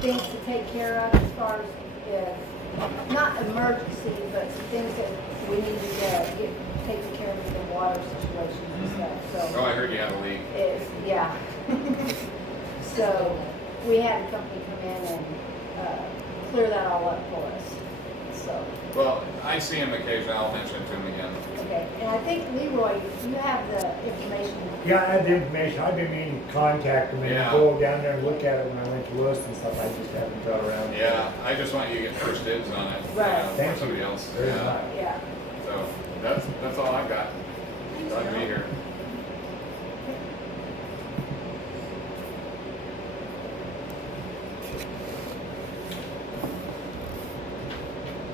things to take care of as far as, not emergency, but some things that we need to get taken care of with the water situations and stuff, Oh, I heard you had a leak. yeah. So, we had a company come in and, clear that all up for us, so. Well, I see him occasionally, I'll mention it to him again. Okay, and I think Leroy, you have the information. Yeah, I had the information. I've been meaning to contact them and Yeah. go down there and look at it when I went to Lewis and stuff. I just haven't got around. Yeah, I just want you to get first dibs on it. Right. Before Thank you somebody else. very Yeah. much. Yeah. So, that's all I've got. Glad to be here.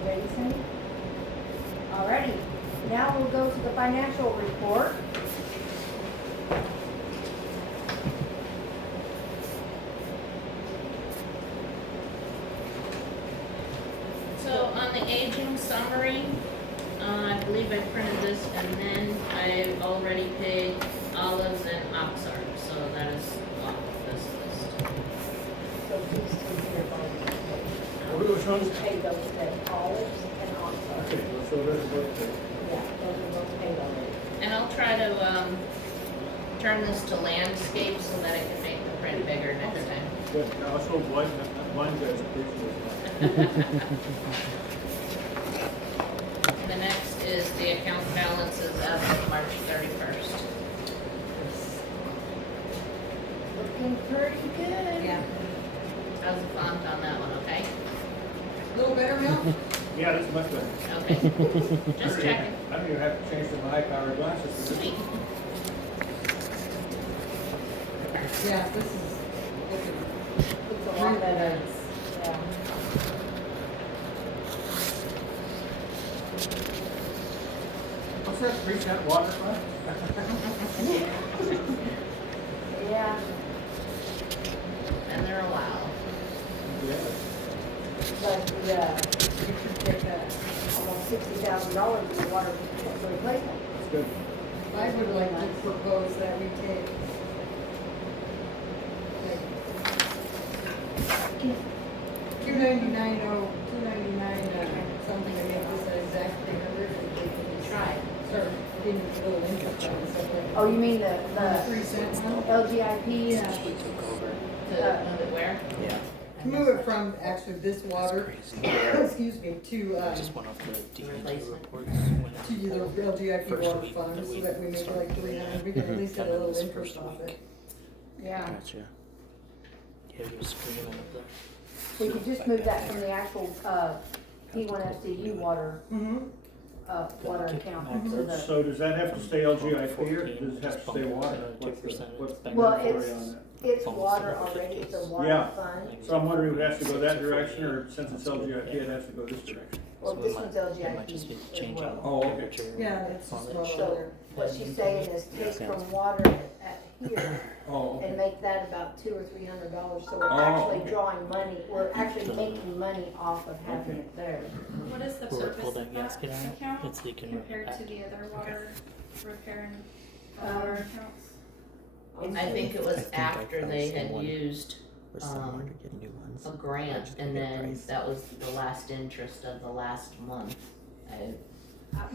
Ready, Cindy? Alrighty, now we'll go to the financial report. So on the aging summary, I believe I printed this and then I've already paid Olives and Oxart, so that is off this list. So these two here by Which ones? paid those today, Olives and Oxford. Okay, so there's both there. Yeah, those are both paid already. And I'll try to, turn this to landscape so that I can make the print bigger next time. Good, I was so blind guys appreciate that. And the next is the account balances as of March 31st. Looking pretty good. Yeah. How's the font on that one, okay? A little better, Mel? Yeah, that's much better. Okay, just checking. I don't even have to change to my high-powered glasses. for this. Sweet. Yeah, this is looking Looks a lot better. Yeah. What's that 3-cent water fund? Yeah, Been there a while. Yeah. but, you should take, almost $60,000 in water replacement. That's good. I would like to propose that we take $299 something to make this an exact 300 and they can Try. start getting a little interest on something. Oh, you mean The the 3 cents one? LGIP? Yeah. To move it where? Yeah, To move it from actually this that's water, crazy. excuse me, to, I just went off the DNR Replacement. reports when to the LGIP First water week fund, that so we that we make started like doing 300, that. we can at least get a Kinda little this interest first off week. it. Yeah, Gotcha. Yeah, he was screaming up there. we could just move that from the actual, P1FCU water, Mm-hmm. water account to the, So does that have to stay LGIP or does it have to stay water? What's the well, story on that? it's water already, it's a water Yeah. fund. So I'm wondering if it has to go that direction or since it's LGIP, it has to go this direction? Well, So this we one's might- it might just be LGIP as changing well. Oh, okay. temperature Yeah, it's on just it. well So, over. what she's saying is take from water at here Oh, and okay. make that about $200 or $300, so we're Oh, actually okay. drawing money, we're actually making money off of having it there. What is the Pull purpose that of gasket that out. account It's so you can compared to add- the other water repair and Um, water accounts? I think it was I think I after found they had someone used or someone to get new ones. a grant Just and a good then price. that was the last interest of the last month.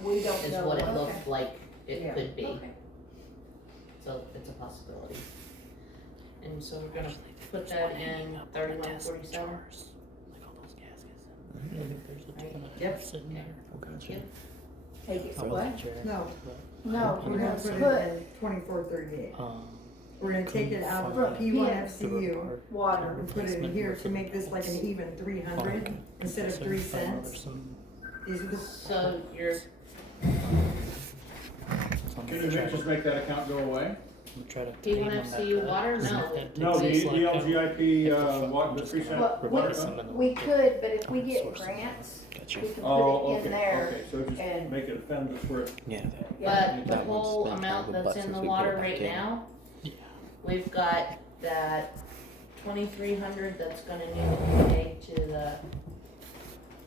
We don't Is know what it what, looked like it Yeah. could be, Okay. so it's a possibility. And so we're gonna Actually, they put just that wanna hang in up on the desk 3147. jars, like all those gaskets. I think there's a 2.5 Yep. sitting there. Okay. Oh, gotcha. take it I for wasn't what? sure. No, No, we're we're gonna gonna put put it in 2438. Um, We're gonna take it out couldn't of find P1FCU the water. and put it in here to make this like an even 300 instead of 3 cents. These are the, So you're, Can you just make that account go away? P1FCU water? No. No, the LGIP, the 3 cent Well, water fund? we could, but if we get grants, we can Oh, put it okay, in there. okay, so just and- make it a fund that's worth, Yeah, Yeah. But the That one's whole been kind amount of a that's butt in the since we put water it back right in. now, yeah. we've got that 2,300 that's gonna need to be paid to the,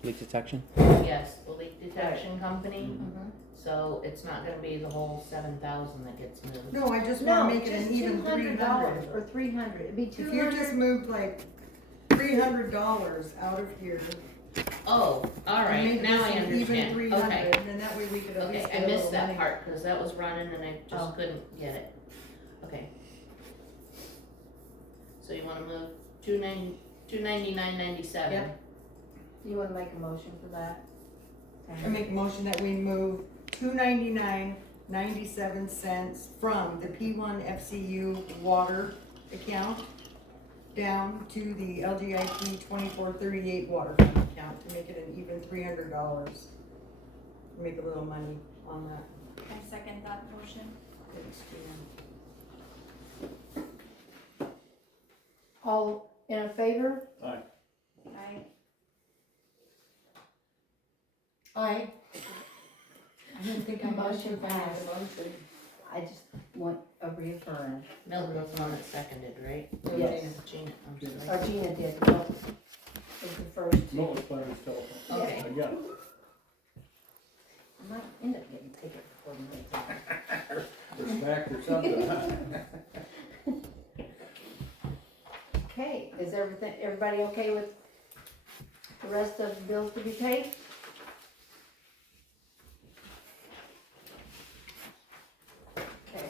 Leak detection? yes, the leak detection company. Mhm. So it's not gonna be the whole 7,000 that gets moved. no, I just No, wanna make it just an even $200 300. or 300, it'd be If you just 200. moved like 3 $300 out of here. Oh, all and right, make now this I an understand, Even 300, okay. and that way we could at Okay, least I get a little missed that money. part, cause that was running and I Oh. just couldn't get it. Okay. So you wanna move 299.97? Yep. Do you wanna make a motion for that? I make a motion that we move $299.97 from the P1 FCU water account down to the LGIP 2438 water fund account to make it an even $300. Make a little money on that. I second that motion. Thanks, Gina. All in favor? I, Aye. I didn't think I Motion passed. motion. I just want a reaffirm. Milk was the one that seconded, right? Yes. Gina, I'm sorry. Or Gina did, Milk was the first. Milk was playing his telephone. Okay. Yeah. I might end up getting a ticket before the meeting. Or smacked or something, huh? Okay, is everybody okay with the rest of the bills to be paid? Okay.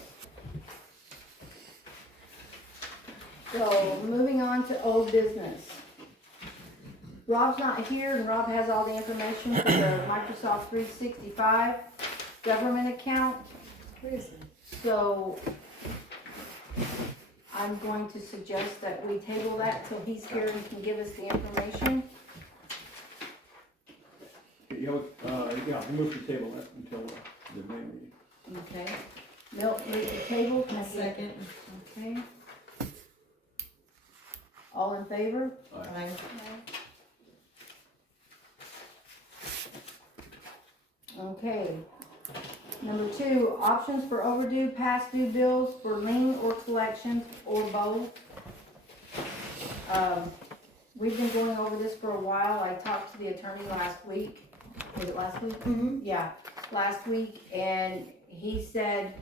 So, moving on to old business. Rob's not here, and Rob has all the information for the Microsoft 365 government account. So, I'm going to suggest that we table that till he's here and can give us the information. Yeah, move to table that until the May meeting. Okay. Milt, move the table. Can I A get- second. Okay. All in favor? Aye. Okay. Number 2, options for overdue, past due bills for lien or collections or both. We've been going over this for a while. I talked to the attorney last week. Was it last week? Mm-hmm. Yeah, last week, and he said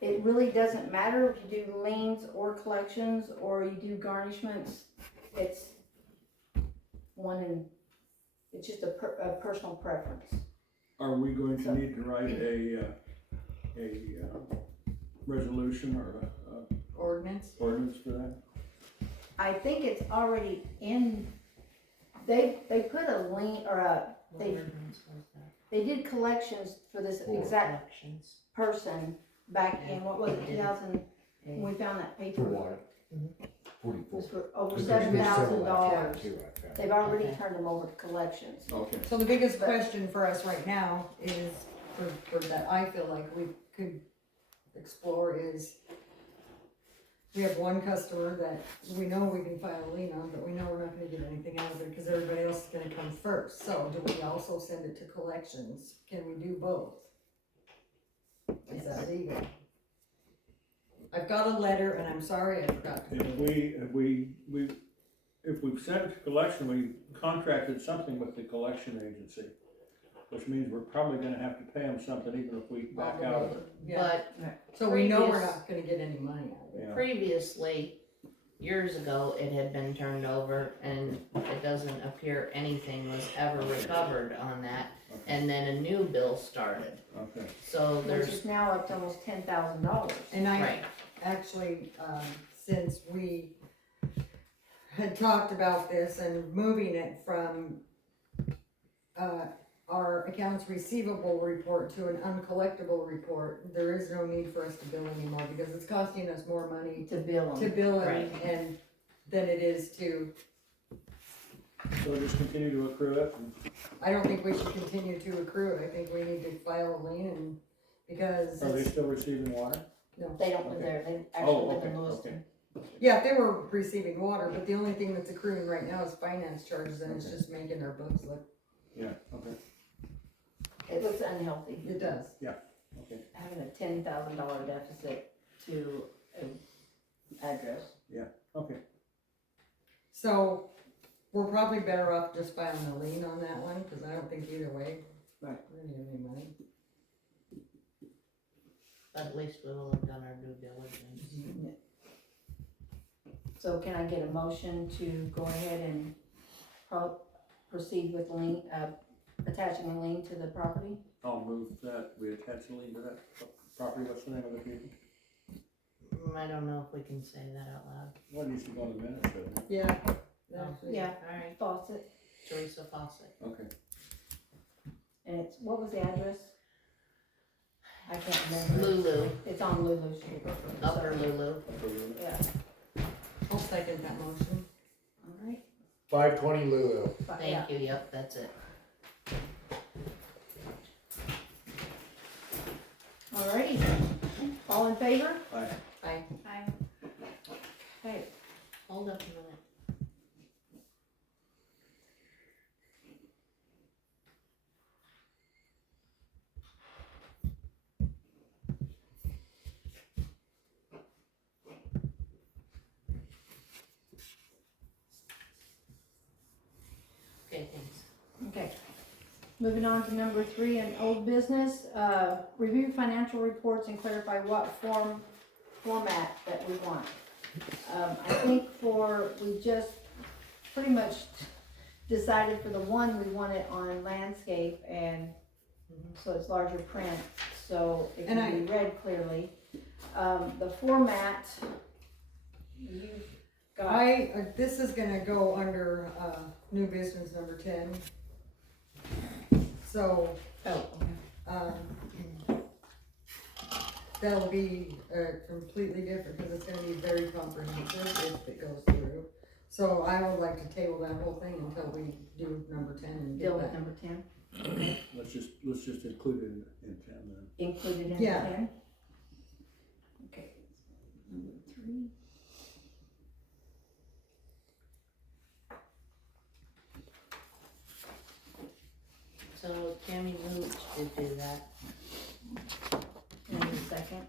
it really doesn't matter if you do liens or collections or you do garnishments. It's it's just a personal preference. Are we going to need to write a resolution or a Ordinance. ordinance for that? I think it's already in, they put a lien or What They- ordinance was that? they did collections for this exact Collections. person back in, what was it, 2000, when we found that For paper? water. Mhm. It 44. was for over There's been several $7,000. after that, too, I found. They've already Okay. turned them over to collections. Okay. So the biggest question for us right now is, for that I feel like we could explore is, we have one customer that we know we can file a lien on, but we know we're not gonna get anything out of it because everybody else is gonna come first. So do we also send it to collections? Can we do both? Is that legal? I've got a letter and I'm sorry I forgot to. If we've sent it to collection, we contracted something with the collection agency, which means we're probably gonna have to pay them something even if we back out of it. Yeah, But so we know we're previous- not gonna get any money out of it. Yeah. previously, years ago, it had been turned over and it doesn't appear anything was ever recovered on that. Okay. And then a new bill started, Okay. so Which there's, is now up to almost $10,000. And I, right, actually, since we had talked about this and moving it from, our accounts receivable report to an uncollectible report, there is no need for us to bill anymore, because it's costing us more money To bill to them. bill Right. and than it is to, So just continue to accrue it and I don't think we should continue to accrue it, I think we need to file a lien and, because are they it's, still receiving water? They don't live Okay. there, they Oh, actually live in okay, Lewiston. yeah, if they were receiving water, but the only thing that's accruing right now is finance charges, and it's Okay. just making our books look, Yeah, okay, It looks unhealthy, it does. okay. having a $10,000 deficit to an address. Okay, So, we're probably better off just filing a lien on that one, cause I don't think either way. Right. We're gonna get any money. but at least we will have done our due diligence. So can I get a motion to go ahead and proceed with lien, attaching a lien to the property? I'll move that, we attach a lien to that property, what's the name of the people? I don't know if we can say that out loud. What needs to go in the minutes, doesn't it? Yeah. Yeah, Alright, Fawcett, Teresa Fawcett. Okay. and it's, what was the address? I can't remember. Lulu, It's on Lulu Street. Upper Lulu. Yeah, I'll second that motion. alright. 520 Lulu. Thank you, yep, that's it. Alrighty, all in favor? Aye. Aye. Aye. Okay, Hold up a minute. Okay, thanks. okay. Moving on to number 3 in old business, review financial reports and clarify what format that we want. I think we just pretty much decided for the one, we want it on landscape and so it's larger print, so it And can be read clearly. The format, you've got, This is gonna go under, new business number 10. So, oh, that'll be, completely different, because it's gonna be very comprehensive if it goes through. So I would like to table that whole thing until we do number 10 and deal get with that. number 10, Let's just include it in 10 then. included in Yeah. 10. Okay, number 3. So Tammy Mooch did do that. And a second.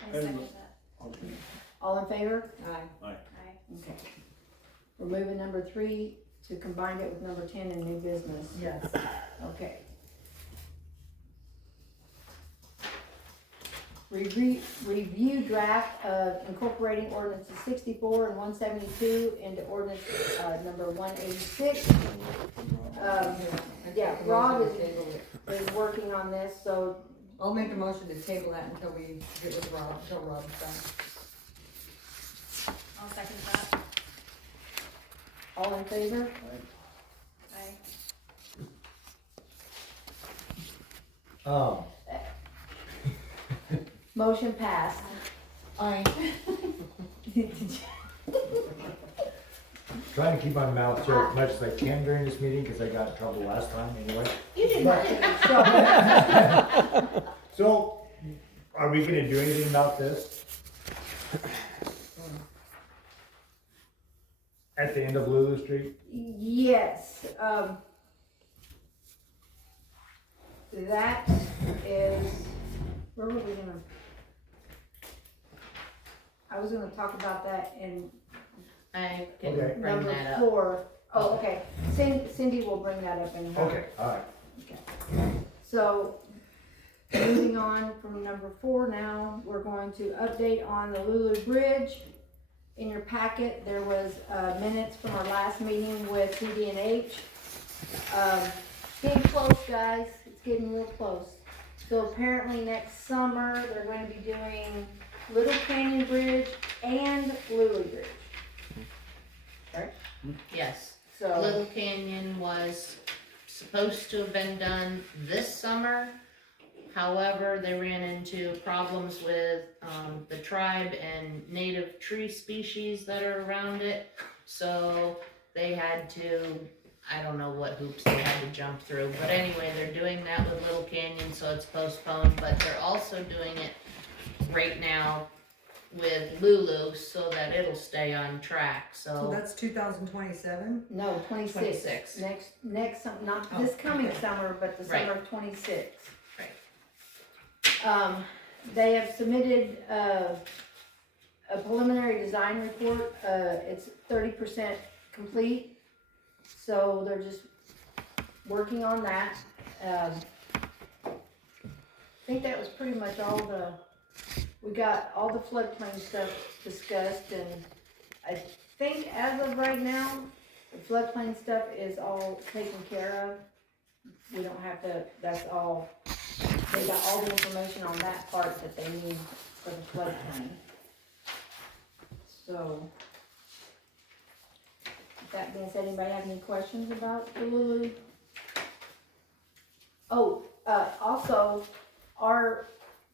I second that. Okay. All in favor? Aye. Aye. Okay. We're moving number 3 to combine it with number 10 in new business. Yes. Okay. Review draft of incorporating ordinances 64 and 172 into ordinance, number 186. Yeah, Rob is working on this, so I'll make a motion to table that until we get with Rob, until Rob's back. I'll second that. all in favor? Aye. Motion passed. Aye. Trying to keep my mouth shut as much as I can during this meeting, because I got in trouble last time anyway. You did not get in trouble. So, are we gonna do anything about this? At the end of Lulu Street? Yes, that is, where were we gonna? I was gonna talk about that in I can Okay. bring number that up. 4. Oh, okay, Cindy will bring that up in her. Okay, alright. So, moving on from number 4 now, we're going to update on the Lulu Bridge. In your packet, there was, minutes from our last meeting with CD&H. Getting close, guys, it's getting real close. So apparently next summer, they're going to be doing Little Canyon Bridge and Lulu Bridge. Yes, So, Little Canyon was supposed to have been done this summer. However, they ran into problems with, the tribe and native tree species that are around it. So they had to, I don't know what hoops they had to jump through, but anyway, they're doing that with Little Canyon, so it's postponed, but they're also doing it right now with Lulu so that it'll stay on track, So that's 2027? no, 26. 26. Next, not Oh, this coming okay. summer, but the Right. summer of 26. Right. They have submitted, a preliminary design report, it's 30% complete. So they're just working on that. I think that was pretty much all we got all the floodplain stuff discussed, and I think as of right now, the floodplain stuff is all taken care of. We don't have to, that's all, they got all the information on that part that they need for the floodplain. So, with that being said, anybody have any questions about the Lulu? Oh, also, our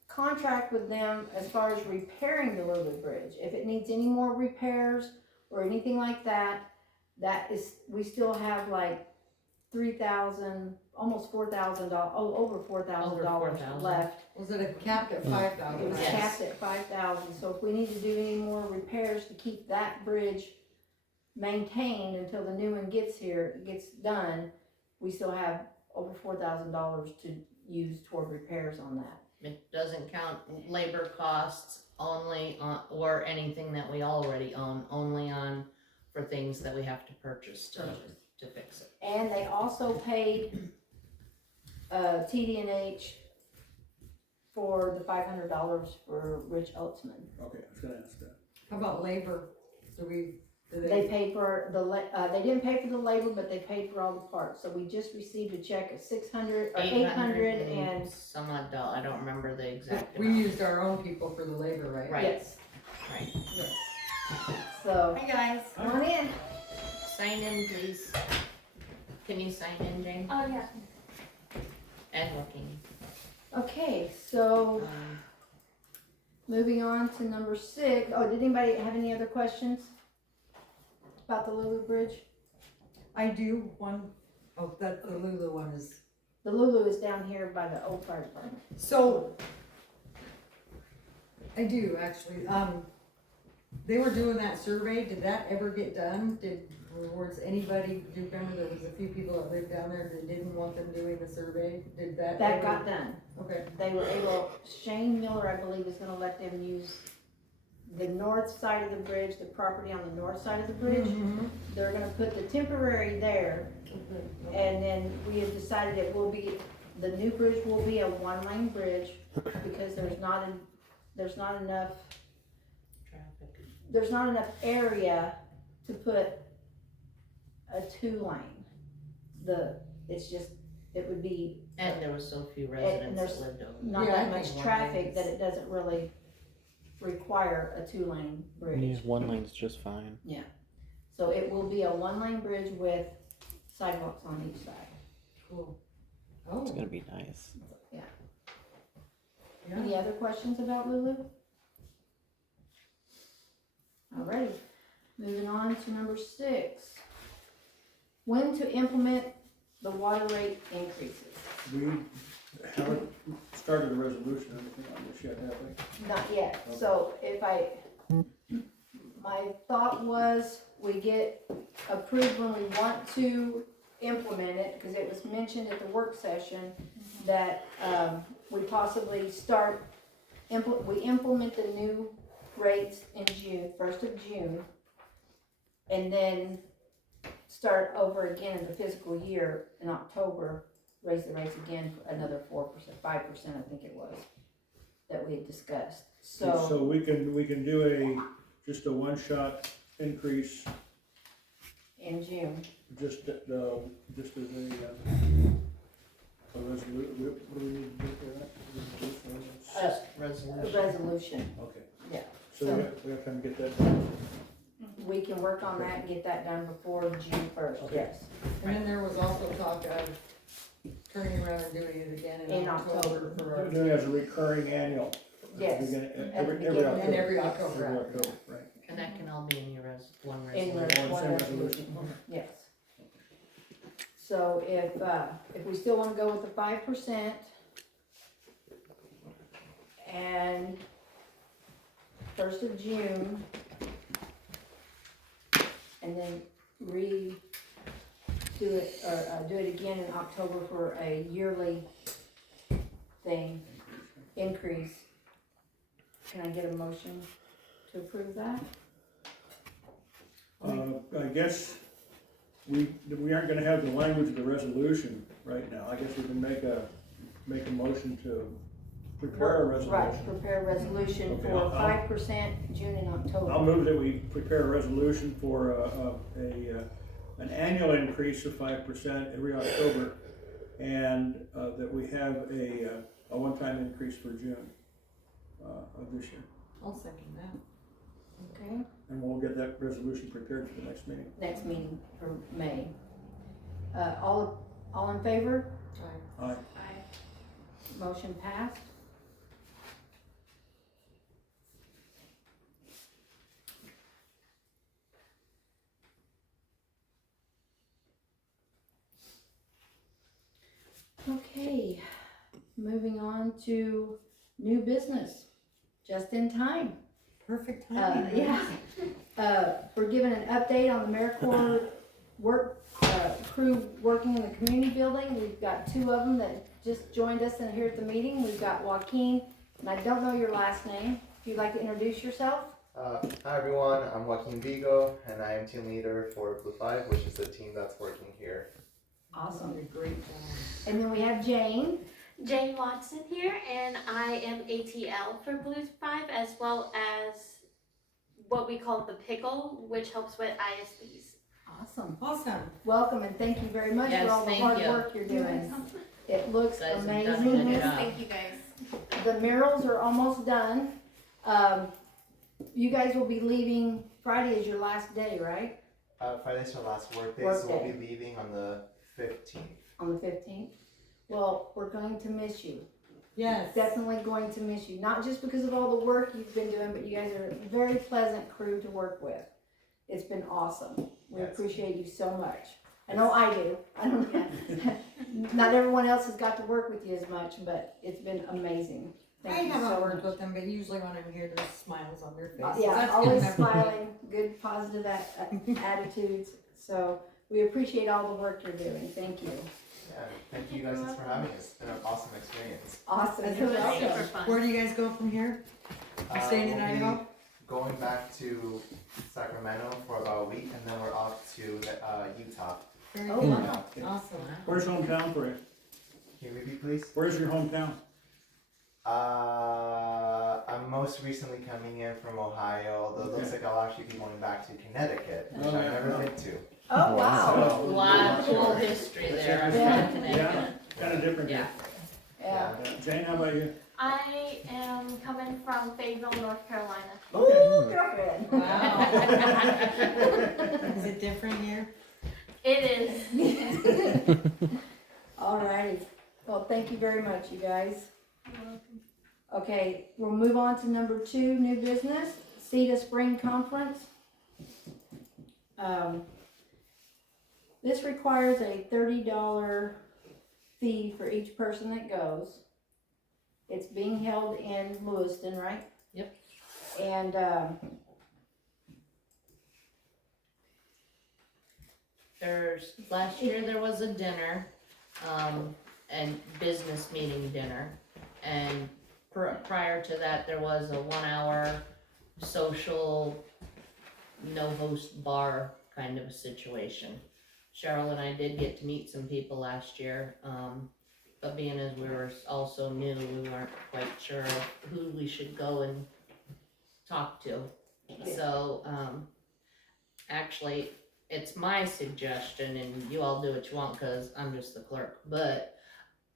contract with them as far as repairing the Lulu Bridge, if it needs any more repairs or anything like that, that is, we still have like $3,000, almost $4,000, over $4,000 $4,000. left. Was it capped at It 5,000? was Yes. capped at 5,000, so if we need to do any more repairs to keep that bridge maintained until the new one gets here, gets done, we still have over $4,000 to use toward repairs on that. It doesn't count labor costs only on, or anything that we already own, only on, for things that we have to purchase to fix it. And they also paid, TD&H for the $500 for Rich Oatsman. Okay, I was gonna ask that. How about labor? Do They they, paid for they didn't pay for the labor, but they paid for all the parts, so we just received a check of 600, or 800 and, some odd dollar, I don't remember the exact we amount. used our own people for the labor, right? Right. yes, Right, yes. So, Hi guys. come on in. sign in please. Can you sign in, Jane? Oh yeah. And looking. Okay, so, moving on to number 6. Oh, did anybody have any other questions about the Lulu Bridge? I do one, oh, that, the Lulu one is, The Lulu is down here by the old fire department. so, I do actually, they were doing that survey, did that ever get done? Was anybody, do you remember there was a few people that lived down there that didn't want them doing the survey? Did that? That ever- got done. Okay, They were able, Shane Miller, I believe, is gonna let them use the north side of the bridge, the property on the north side of the bridge. Mhm. They're gonna put the temporary there, and then we have decided it will be, the new bridge will be a one-lane bridge, because there's not enough, Traffic. there's not enough area to put a 2-lane. It's just, it would be And there was so few and residents there's that lived over there. not Yeah, I that think much one traffic lane's- that it doesn't really require a 2-lane bridge. Yeah, one lane's just fine. So it will be a 1-lane bridge with sidewalks on each side. Cool. It's Oh, gonna be nice. yeah. Any other questions about Lulu? Alrighty, moving on to number 6. When to implement the water rate increases? We haven't started a resolution or anything on this yet, have we? Not yet, so my thought was we get approved when we want to implement it, because it was mentioned at the work session that, we possibly we implement the new rates in June, 1st of June, and then start over again in the fiscal year in October, raise the rates again for another 4%, 5%, I think it was, that we had discussed. So we can do just a one-shot increase, In June, just as a resolution, what do we need to do for that? Just a resolution. resolution, Okay. Yeah. So we have time to get that done. we can work on that and get that done before June 1st, Okay. yes. And then there was also talk of turning around and doing it again In in October for our. Doing it as a recurring annual. Yes. Every beginning. October. And every October Every after. October, right. And that can all be in your one In resolution. the Or one same resolution, resolution. yes. So if we still wanna go with the 5%, and 1st of June, and then do it again in October for a yearly thing, increase. Can I get a motion to approve that? I guess we aren't gonna have the language of the resolution right now. I guess we can make a motion to Prepare a Right, resolution. prepare a resolution Okay, for I'll- 5% June and October. I'll move that we prepare a resolution for an annual increase of 5% every October, and that we have a one-time increase for June of this year. I'll second that. Okay, And we'll get that resolution prepared for the next meeting. next meeting for May. All in favor? Aye. Motion passed. Okay, moving on to new business, just in time. Perfect timing. Yeah. We're giving an update on the AmeriCorps crew working in the community building. We've got two of them that just joined us here at the meeting. We've got Joaquin, and I don't know your last name. If you'd like to introduce yourself? Hi everyone, I'm Joaquin Vigo, and I am team leader for Blue 5, which is the team that's working here. Awesome. Did a great job. And then we have Jane. Jane Watson here, and I am ATL for Blues 5, as well as what we call the pickle, which helps with ISPs. Awesome. Awesome. Welcome and thank you very much Yes, for all the thank hard you. work you're doing. It looks Guys have done a amazing. good job. Thank you guys. The murals are almost done. You guys will be leaving, Friday is your last day, right? Friday's our last work day, Work so we'll day. be leaving on the 15th. On the 15th? Well, we're going to miss you. Yes. Definitely going to miss you. Not just because of all the work you've been doing, but you guys are a very pleasant crew to work with. It's been awesome. We Yes. appreciate you so much. I know I do. I don't know. Not everyone else has got to work with you as much, but it's been amazing. I Thank you haven't so worked much. with them, but usually when I'm here, there's smiles on their faces. Yeah, That's always good. smiling, good positive attitudes. So we appreciate all the work you're doing. Thank you. Yeah, thank you guys for having us. It's been an awesome experience. Awesome. That's You're really welcome. Super fun. Where do you guys go from here? You staying in We'll be Idaho? going back to Sacramento for about a week, and then we're off to Utah. Very Oh, good. wow. Awesome. Where's hometown for you? Can you repeat, please? Where's your hometown? I'm most recently coming in from Ohio, although it looks Okay. like I'll actually be going back to Connecticut, which Oh, I've yeah. never been to. Oh, wow. A lot of cool history there. I'm Yeah. from Yeah, Connecticut. kind of different. Yeah. Yeah. Jane, how about you? I am coming from Fayetteville, North Carolina. Ooh, girlfriend. Wow. Is it different here? It is. Alrighty. Well, thank you very much, you guys. Okay, we'll move on to number 2, new business, CETA Spring Conference. This requires a $30 fee for each person that goes. It's being held in Lewiston, right? Yep. And, Last year there was a dinner, and business meeting dinner, and prior to that, there was a 1-hour social, no host bar kind of a situation. Cheryl and I did get to meet some people last year, but being as we were also new, we weren't quite sure of who we should go and talk to. So, actually, it's my suggestion, and you all do what you want, cause I'm just the clerk, but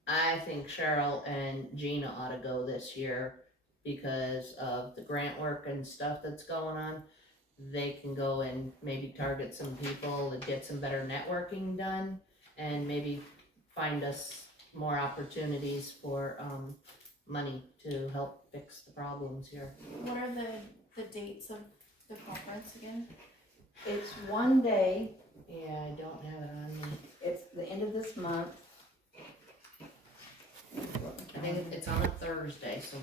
I think Cheryl and Gina ought to go this year because of the grant work and stuff that's going on. They can go and maybe target some people and get some better networking done, and maybe find us more opportunities for, money to help fix the problems here. What are the dates of the conference again? it's one day, Yeah, I don't have it on me. it's the end of this month. I think it's on a Thursday, so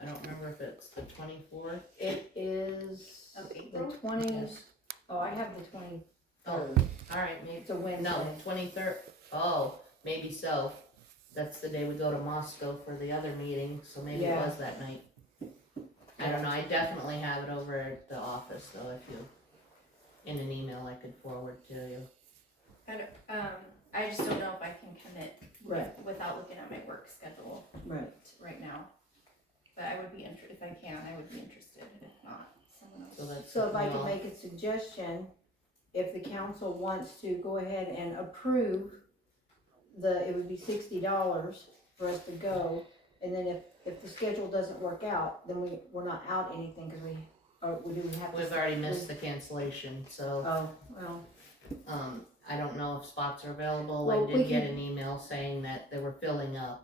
I don't remember if it's the 24th. It is Of the April? 20th, oh, I have the 23rd, Alright, maybe, it's a Wednesday. no, 23rd, oh, maybe so. That's the day we go to Moscow for the other meeting, so maybe it Yeah. was that night. I don't know, I definitely have it over at the office though, if you, in an email I could forward to you. I just don't know if I can commit Right, without looking at my work schedule right. right now. but I would be if I can, I would be interested, if not, someone else. So that's. So if I you could all- make a suggestion, if the council wants to go ahead and approve it would be $60 for us to go, and then if the schedule doesn't work out, then we're not out anything, because we have to. We've already missed the cancellation, so, Oh, well, I don't know if spots are available. Well, I we did get can- an email saying that they were filling up,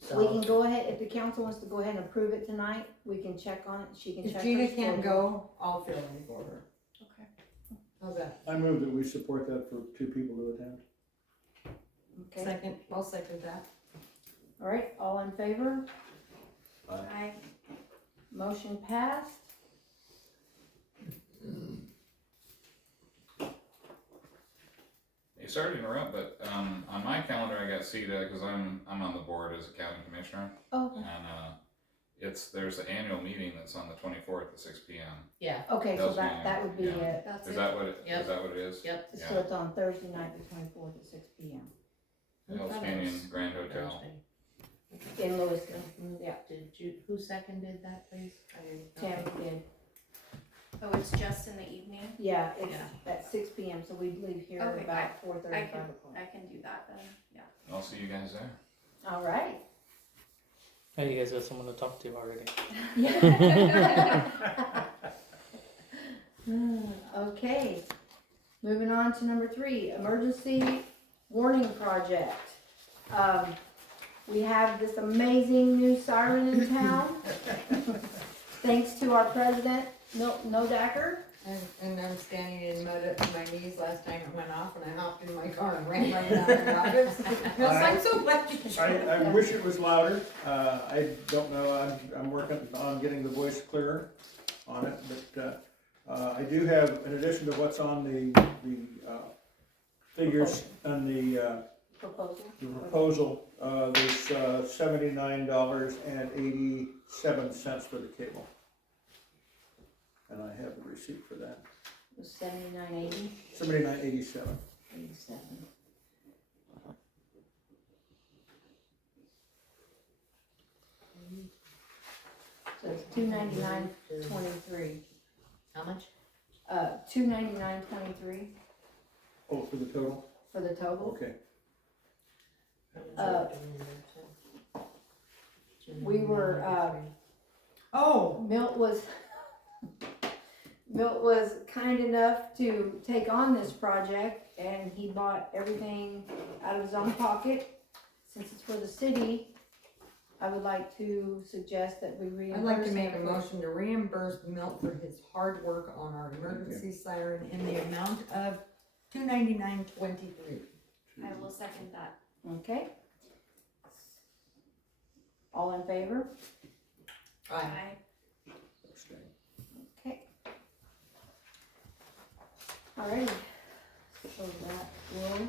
so. we can go ahead, if the council wants to go ahead and approve it tonight, we can check on it, she can check. If her Gina can't schedule. go, I'll fill in for her. Okay. How's that? I move that we support that for 2 people to attend. Okay, Second, I'll second that. all right, all in favor? I, Motion passed. Hey, sorry to interrupt, but on my calendar I got CETA because I'm on the board as a county commissioner, Oh, and there's an annual meeting that's on the 24th at 6 p.m. Yeah, okay, so Tells me, that would be yeah. it. that's Is it. that what it? Yep. Is that what it is? yep. Yeah. So it's on Thursday night, the 24th at 6 p.m. I Hell's thought it Canyon was Grand Hotel. Thursday. in Lewiston. Yeah, Did you, who seconded that, please? Tammy did. Oh, it's just in the evening? Yeah, it's Yeah. at 6 p.m. So we'd leave here Okay, about 4:30, I 5 can, o'clock. I can do that then, yeah. I'll see you guys there. All right. Oh, you guys got someone to talk to already. Okay, moving on to number 3, emergency warning project. We have this amazing new siren in town. Thanks to our president, Milton Nodacker. And I'm standing in mud up to my knees last time it went off, and I hopped in my car and ran right out of the office. I'm so glad you showed I up. wish it was louder. I don't know, I'm working on getting the voice clearer on it, but, I do have, in addition to what's on the figures and the proposal, there's $79.87 for the cable. And I have the receipt for that. It was $79.80. $79.87. 87. So it's $299.23. How much? $299.23 Oh, for the total? for the total. Okay. We were, Oh, Milt was kind enough to take on this project, and he bought everything out of his own pocket. Since it's for the city, I would like to suggest that we reimburse. I'd like to make a him. motion to reimburse Milt for his hard work on our emergency siren in the amount of $299.23. I will second that. Okay. All in favor? Aye. Okay. Alrighty, so that will.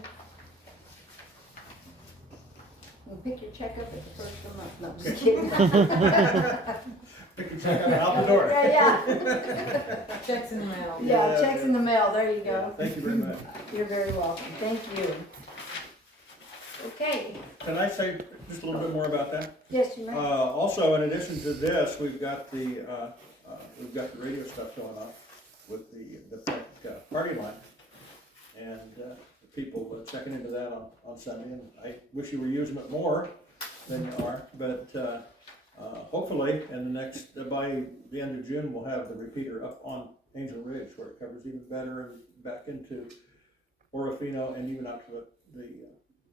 We'll pick your check up at the first of the month, no, I'm just kidding. Pick your check out the door. Yeah, Checks in the mail. yeah, checks in the mail, there you Yeah, go. thank you very much. You're very welcome, thank you. Okay, Can I say just a little bit more about that? yes, you may. Also, in addition to this, we've got the radio stuff going on with the Peck party line. And people checking into that on Sunday, and I wish you were using it more than you are, but hopefully in the next, by the end of June, we'll have the repeater up on Angel Ridge where it covers even better and back into Orofino and even out to the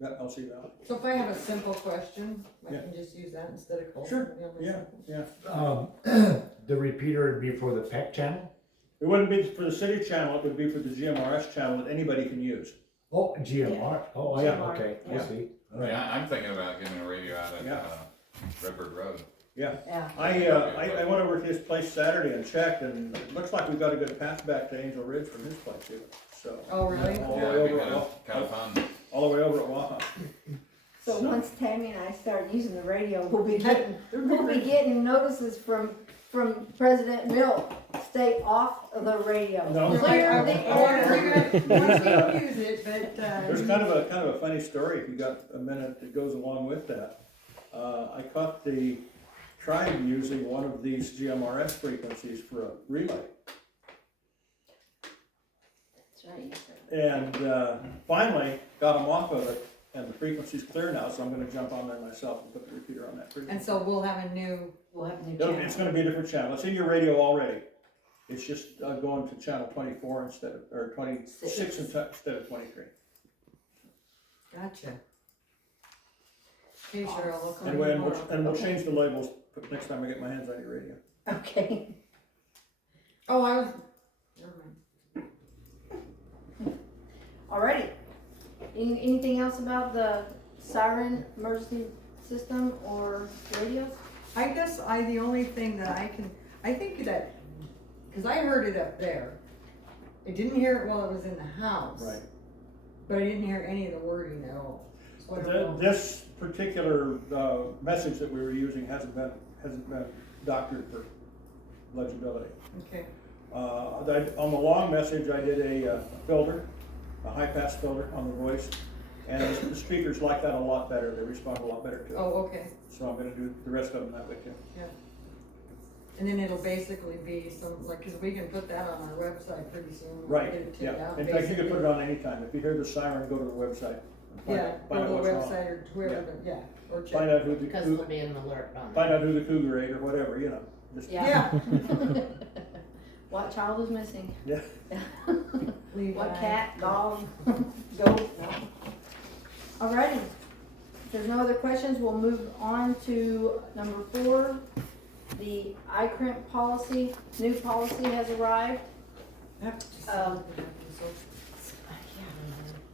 LC Valley. So if I have a simple question, I Yeah. can just use that instead of calling Sure. somebody on my Yeah, cell. yeah. The repeater would be for the Peck channel? It wouldn't be for the city channel, it would be for the GMRS channel that anybody can use. Oh, GMR, oh, Yeah. yeah, okay, I Yeah. see. All right. Yeah, I'm thinking about getting a radio out at Yeah. Redbird Road. Yeah. Yeah, I went over to his place Saturday and checked, and it looks like we've got a good path back to Angel Ridge from his place even, so. Oh, really? All the Yeah, way it'd be over, kind of fun. all the way over at Waha. so once Tammy and I start using the radio, we'll be getting notices from President Milt, stay off of the radio. No. Clear the air. Once you use it, but, There's kind of a funny story, if you got a minute that goes along with that. I caught the tried using one of these GMRS frequencies for a relay. That's right, you said. And finally, got them off of it, and the frequency's clear now, so I'm gonna jump on there myself and put the repeater on that frequency. And so we'll have a new, It's gonna be a different channel, it's in your radio already. It's just going to channel 24 instead of, or 26 instead of 23. gotcha. Okay, Cheryl, look. Anyway, and we'll change the labels next time I get my hands on your radio. Okay. Oh, I was, never mind. Alrighty. Anything else about the siren emergency system or radios? I guess the only thing that I think that, cause I heard it up there. I didn't hear it while it was in the house. Right. But I didn't hear any of the wording at all. So I don't know. This particular message that we were using hasn't been doctored for legibility. Okay, On the long message, I did a filter, a high pass filter on the voice, and the speakers like that a lot better. They respond a lot better to it. oh, okay, So I'm gonna do the rest of them that way too. and then it'll basically be some, like, cause we can put that on our website pretty soon. We'll Right, get it taken yeah. out, In fact, you can basically. put it on anytime. If you hear the siren, go to the website. and Yeah, find go out to the what's wrong. website or whoever, Yeah. or check. Find out who Because the, there'll be an alert on find out who the cougar ate or whatever, you know. Just, Yeah. Yeah. What child is missing? Yeah. Levi. What cat, dog, goat? No. Alrighty. If there's no other questions, we'll move on to number 4. The iCrimp policy, new policy has arrived. Yep.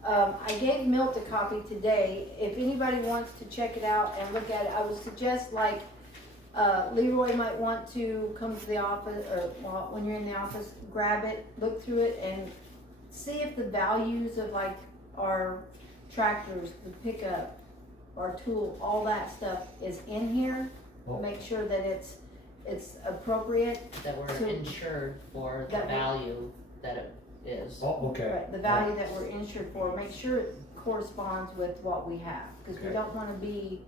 I gave Milt a copy today. If anybody wants to check it out and look at it, I would suggest like, Leroy might want to come to the office, or well, when you're in the office, grab it, look through it, and see if the values of like our tractors, the pickup, our tool, all that stuff is in here. Oh. Make sure that it's appropriate. that we're So- insured for the That we- value that it is. Oh, okay. Right, the value that we're insured for, make sure it corresponds with what we have, cause we Okay. don't wanna be,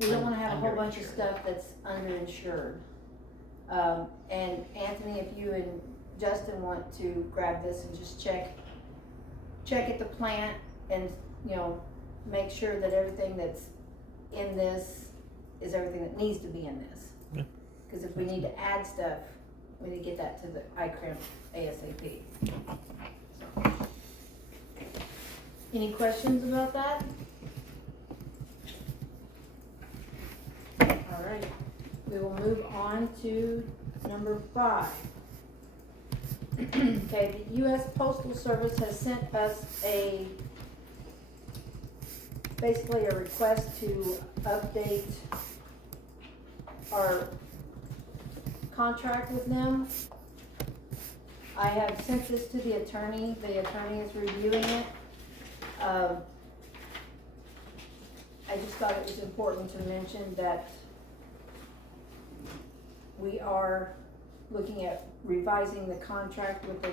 we don't wanna have a whole bunch of Underinsured. stuff that's underinsured. And Anthony, if you and Justin want to grab this and just check at the plant and, you know, make sure that everything that's in this is everything that needs to be in this. Yeah. Cause if we need to add stuff, we need to get that to the iCrimp ASAP. Any questions about that? Alright, we will move on to number 5. Okay, the US Postal Service has sent us basically a request to update our contract with them. I have sent this to the attorney is reviewing it. I just thought it was important to mention that we are looking at revising the contract with the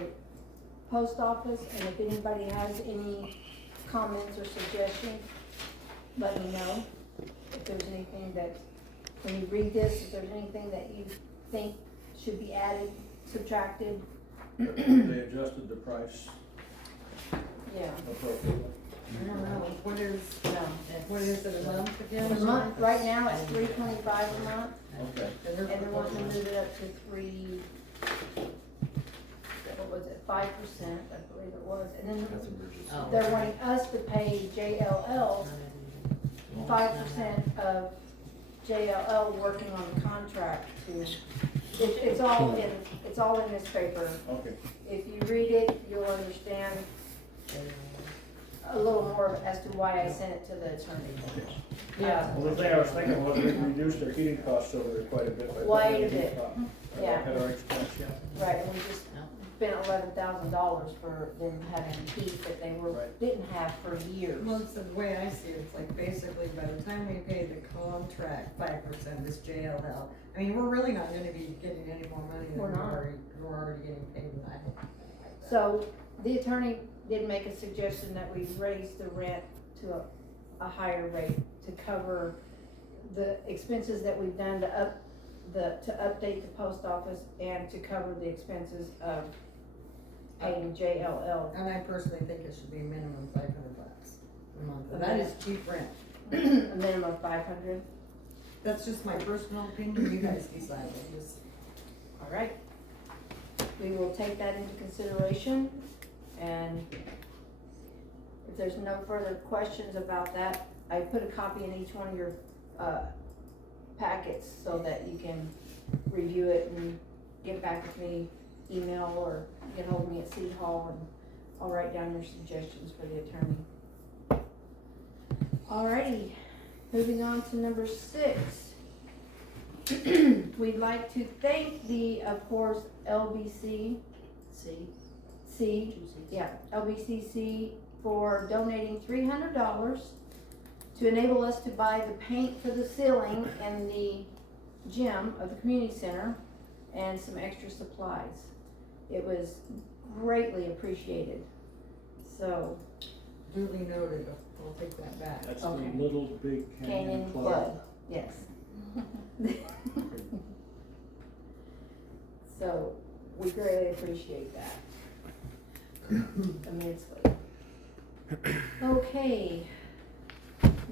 post office, and if anybody has any comments or suggestions, let me know. If there's anything that, when you read this, if there's anything that you think should be added, subtracted. They adjusted the price Yeah. appropriately. I don't know, what is it, a month again? The month, right now, it's $325 a month, Okay. and they're wanting to move it up to what was it, 5%, I believe it was, and then That's emergency. Oh. they're wanting us to pay JLL 5% of JLL working on the contract to, it's all in this paper. Okay. If you read it, you'll understand a little more as to why I sent it to the attorney. Yeah. Well, the thing I was thinking was we reduced their heating costs over there quite a bit. by Quite putting a the heat bit. pump. Yeah. At our expense, yeah. Right, and we just spent $11,000 for them having heat that they Right. didn't have for years. Well, it's the way I see it, it's like basically by the time we pay the contract 5%, this JLL, I mean, we're really not gonna be getting any more money than We're not. we're already getting paid, and I don't like that. So the attorney did make a suggestion that we raise the rent to a higher rate to cover the expenses that we've done to update the post office and to cover the expenses of paying JLL. And I personally think it should be minimum $500 a month, and that is cheap rent. A minimum of 500. That's just my personal opinion, you guys decide, I just. All right. We will take that into consideration, and if there's no further questions about that, I put a copy in each one of your, packets so that you can review it and get back with me, email or get hold of me at City Hall, and I'll write down your suggestions for the attorney. Alrighty, moving on to number 6. We'd like to thank the, of course, LBCC, LBCC for donating $300 to enable us to buy the paint for the ceiling in the gym of the community center and some extra supplies. It was greatly appreciated. So, Duly noted, I'll take that back. That's Okay. the Little Big Canyon Club, yes. So, we greatly appreciate that immensely. Okay,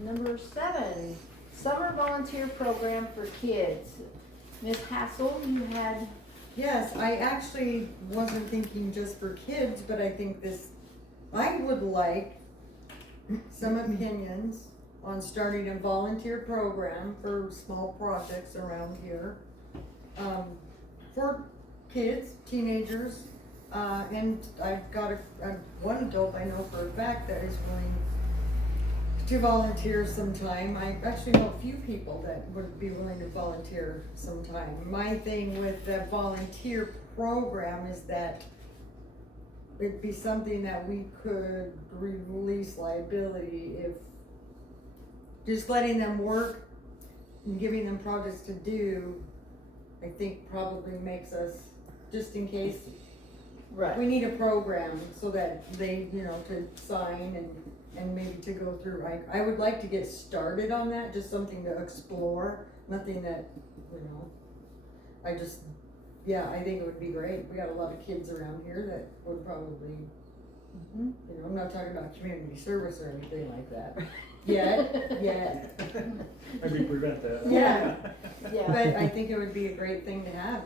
number 7, summer volunteer program for kids. Ms. Hassel, you had, Yes, I actually wasn't thinking just for kids, but I think I would like some opinions on starting a volunteer program for small projects around here. For kids, teenagers, and I've got one adult I know for a fact that is willing to volunteer sometime. I actually know a few people that would be willing to volunteer sometime. My thing with the volunteer program is that it'd be something that we could release liability if just letting them work and giving them projects to do, I think probably makes us, just in case right, we need a program so that they, to sign and maybe to go through. I would like to get started on that, just something to explore, nothing that, I think it would be great. We got a lot of kids around here that would probably, I'm not talking about community service or anything like that. Yet. Maybe prevent that. Yeah. yeah. But I think it would be a great thing to have.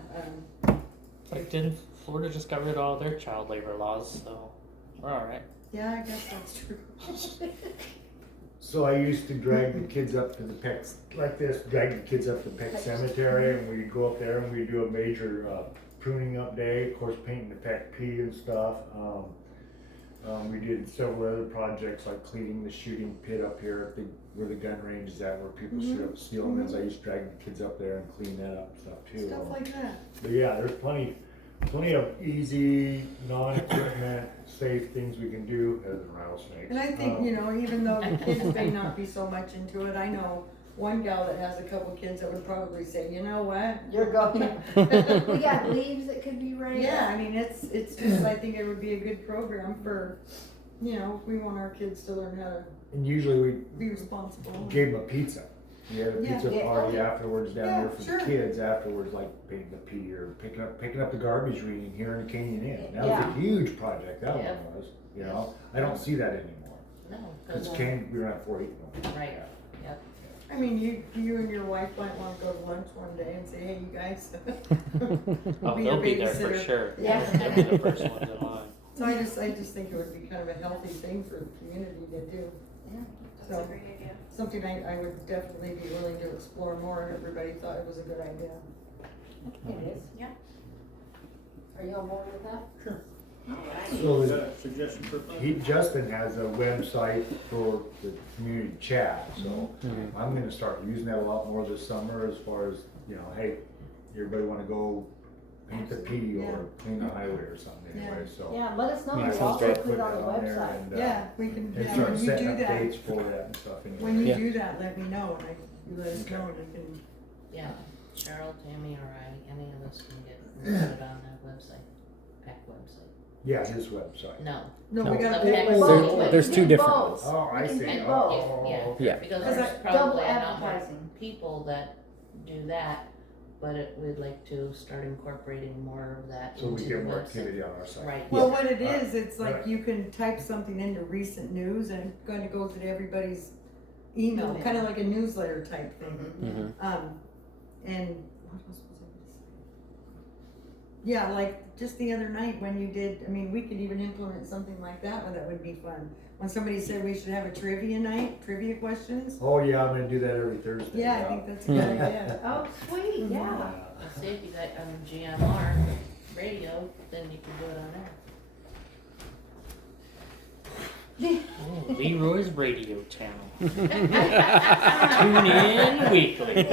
Like, didn't Florida just got rid of all their child labor laws, so we're alright. Yeah, I guess that's true. So I used to drag the kids up to the Peck, like this, drag the kids up to Peck Cemetery, and we'd go up there and we'd do a major pruning up day, of course painting the Peck P and stuff. We did several other projects like cleaning the shooting pit up here at where the gun range is at, where people shoot up steel guns. I used to drag the kids up there and clean that up and stuff too. Stuff like that. But yeah, there's plenty of easy, non-equipment, safe things we can do other than rattlesnakes. And I think, even though the kids may not be so much into it, I know one gal that has a couple kids that would probably say, you know what? You're going. We got leaves that could be raised. Yeah, I mean, it's just, I think it would be a good program for, if we want our kids to learn how to And usually we be responsible. gave them a pizza. We had a pizza Yeah. party afterwards down there for sure. the kids afterwards, like painting the P or picking up the garbage reading here in the Canyon Inn. That was Yeah. a huge project, that Yeah. one was, I don't see that anymore. No, Cause cause, we don't have 4-H no more. right, I mean, you and your wife might want to go to lunch one day and say, hey, you guys. Oh, Be they'll your be there for babysitter. sure. Yeah. They'll be the first ones in line. So I just think it would be kind of a healthy thing for the community to do. That's So- a great idea. Something I would definitely be willing to explore more, and everybody thought it was a good idea. It is. Yeah. Are you on board with that? Sure. So Is that a suggestion for fun? Justin has a website for the community chat, so Mhm. I'm gonna start using that a lot more this summer as far as, hey, everybody wanna go paint the P Yeah. or clean the highway or something anyway, so. Yeah, let us know. Might as We'll well also start put putting it on the that there website. and, Yeah, we can, and yeah, start when you setting do up that, dates for that and stuff anyway. when you Yeah. do that, let me know, and you let us know, and we can, yeah, Cheryl, Tammy, or I, any of us can get it on that website, Peck website. Yeah, his website. No. No, No. we gotta The pick Peck one. City Both. there's We two can different both. Oh, I We can see. do And both. Yeah. because Cause there's I- double probably a lot more advertising. people that do that, but we'd like to start incorporating more of that So we into get the more website. activity on our site. Right. Well, what it Right. is, it's like Right. you can type something into recent news and it's going to go to everybody's email, Email. kinda like a newsletter type thing. Mm-hmm. And what else was I gonna say? Yeah, like just the other night when you did, I mean, we could even implement something like that, that would be fun. When somebody said we should have a trivia night, trivia questions. Oh, yeah, I'm gonna do that every Thursday. Yeah, I think that's a good idea. Oh, sweet, yeah. Let's see if you got on GMR radio, then you can do it on there. Oh, Leroy's radio channel. Tune in weekly.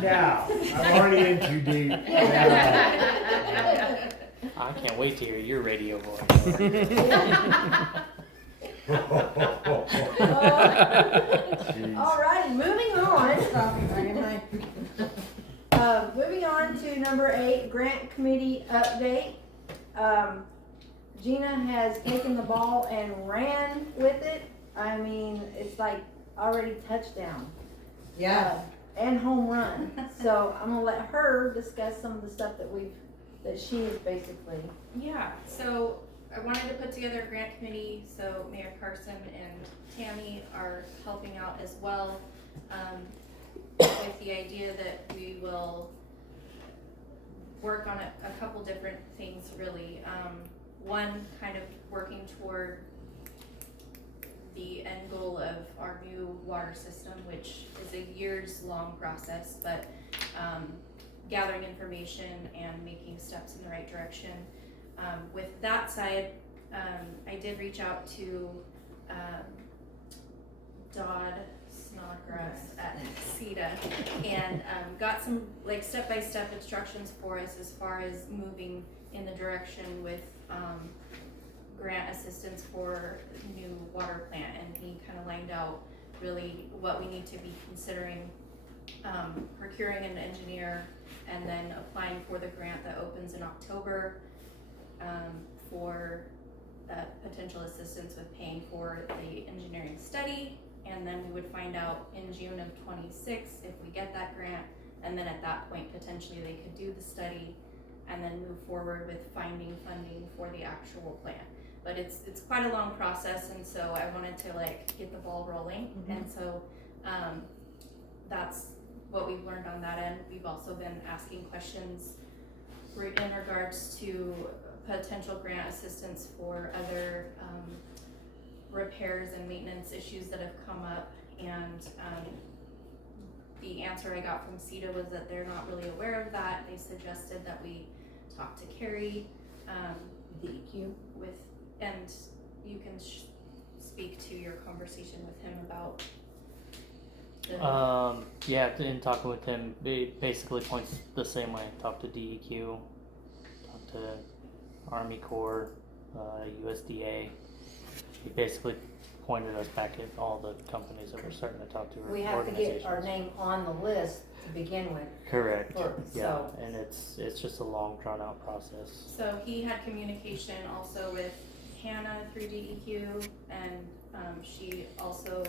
Now, I'm already in too deep. Yeah. I can't wait to hear your radio voice. Jeez. Alright, moving on. Stop it, Ryan, Moving on to number 8, grant committee update. Gina has taken the ball and ran with it. I mean, it's like already touchdown. Yeah, And home run. So I'm gonna let her discuss some of the stuff that she is basically. Yeah, so I wanted to put together a grant committee, so Mayor Carson and Tammy are helping out as well, with the idea that we will work on a couple different things really. One, kind of working toward the end goal of our new water system, which is a years-long process, but gathering information and making steps in the right direction. With that side, I did reach out to Dodd Snodgrass at CETA and got some like step-by-step instructions for us as far as moving in the direction with grant assistance for new water plant, and he kind of lined out really what we need to be considering, procuring an engineer and then applying for the grant that opens in October for potential assistance with paying for the engineering study, and then we would find out in June of 26 if we get that grant, and then at that point potentially they could do the study and then move forward with finding funding for the actual plan. But it's quite a long process, and so I wanted to like get the ball rolling. And so that's what we've learned on that end. We've also been asking questions in regards to potential grant assistance for other repairs and maintenance issues that have come up, and the answer I got from CETA was that they're not really aware of that. They suggested that we talk to Carrie DEQ. with, and you can speak to your conversation with him about the Yeah, in talking with him, it basically points the same way. Talk to DEQ, talk to Army Corps, USDA. He basically pointed us back at all the companies that we're starting to talk to. We have to get our name on the list to begin with. Correct. First, Yeah, so. and it's just a long, drawn out process. So he had communication also with Hannah through DEQ, and she also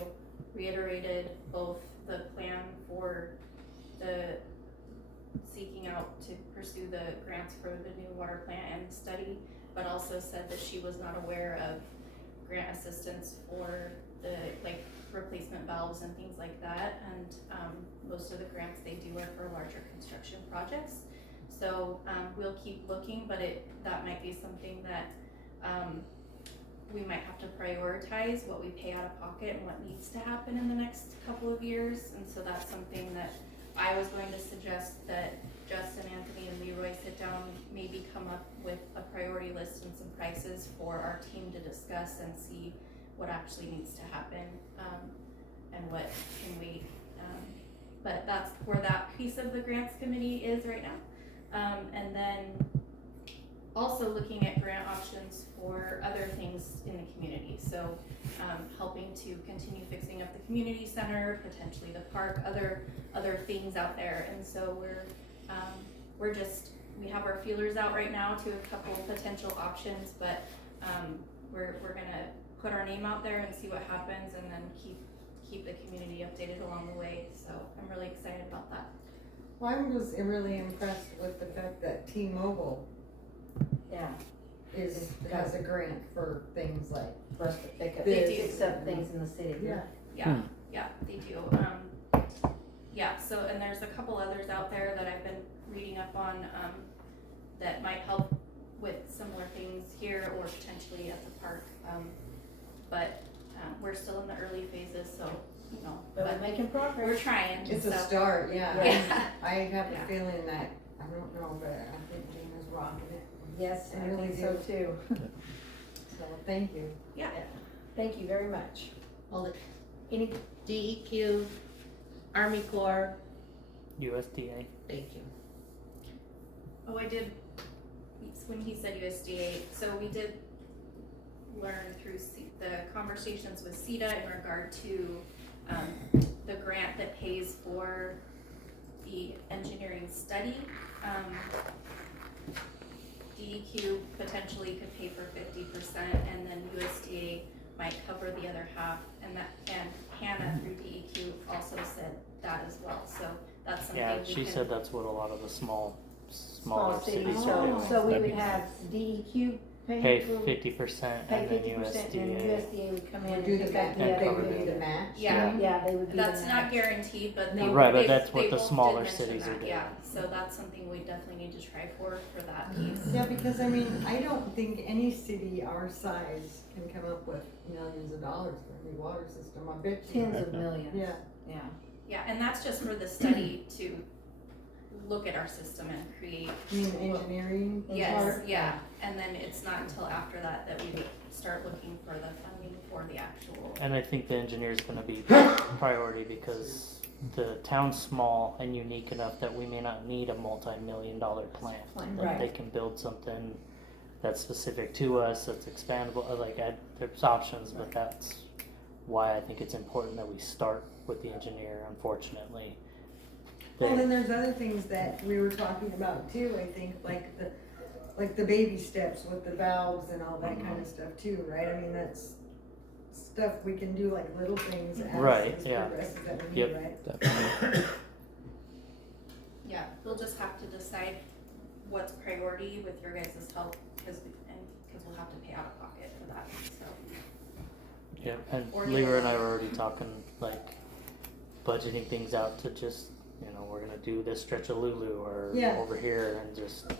reiterated both the plan for the seeking out to pursue the grants for the new water plant and the study, but also said that she was not aware of grant assistance for the like replacement valves and things like that, and most of the grants they do are for larger construction projects. So we'll keep looking, but that might be something that we might have to prioritize what we pay out of pocket and what needs to happen in the next couple of years. And so that's something that I was going to suggest that Justin, Anthony, and Leroy sit down, maybe come up with a priority list and some prices for our team to discuss and see what actually needs to happen and what can wait. But that's where that piece of the grants committee is right now. And then also looking at grant options for other things in the community. So helping to continue fixing up the community center, potentially the park, other things out there. And so we're just we have our feelers out right now to a couple potential options, but, we're gonna put our name out there and see what happens and then keep the community updated along the way, so I'm really excited about that. Well, I was really impressed with the fact that T-Mobile Yeah, has a grant for things like. for us to pick up, They do. fix up things in the city. Yeah, they do. Yeah, so, and there's a couple others out there that I've been reading up on, that might help with similar things here or potentially at the park. But we're still in the early phases, so, you know, But we're making progress. we're trying, It's a so. start, yeah. Yeah. I have Yeah. a feeling that, I don't know, but I think Gina's rocking it. Yes, I I really think so too. So, thank you. Yeah. Thank you very much. All the Any, DEQ, Army Corps, USDA. thank you. Oh, I did, when he said USDA, so we did learn through the conversations with CETA in regard to, the grant that pays for the engineering study. DEQ potentially could pay for 50% and then USDA might cover the other half, and Hannah through DEQ also said that as well, so that's something Yeah, we she can- said that's what a lot of the smaller small cities, cities so, are doing. so we That'd would be- have DEQ Pay pay for, 50% pay and then 50% and USDA. USDA would come in We and do the pick match, up and the they cover other. would do the match. Yeah. Yeah, they would be the That's not match. guaranteed, but they. Right, but they- that's what they the both did smaller mention cities are that, doing. Yeah, so that's something we definitely need to try for that piece. Yeah, because I mean, I don't think any city our size can come up with millions of dollars for a new water system, I bet you. Tens of millions. Yeah. Yeah. Yeah, and that's just for the study to look at our system and create. I mean, engineering. Yes, part. yeah, and then it's not until after that that we would start looking for the funding for the actual. And I think the engineer's gonna be priority because the town's small and unique enough that we may not need a multi-million-dollar plant. That Right. they can build something that's specific to us, that's expandable, there's options, but that's why I think it's important that we start with the engineer, unfortunately. Well, then there's other things that we were talking about too, I think, like the baby steps with the valves and all that kind of stuff too, right? I mean, that's stuff we can do, like little things Right, as yeah. progresses that we Yep. need, right? Definitely. Yeah, we'll just have to decide what's priority with your guys' help, cause we'll have to pay out of pocket for that, so. Yeah, and Or Lever and the- I were already talking, like, budgeting things out to just, we're gonna do this stretch of Lulu or Yeah. over here and just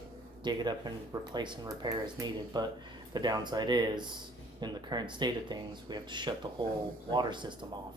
dig it up and replace and repair as needed, but the downside is, in the current state of things, we have to shut the whole water system off.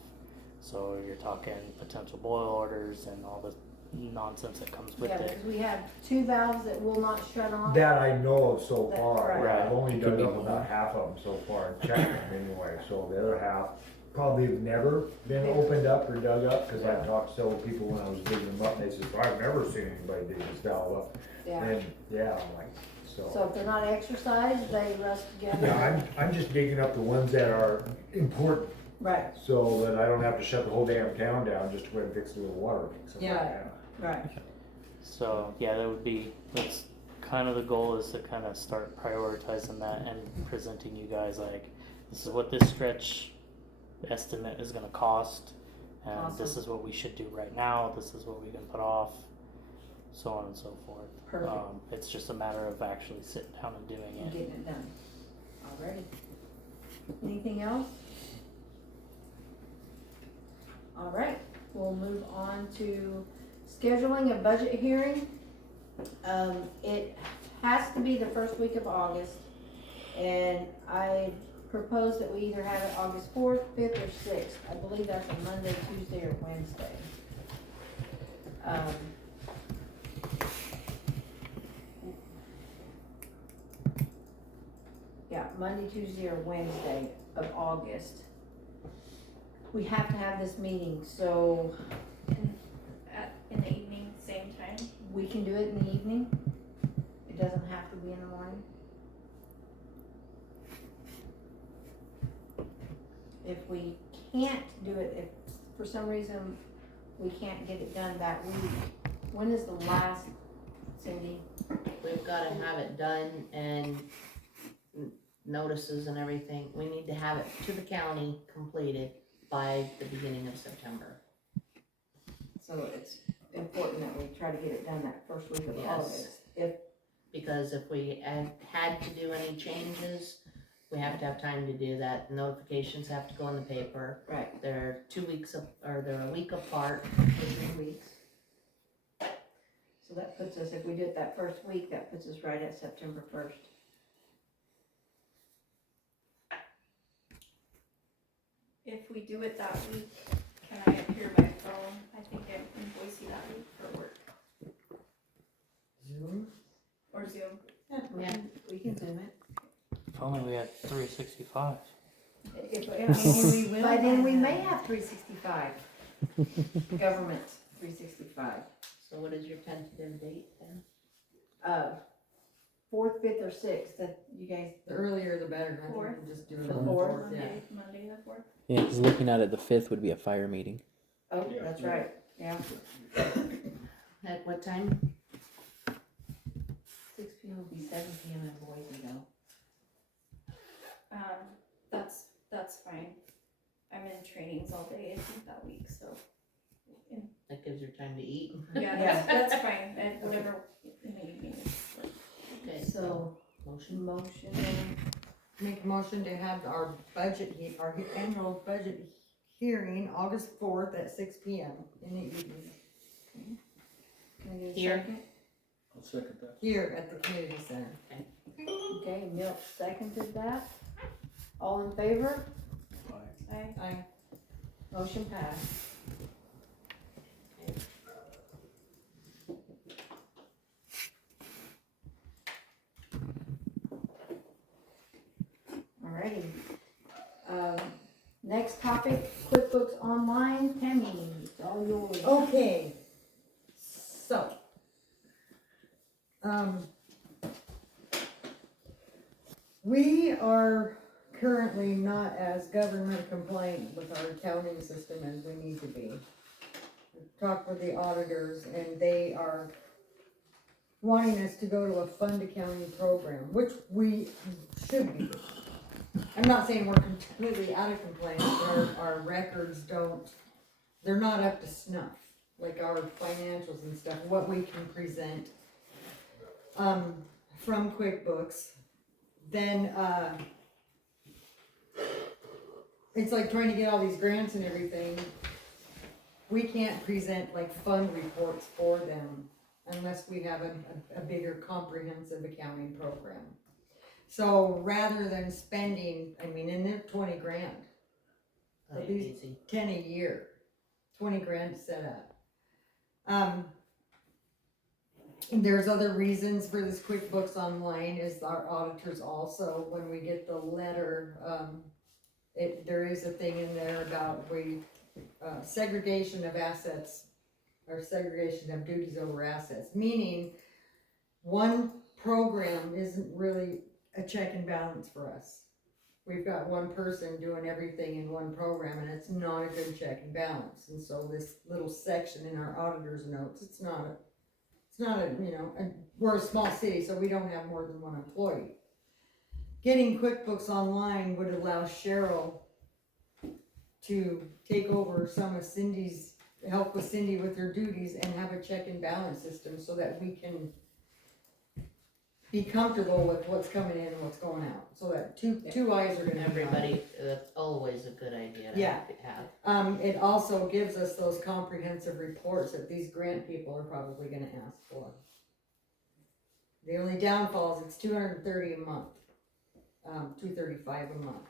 So you're talking potential boil orders and all the nonsense that comes with Yeah, it. because we have 2 valves that will not shut off. That I know of so That's far, right. I've only Could dug be up more. about half of them so far, and checked them anyway, so the other half probably have never been opened up or dug up, cause I've talked to several people when I was digging them up, and they said, well, I've never seen anybody dig this valve up. Yeah. And, yeah, I'm like, So if they're not exercised, they rust together. Yeah, I'm just digging up the ones that are important, Right, so that I don't have to shut the whole damn town down just to go ahead and fix the little water leaks. Yeah. right. So, yeah, that's kind of the goal, is to kind of start prioritizing that and presenting you guys like, this is what this stretch estimate is gonna cost, and this Awesome. is what we should do right now, this is what we can put off, so on and so forth. Perfect. It's just a matter of actually sitting down and doing And it. getting it done. Alrighty. Anything else? Alright, we'll move on to scheduling a budget hearing. It has to be the first week of August, and I propose that we either have it August 4th, 5th, or 6th. I believe that's a Monday, Tuesday, or Wednesday. Yeah, Monday, Tuesday, or Wednesday of August. We have to have this meeting, so In the evening, same time. we can do it in the evening. It doesn't have to be in the morning. If we can't do it, if for some reason we can't get it done that week, when is the last, Cindy? gotta have it done and notices and everything, we need to have it to the county completed by the beginning of September. So it's important that we try to get it done that first week of Yes. August. If, Because if we had to do any changes, we have to have time to do that. Notifications have to go in the paper. right, They're 2 weeks, they're a week apart. for 3 weeks. So that puts us, if we do it that first week, that puts us right at September 1st. If we do it that week, can I appear by phone? I think I'm in Boise that week for work, Zoom? or Zoom. Yeah. We can zoom it. If only we had 365. By then we may have 365. Government 365. So what is your tentative date then? 4th, 5th, or 6th, that you guys, The earlier the better, I think Fourth. we just do it The on the 4th, fourth, yeah. Monday the 4th. Yeah, because looking at it, the 5th would be a fire meeting. oh, that's right, yeah. At what time? 6 p.m. will be 7 p.m. in Boise though. That's fine. I'm in trainings all day, I think, that week, so. That gives her time to eat. Yeah, Yeah. that's fine, and whatever in the evening is. Okay, So, motion. Make a motion to have our our annual budget hearing August 4th at 6 p.m. in the evening, can I get a Here. second? I'll second that. here at the community center. Okay, Milt seconded that. All in favor? Aye. Motion passed. Alrighty. Next topic, QuickBooks Online. Tammy, it's all yours. Okay, so, we are currently not as government compliant with our accounting system as we need to be. We've talked with the auditors and they are wanting us to go to a fund accounting program, which we should be. I'm not saying we're completely out of compliance, but our records they're not up to snuff, like our financials and stuff, what we can present, from QuickBooks. Then, it's like trying to get all these grants and everything. We can't present like fund reports for them unless we have a bigger comprehensive accounting program. So rather than spending, and they're 20 grand, Like these- easy. 10 a year, 20 grand to set up. And there's other reasons for this QuickBooks Online is our auditors also, when we get the letter, there is a thing in there about segregation of assets or segregation of duties over assets, meaning one program isn't really a check and balance for us. We've got one person doing everything in one program and it's not a good check and balance. And so this little section in our auditor's notes, it's not a, we're a small city, so we don't have more than one employee. Getting QuickBooks Online would allow Cheryl to take over some of help with Cindy with her duties and have a check and balance system so that we can be comfortable with what's coming in and what's going out, so that two eyes are gonna be on it. Everybody, that's always a good idea to Yeah. have. It also gives us those comprehensive reports that these grant people are probably gonna ask for. The only downfall is it's $230 a month, $235 a month.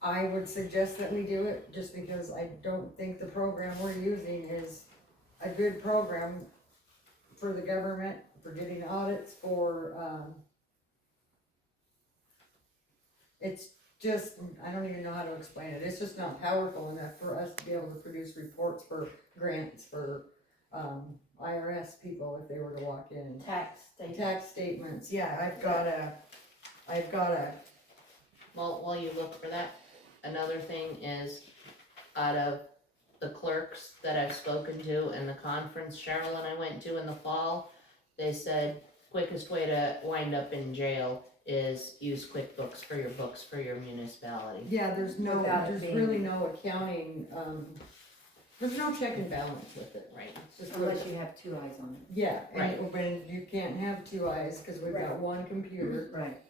I would suggest that we do it, just because I don't think the program we're using is a good program for the government, for getting audits, it's just, I don't even know how to explain it, it's just not powerful enough for us to be able to produce reports for grants, for, IRS people if they were to walk in. Tax statement. Tax statements, yeah, I've got a, While you look for that, another thing is, out of the clerks that I've spoken to in the conference Cheryl and I went to in the fall, they said quickest way to wind up in jail is use QuickBooks for your books for your municipality. Yeah, there's Without it there's being- really no accounting, there's no check and balance with it. Right. It's just Unless you have two eyes on Yeah, Right. and you can't have two eyes, cause we've got Right. one computer. it. Right.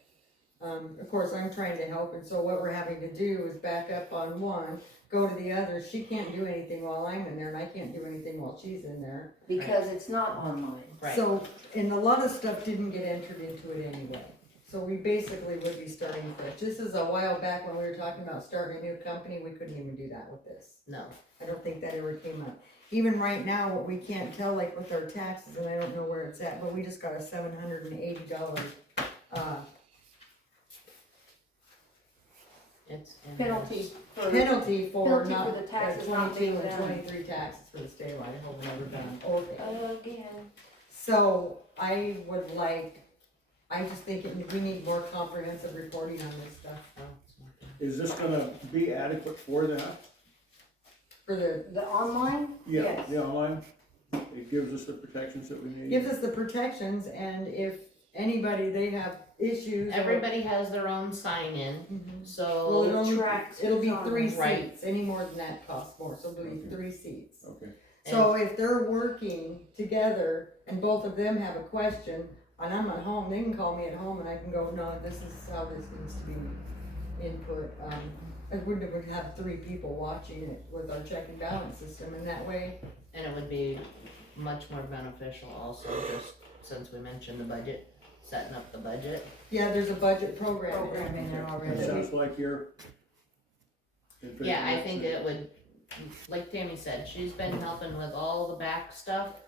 Of course, I'm trying to help, and so what we're having to do is back up on one, go to the other. She can't do anything while I'm in there, and I can't do anything while she's in there. Because it's not online. Right. So, and a lot of stuff didn't get entered into it anyway. So we basically would be starting fresh. This is a while back when we were talking about starting a new company, we couldn't even do that with this. No. I don't think that ever came up. Even right now, what we can't tell, like with our taxes, and I don't know where it's at, but we just got a $780, It's in Penalty for. penalty for Penalty not, for the taxes not 22 being and done. 23 taxes for the state of Idaho never done. Okay. Again. So I would like, I just think we need more comprehensive reporting on this stuff. Oh, it's not done. Is this gonna be adequate for that? For the, The online? Yeah, Yes. the online, it gives us the protections that we need. gives us the protections, and if anybody, they have issues. or- Everybody has their own sign-in, Mhm. Well, so it only- Tracks it'll be who's on 3 there. Right. seats, any more than that costs more, so it'll be Okay. 3 seats. Okay, So if they're working together and both of them have a question, and I'm at home, they can call me at home and I can go, no, this is how this needs to be input. And we would have 3 people watching it with our check and balance system, and that way, and it would be much more beneficial also, just since we mentioned the budget, setting up the budget. yeah, there's a budget program. Program in there that already. sounds like you're. in favor Yeah, of I that. think it would, like Tammy said, she's been helping with all the back stuff.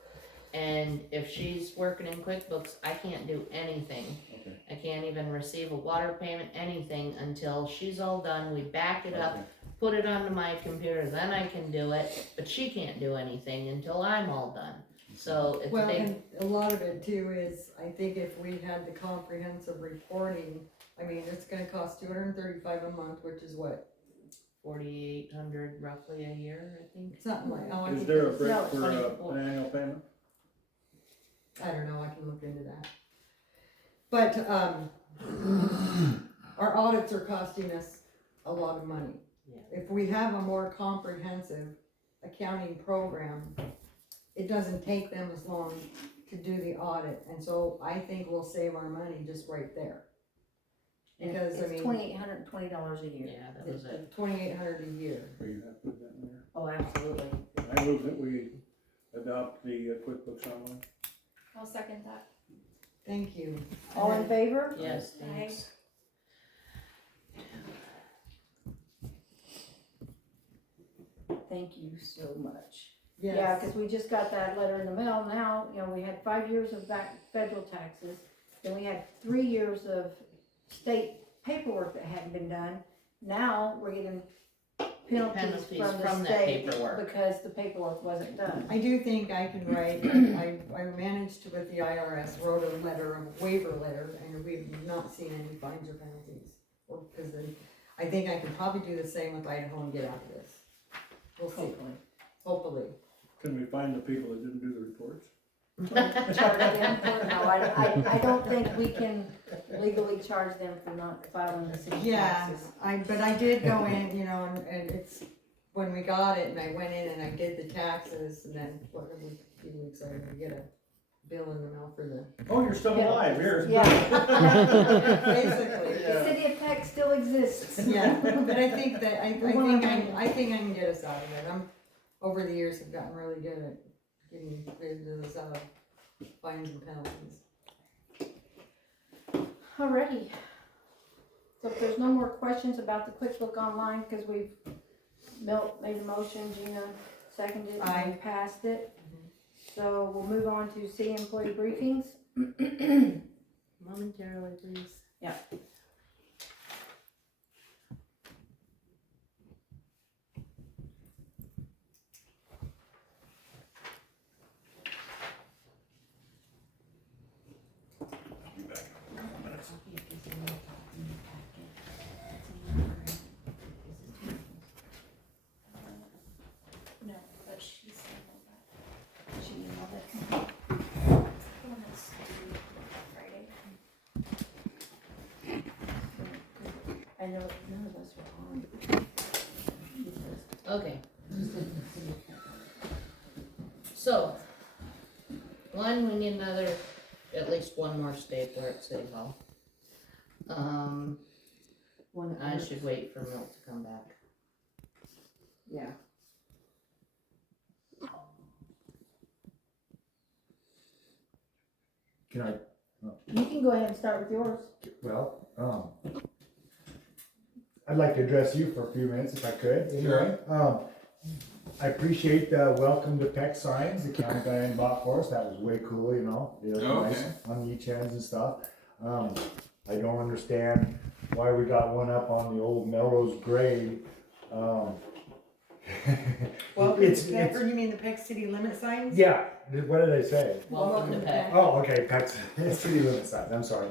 And if she's working in QuickBooks, I can't do anything. Okay. I can't even receive a water payment, anything, until she's all done. We back it up, Okay. put it onto my computer, then I can do it. But she can't do anything until I'm all done. So it's Well, big. and a lot of it too is, I think if we had the comprehensive reporting, I mean, it's gonna cost $235 a month, which is what, 4,800 roughly a year, I think. something like, oh, I Is think there a it's- break no, for 24. an annual payment? I don't know, I can look into that. But, our audits are costing us a lot of money. Yeah. If we have a more comprehensive accounting program, it doesn't take them as long to do the audit, and so I think we'll save our money just right there. Because, I It's mean, $2,820 a year. Yeah, that was it. 2,800 a year. Are you happy with that, Mayor? Oh, absolutely. I move that we adopt the QuickBooks Online. I'll second that. Thank you. All in favor? Yes, Aye. thanks. Thank you so much. Yes. Yeah, cause we just got that letter in the mail now, you know, we had 5 years of back federal taxes, then we had 3 years of state paperwork that hadn't been done. Now, we're getting penalties Penalties from the from that state paperwork. because the paperwork wasn't done. I do think I can write, I managed to, with the IRS, wrote a letter, a waiver letter, and we've not seen any fines or penalties. Or, cause then, I think I can probably do the same with Idaho and get out of this. We'll see, hopefully. Can we find the people that didn't do the reports? Charge them for, no, I don't think we can legally charge them for not filing the city Yeah, taxes. but I did go in, you know, and it's, when we got it, and I went in and I did the taxes, and then, what, a few weeks later, we get a bill in the mail for the, Oh, you're still alive, here. Yeah. basically. The city of Peck still exists. Yeah, but I think that, I We wanna think I can get us out of it. Over the years, have gotten really good at getting rid of those, fines and penalties. Alrighty. So if there's no more questions about the QuickBook Online, cause we've, Milt made a motion, Gina seconded, and Aye. we passed it. So we'll move on to city employee briefings. Momentarily, please. No. I know none of us were on. Okay. So, one, we need at least one more stapler at City Hall. One I should wait for Milt to come back. Yeah. Can I, You can go ahead and start with yours. well, I'd like to address you for a few minutes if I could, anyway. I appreciate the welcome to Peck signs the county guy in bought for us. That was way cool, you know. It was nice Okay. on each ends and stuff. I don't understand why we got one up on the old Melrose grade. Welcome It's- to Peck, or you mean the Peck city limit signs? Yeah, what did I say? Welcome to Peck. Oh, okay, Peck's city limit signs, I'm sorry.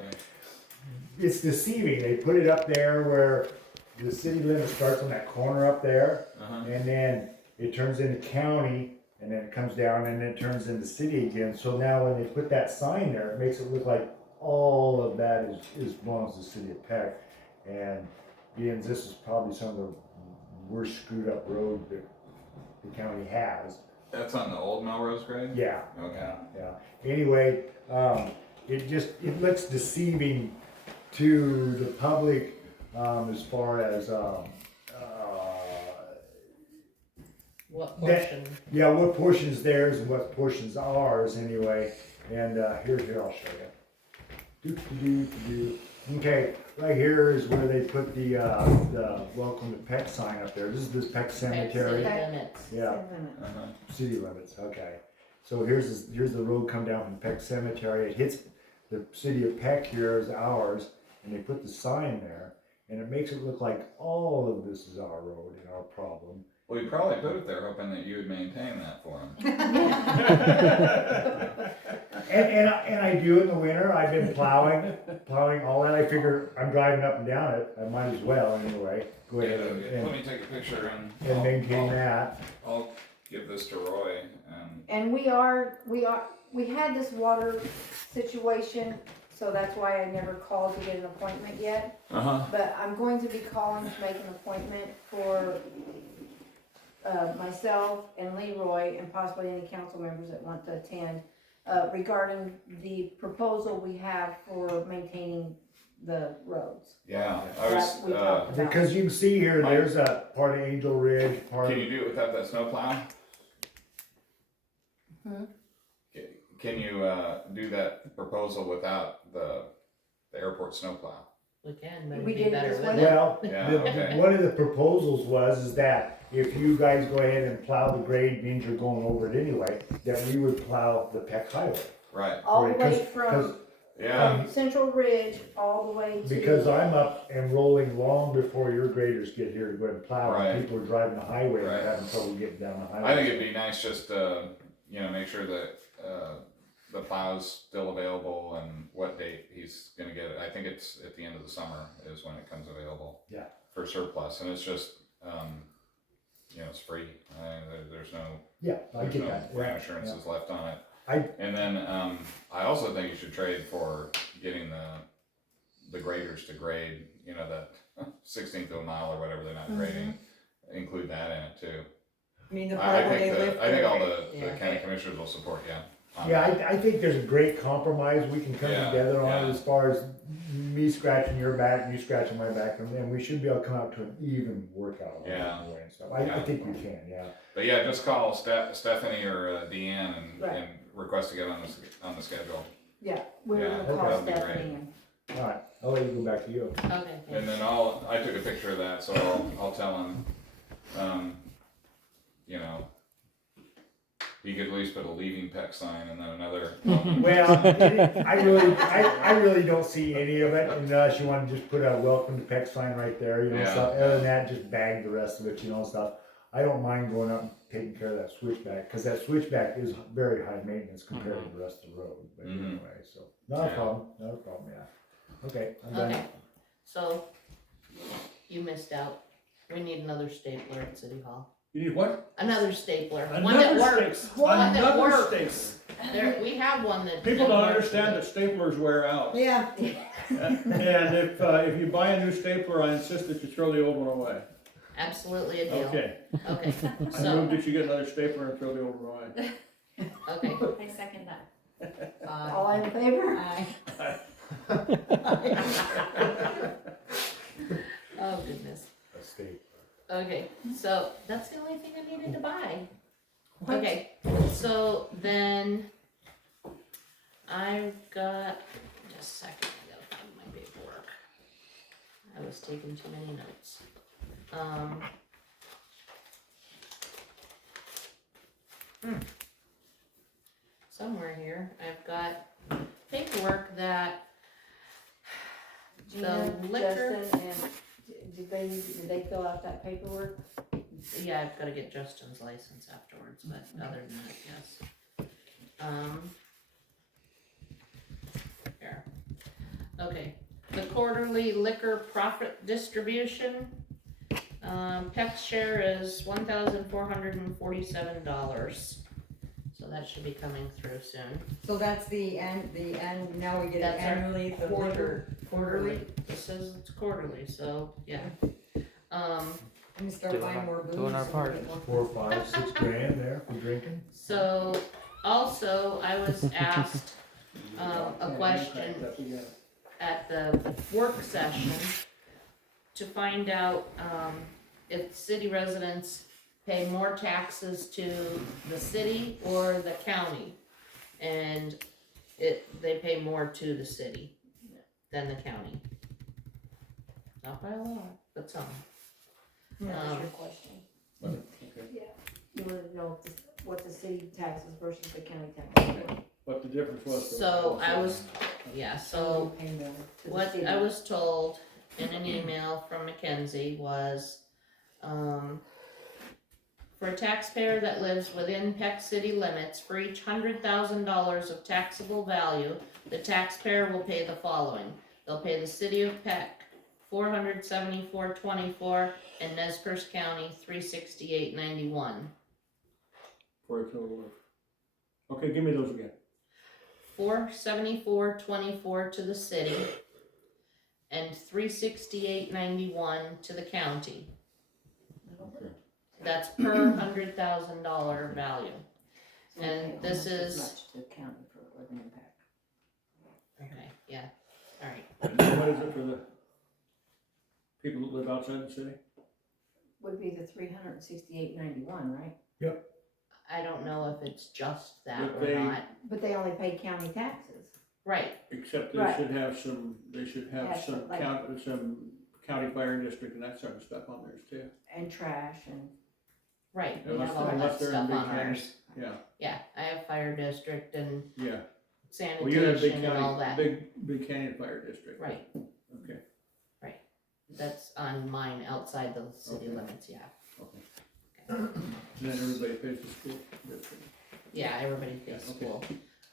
It's deceiving. They put it up there where the city limit starts on that corner up there, Uh-huh. and then it turns into county, and then it comes down, and then it turns into city again. So now when they put that sign there, it makes it look like all of that is belongs to the city of Peck. And being this is probably some of the worst screwed up road that the county has. That's on the old Melrose grade? Yeah. Okay. Yeah. Anyway, it looks deceiving to the public, as far as, What That- portion? yeah, what portion's theirs and what portion's ours anyway. And, here, I'll show you. Okay, right here is where they put the welcome to Peck sign up there. This is this Peck Cemetery. Peck City Limits. Yeah. Uh-huh. City limits, okay. So here's the road come down from Peck Cemetery. It hits the city of Peck here is ours, and they put the sign there, and it makes it look like all of this is our road and our problem. Well, you probably put it there hoping that you would maintain that for him. And I do in the winter. I've been plowing all that. I figure I'm driving up and down it. I might as well anyway. Go ahead Let me take a picture and and maintain that. I'll give this to Roy and And we had this water situation, so that's why I never called to get an appointment yet. But I'm going to be calling to make an appointment for myself and Leroy and possibly any council members that want to attend regarding the proposal we have for maintaining the roads. yeah, That we talked about. Because you can see here, there's a part of Angel Ridge, part can of. you do it without that snowplow? Hmm? Can you do that proposal without the airport snowplow? We can, but We it'd be did better this with one. it. Well, Yeah, okay. one of the proposals is that if you guys go ahead and plow the grade, means you're going over it anyway, that we would plow the Peck Highway. Right, All the way 'Cause- from yeah, Central Ridge all the way to. Because I'm up and rolling long before your graders get here to go ahead and plow. Right. And people are driving the highway Right. and having trouble getting down the highway. I think it'd be nice just to, make sure that, the plow's still available and what date he's gonna get it. I think it's at the end of the summer is when it comes available. Yeah. For surplus, and it's just, it's free, there's no, Yeah, I there's get no that. grant Yeah, assurances left on it. I- And then, I also think you should trade for getting the graders to grade, that 16th of a mile or whatever they're not grading, include that in it too. I mean, the I part where think they lift. I think all the- the yeah. county commissioners will support you. on Yeah, that. I think there's a great compromise we can come Yeah, together on yeah. as far as me scratching your back, and you scratching my back, and we should be able to come out to an even workout. Yeah. Anyway, and stuff. I Yeah. think we can, yeah. But yeah, just call Stephanie or Deanne Right. and request to get on the schedule. Yeah, we're Yeah, gonna call that'd be Stephanie great. and. All right, I'll let you go back to you. Okay, And thanks. then I took a picture of that, so I'll tell him, he could at least put a leaving Peck sign and then another. Well, I really don't see any of it unless you want to just put a welcome to Peck sign right there, Yeah. stuff. Other than that, just bag the rest of it, stuff. I don't mind going up and taking care of that switchback, because that switchback is very high maintenance compared to the rest of the road. But Mhm. anyway, so, not a Yeah. problem, yeah. Okay, I'm done. Okay, so, you missed out. We need another stapler at City Hall. You need what? Another stapler, one that works, one that Another works. stapler. There, we have one that. People that don't works. understand that staplers wear out. Yeah, And if you buy a new stapler, I insist that you throw the old one away. Absolutely a deal. Okay, Okay, I move so, that you get another stapler and throw the old one away. okay, I second that. All in favor? Aye. oh goodness. A state. Okay, so that's the only thing I needed to buy. Okay, so then I've got, just a second, I gotta find my paperwork. I was taking too many notes. Somewhere here, I've got paperwork that Gina, the liquor, Justin, and did they fill out that paperwork? yeah, I've gotta get Justin's license afterwards, but other than that, yes. Here. Okay, the quarterly liquor profit distribution. Peck's share is $1,447. So that should be coming through soon. So that's the end, now we get it That's our annually, the liquor. Quarterly, it says it's quarterly, so, yeah. I'm gonna start Doing buying our- more booze. doing our so we part. get more- 4, 5, 6 grand there for drinking. So, also, I was asked, a question at the work session to find out, if city residents pay more taxes to the city or the county. And they pay more to the city than the county. Not by a lot, but some. That's your question. Okay. You wanted to know what the city taxes versus the county taxes. What the difference was. So I was, yeah, so Pay more to the what city. I was told in an email from Mackenzie was, for a taxpayer that lives within Peck city limits, for each $100,000 of taxable value, the taxpayer will pay the following. They'll pay the city of Peck $474.24 and Nez Perce County $368.91. For a total of, okay, give me those again. $474.24 to the city and $368.91 to the county. Okay. That's per $100,000 value. So we and pay this almost as is- much to the county for living in Peck. Okay, yeah, alright. And what is it for the people that live outside the city? Would be the $368.91, right? I don't know if it's just that But or they- not. But they only pay county taxes. Right, Except they Right. should have some, Yeah, some like- county fire district and that sort of stuff on theirs too. And trash and, right, we Unless have all that unless they're in stuff big on county, ours. yeah, Yeah, I have fire district and yeah. Well, you have big sanitation and all that. big canyon fire district. Right, Okay, that's on mine outside the city Okay. limits, yeah. okay. And then everybody pays the school district. Yeah, everybody pays Yeah, okay. school.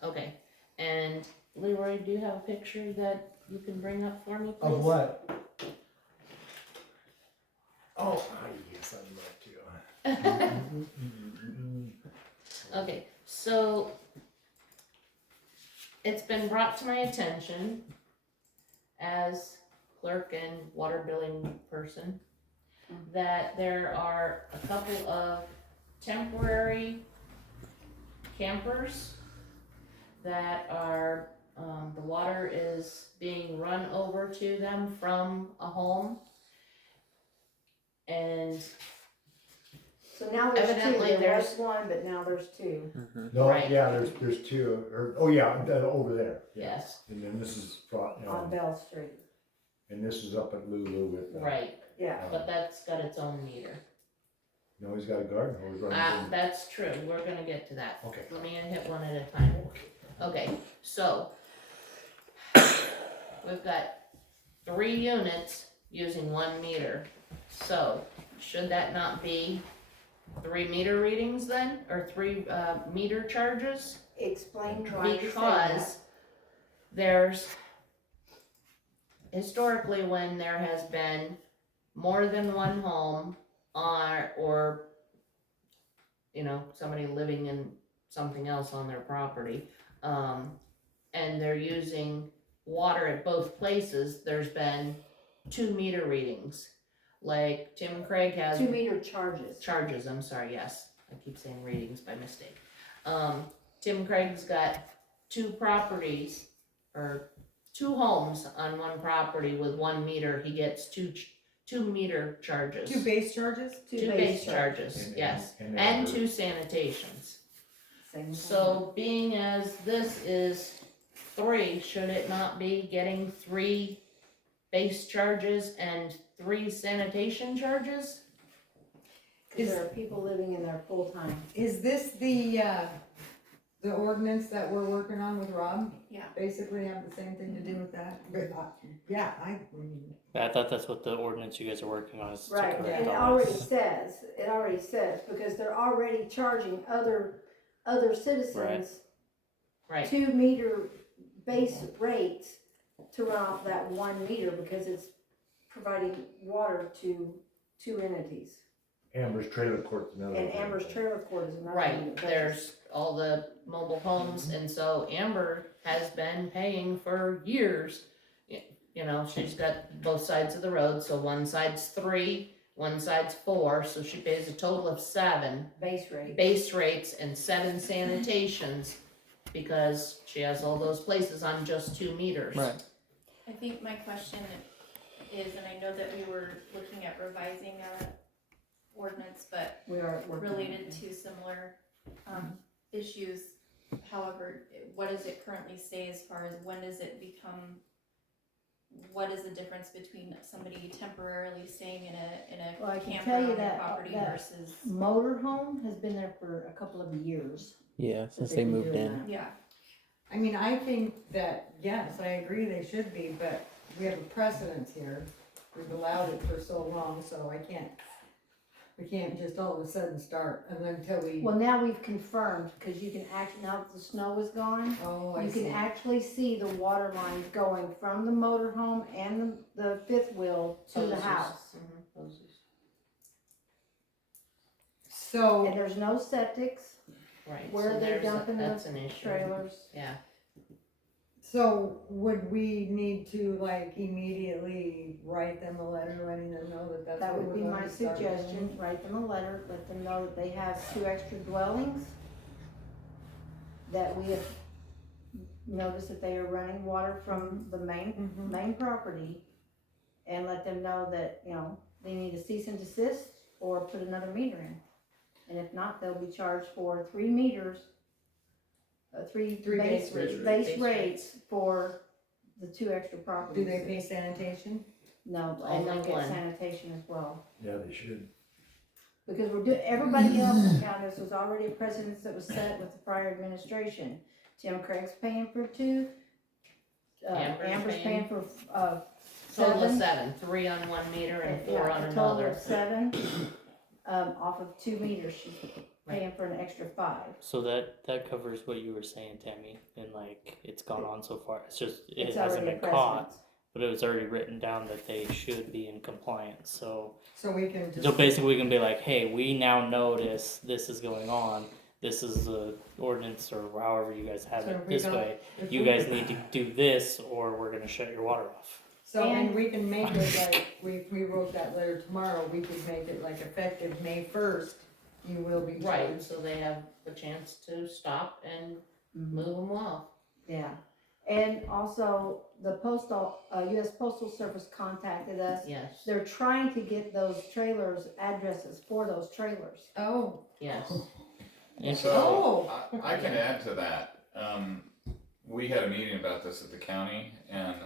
Okay, and Leroy, do you have a picture that you can bring up for me, please? Of what? Oh, yes, I'd love to. Okay, so it's been brought to my attention as clerk and water billing person that there are a couple of temporary campers that are, the water is being run over to them from a home. And so now there's two, Evidently there there's- was one, but now there's two. No, Right. yeah, there's 2, oh yeah, over there. Yeah. yes, And then this is, On Bell Street, and this is up at Lulu with. right, yeah. but that's got its own meter. No, he's got a garden hose running in. That's true, we're gonna get to that. Okay. Let me hit one at a time. Okay, so, we've got 3 units using 1 meter. So, should that not be 3 meter readings then, or 3 meter charges? Explain why you say that. Because there's, historically, when there has been more than one home or you know, somebody living in something else on their property, and they're using water at both places, there's been 2 meter readings. Like Tim Craig has 2 meter charges. charges, I'm sorry, yes. I keep saying readings by mistake. Tim Craig's got 2 properties, or 2 homes on one property with 1 meter. He gets 2 meter charges. 2 base charges? 2 base charges, yes. And 2 sanitations. Same So being as this is 3, should it not be getting 3 base charges and 3 sanitation charges? Because there are people living in there full time. Is this the ordinance that we're working on with Rob? Yeah. Basically have the same thing to do with that? But, yeah, I mean, I thought that's what the ordinance you guys are working on is to Right, correct and it all already this. says, because they're already charging other citizens Right. 2 meter base rates to run off that 1 meter because it's providing water to 2 entities. Amber's Trailer Court's another. And example. Amber's Trailer Court is another. one Right, that does there's all the mobile homes, and so Amber has been paying for years. You know, she's got both sides of the road, so one side's 3, one side's 4, so she pays a total of 7 base rate. base rates and 7 sanitations, because she has all those places on just 2 meters. Right. I think my question is, and I know that we were looking at revising a ordinance, but We are working on it. related to similar issues. However, what does it currently say as far as when does it become, what is the difference between somebody temporarily staying in Well, I a can camper tell on you their that- property that- versus, Motorhome has been there for a couple of years. Yeah, that since they've they been moved doing in. that. yeah. I mean, I think that, yes, I agree they should be, but we have a precedence here. We've allowed it for so long, so we can't just all of a sudden start until we, Well, now we've confirmed, because you can now that the snow is gone, oh, I you see. can actually see the water lines going from the motorhome and the fifth wheel to the Hoses. house. Mhm, hoses. So, And there's no septics, Right, Where so they're there's a- dumping that's an issue. trailers. Yeah, so would we need to like immediately write them a letter letting them know that that's That what would we're be going my to start doing? suggestion, write them a letter, let them know that they have 2 extra dwellings. That we have noticed that they are running water from the Mhm. main property. And let them know that, you know, they need to cease and desist or put another meter in. And if not, they'll be charged for 3 meters, 3 Three base base base rates for the 2 extra properties. Do they pay sanitation? No, All and they'll in get one. sanitation as well. Yeah, they should. Because everybody else in town, this was already a precedence that was set with the prior administration. Tim Craig's paying for 2, Amber's paying for, total of 7. 7, 3 on 1 meter and 4 Yeah, on a total another. of 7, off of 2 meters, she's paying for an extra 5. So that covers what you were saying, Tammy, and like it's gone on so far. It's just it It's hasn't already been a caught, precedence. but it was already written down that they should be in compliance. So we can just. So basically, we can be like, hey, we now notice this is going on. This is the ordinance, or however you guys have So it if we this don't- way. if You we- guys need to do this, or we're gonna shut your water off. So, and And- we can make it like, we wrote that letter tomorrow, we could make it like effective May 1st, you will be Right, charged. so they have the chance to stop and Mhm. move them off. Yeah, and also the US Postal Service contacted us. Yes, They're trying to get those trailers, addresses for those trailers. Oh, yes. So, I can add to that. We had a meeting about this at the county, and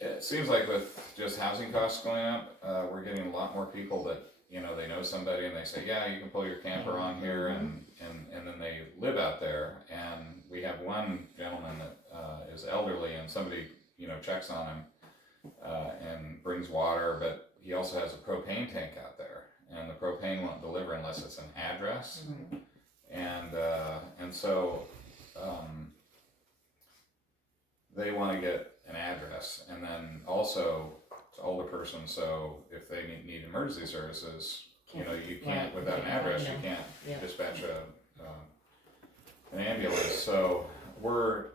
it seems like with just housing costs going up, we're getting a lot more people that, you know, they know somebody and they say, yeah, you can pull your camper on here, and then they live out there. And we have one gentleman that is elderly, and somebody, you know, checks on him and brings water, but he also has a propane tank out there, and the propane won't deliver unless it's an address. And so they want to get an address, and then also it's an older person, so if they need emergency services, you know, you can't, Right, without an can't address, find you them. can't Yeah. dispatch an ambulance. So we're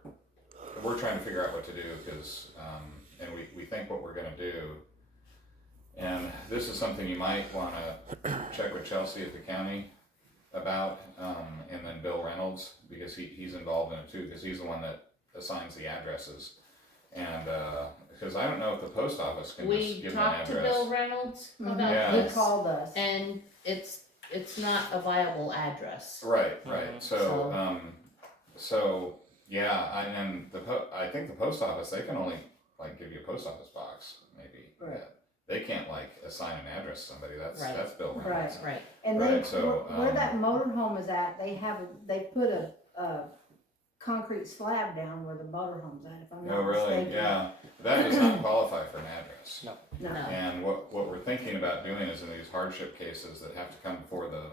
we're trying to figure out what to do, because, and we think what we're gonna do, and this is something you might wanna check with Chelsea at the county about, and then Bill Reynolds, because he's involved in it too, because he's the one that assigns the addresses. And, because I don't know if the post office can just We give them an talked to address. Bill Reynolds about Yeah. He this, called us. and it's not a viable address. Right, So- so, yeah, and I think the post office, they can only, like, give you a post office box, maybe. Right. They can't, like, assign an address to somebody, that's Right. Bill Right. Reynolds. Right. And Right, they, so, where that motorhome is at, they put a concrete slab down where the motorhome's at, if I'm Oh, not really? mistaken. Yeah, that does not qualify for an address. No. No, No. And what we're thinking about doing is in these hardship cases that have to come before the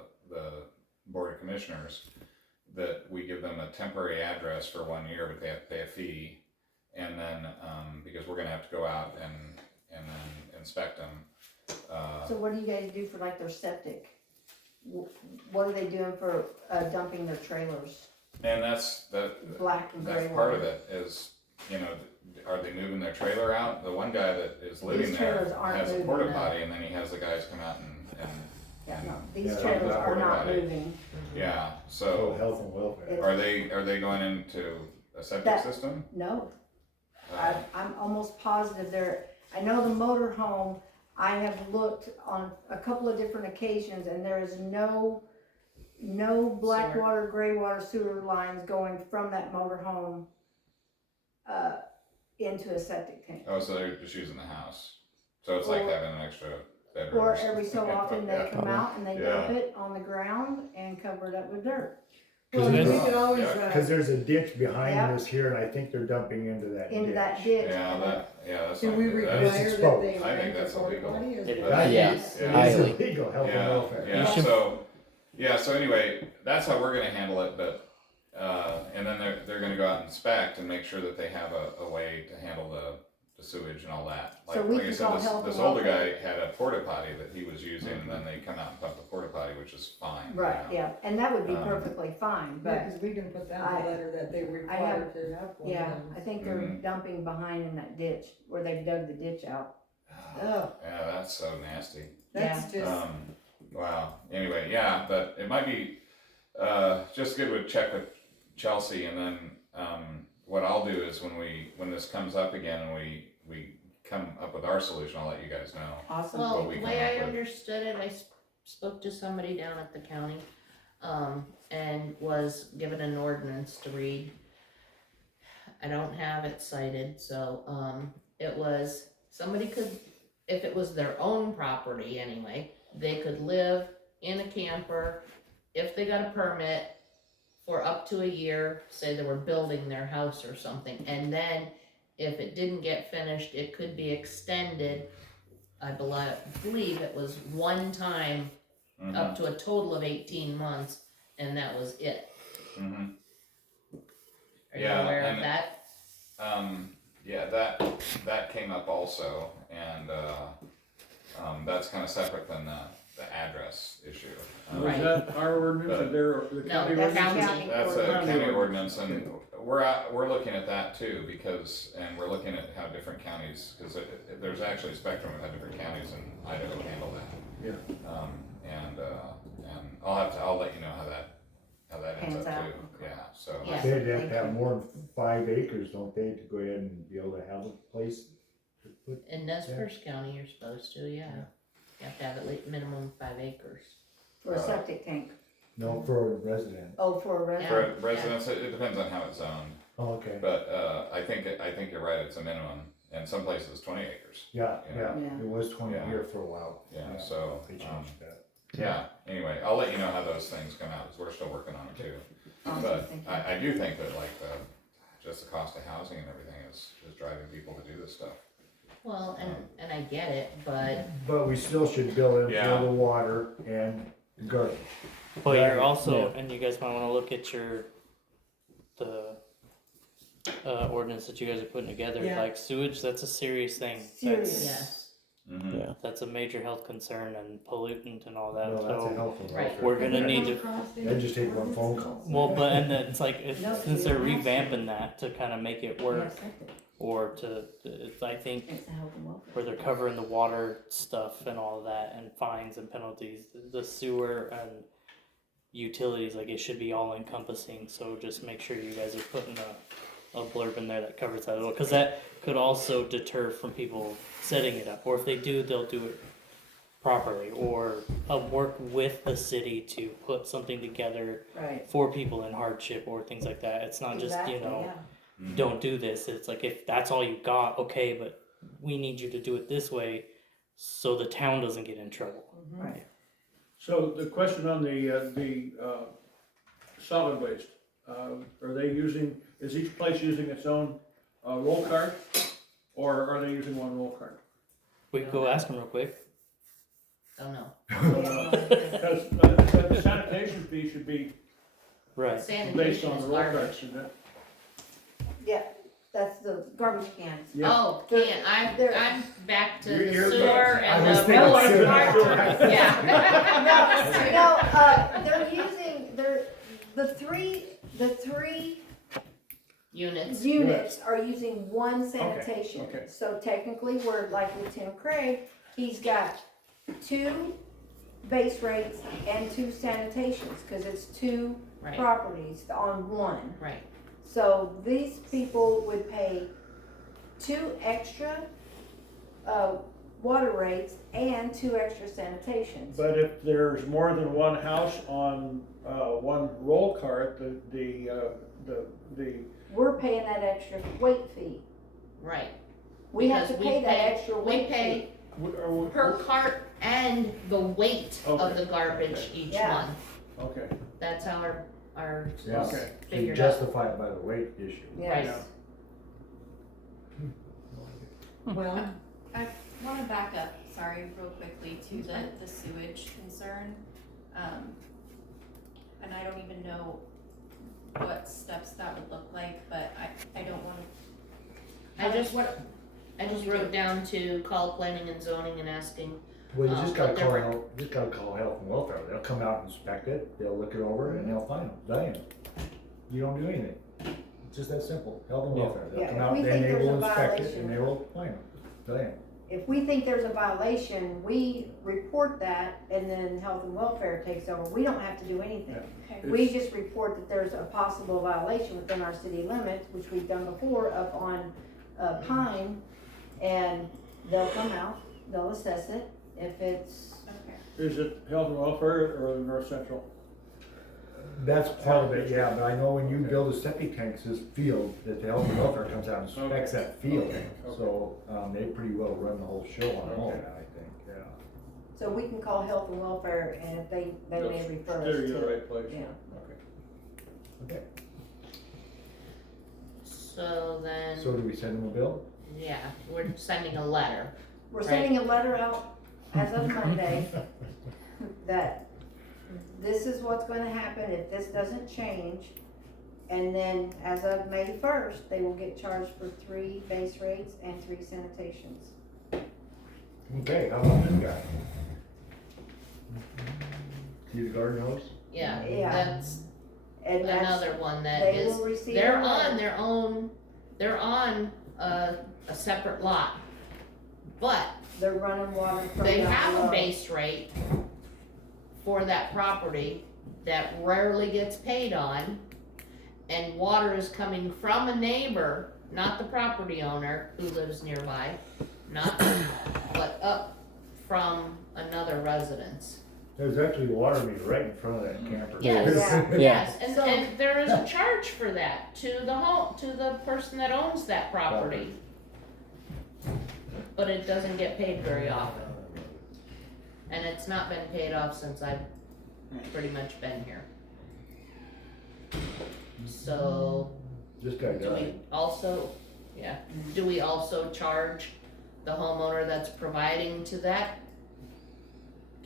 Board of Commissioners, that we give them a temporary address for 1 year, but they have to pay a fee. And then, because we're gonna have to go out and then inspect them. so what do you guys do for like their septic? What are they doing for dumping their trailers, And that's black and gray that's part of water? it is, you know, are they moving their trailer out? The one guy that is living These there trailers aren't has a moving, porta no. potty, and then he has the guys come out and Yeah, no, these Yeah, trailers that are porta not potty. moving. yeah, So so health and welfare. are they going into a septic That- system? No, Uh, I'm almost positive there, I know the motor home, I have looked on a couple of different occasions and there is no black Sewer. water, gray water sewer lines going from that motor home into a septic tank. Oh, so they're just using the house. So it's like Or- having an extra bedroom. Or every so often they Yeah. come out and they dump Yeah. it on the ground and cover it up with dirt. Well, we Because could always, there's a ditch behind Yeah. us here, and I think they're dumping into that ditch. Into that ditch. Yeah, that's do not we good. require That's- That's that exposed. they I think rent a that's porta illegal. potty? Is It that- is. That Yeah. is- Yeah. It Highly. is illegal, health and Yeah, welfare. yeah, You should- so anyway, that's how we're gonna handle it, but, and then they're gonna go out and inspect and make sure that they have a way to handle the sewage and all that. So we Like I can said, call health this and older welfare. guy had a porta potty that he was using, and then they come out and pump the porta potty, which is fine. you Right, know. yeah, and that would be Um, perfectly fine, Yeah, but, 'cause we can put that in I- the letter that they require have- to have one. yeah, I think they're Mhm. dumping behind in that ditch, where they've dug the ditch out. Oh, Yeah, that's so nasty. that's just, Wow, anyway, yeah, but it might be, just good to check with Chelsea, and then, what I'll do is when this comes up again and we come up with our solution, I'll let you guys know. Awesome. What Well, we the come way up I with. understood it, I spoke to somebody down at the county, and was given an ordinance to read. I don't have it cited, so, it was, somebody could, if it was their own property anyway, they could live in a camper if they got a permit for up to a year, say they were building their house or something, and then if it didn't get finished, it could be extended. I believe it was one time Mhm, up to a total of 18 months, and that was it. mhm. Are you Yeah, aware of and- that? Yeah, that came up also, and, that's kinda separate than the address issue. Was Right. that our ordinance or the No, county that's ordinance? county. That's a County county ordinance. ordinance, and we're looking at that too, because, and we're looking at how different counties, cause there's actually a spectrum of how different counties in Idaho handle that. Yeah. And I'll let you know how that ends Pans up out. too, yeah, so. Yeah. They'd have Thank to have you. more than 5 acres, don't they, to go ahead and be able to have a place to put? In Nez Perce County, you're supposed to, yeah. You have to have at least minimum 5 acres. For a septic tank, No, for a resident. oh, for a resident. For residents, it depends on how it's zoned, Oh, okay. but, I think you're right, it's a minimum, and some places 20 acres, Yeah, Yeah. yeah, it was 20 Yeah. here for a while. yeah, so. They changed that. Yeah, anyway, I'll let you know how those things come out, because we're still working on it too. Awesome, But thank you. I do think that like just the cost of housing and everything is driving people to do this stuff. Well, and I get it, but But we still should bill in Yeah. for the water and the garbage. But Right, you're also, yeah. and you guys might want to look at the ordinance that you guys are putting together. Yeah. Like sewage, that's a serious thing. Serious. That's, yes. Mm-hmm. Yeah. that's a major health concern and pollutant and all that. No, that's a So health and Right. welfare. we're gonna thing. need to. That'd just take one phone call. Well, but and then it's like if, No, since you they're don't have to. revamping that to kind of make it work, or to it's, I think It's a health and welfare. where they're covering the water stuff and all of that and fines and penalties, the sewer and utilities, like it should be all encompassing. So just make sure you guys are putting a blurb in there that covers that, because that could also deter from people setting it up, or if they do, they'll do it properly, or work with the city to put something together Right. for people in hardship or things like that. It's not just, Exactly, you know, yeah. don't do this. It's like, if that's all you got, okay, but we need you to do it this way so the town doesn't get in trouble. Right. So the question on the solid waste, are they using, is each place using its own roll cart? Or are they using one roll cart? We can go ask them real quick. Don't know. Because the sanitation fee should be Right. based Sanitation on is the roll cart, garbage. shouldn't it? Yeah, that's the garbage cans. Yeah. Oh, can I'm back to the You're- sewer I and was the thinking roller sewer. cart. Yeah. No, they're using, the three Units. units are using one sanitation. okay. So technically, we're like with Tim Craig, he's got 2 base rates and 2 sanitations, cause it's 2 Right, properties on one. right. So these people would pay 2 extra, water rates and 2 extra sanitations. But if there's more than one house on one roll cart, the We're paying that extra weight fee. Right. We have to Because we pay that pay- extra We weight pay fee. per cart and the weight of Okay, the garbage okay. each Yeah. month. Okay, That's how our Yeah. okay. You figured out. justify it by the weight issue. Yes. Well, I wanna back up, sorry, real quickly to the sewage concern. And I don't even know what steps that would look like, but I don't wanna. I just wrote down to call planning and zoning and asking, Well, you just gotta But call they're- health, you just gotta call health and welfare, they'll come out and inspect it, they'll look it over and they'll fine them, damn. You don't do anything, it's just that simple, health and Yeah. welfare, they'll Yeah, come if out, we then think they there's will a inspect it violation. and they will fine them, damn. If we think there's a violation, we report that and then health and welfare takes over. We don't have to do anything. Okay. We just report that there's a possible violation within our city limits, which we've done before up on, Pine. And they'll come out, they'll assess it. If it's, Okay. Is it health and welfare or the North Central? That's part of it, yeah, but I know when you build a septic tank, this field, that the health and welfare comes out and inspects Okay. that field. Okay. So, they pretty well run the whole show on all Okay. that, I think, yeah. so we can call health and welfare and if they may refer us Steer you in the to. right place. Yeah. Okay. Okay, so then, so do we send them a bill? yeah, we're sending a letter. We're sending a letter out as of Monday that this is what's gonna happen if this doesn't change. And then as of May 1st, they will get charged for 3 base rates and 3 sanitations. Okay, how about this guy? See the garden hose? Yeah, Yeah. that's And that's, another one that they is, will receive. they're a on letter. their own, they're on a separate lot. But They're running water from they down have a below. base rate for that property that rarely gets paid on. And water is coming from a neighbor, not the property owner who lives nearby, but up from another residence. There's actually a water meter right in front of that camper. Yes, Yeah. yes, and, So- and there is a charge for that to the person that owns that property. But it doesn't get paid very often. And it's not been paid off since I've pretty much been here. So, This guy do we died. also, do we also charge the homeowner that's providing to that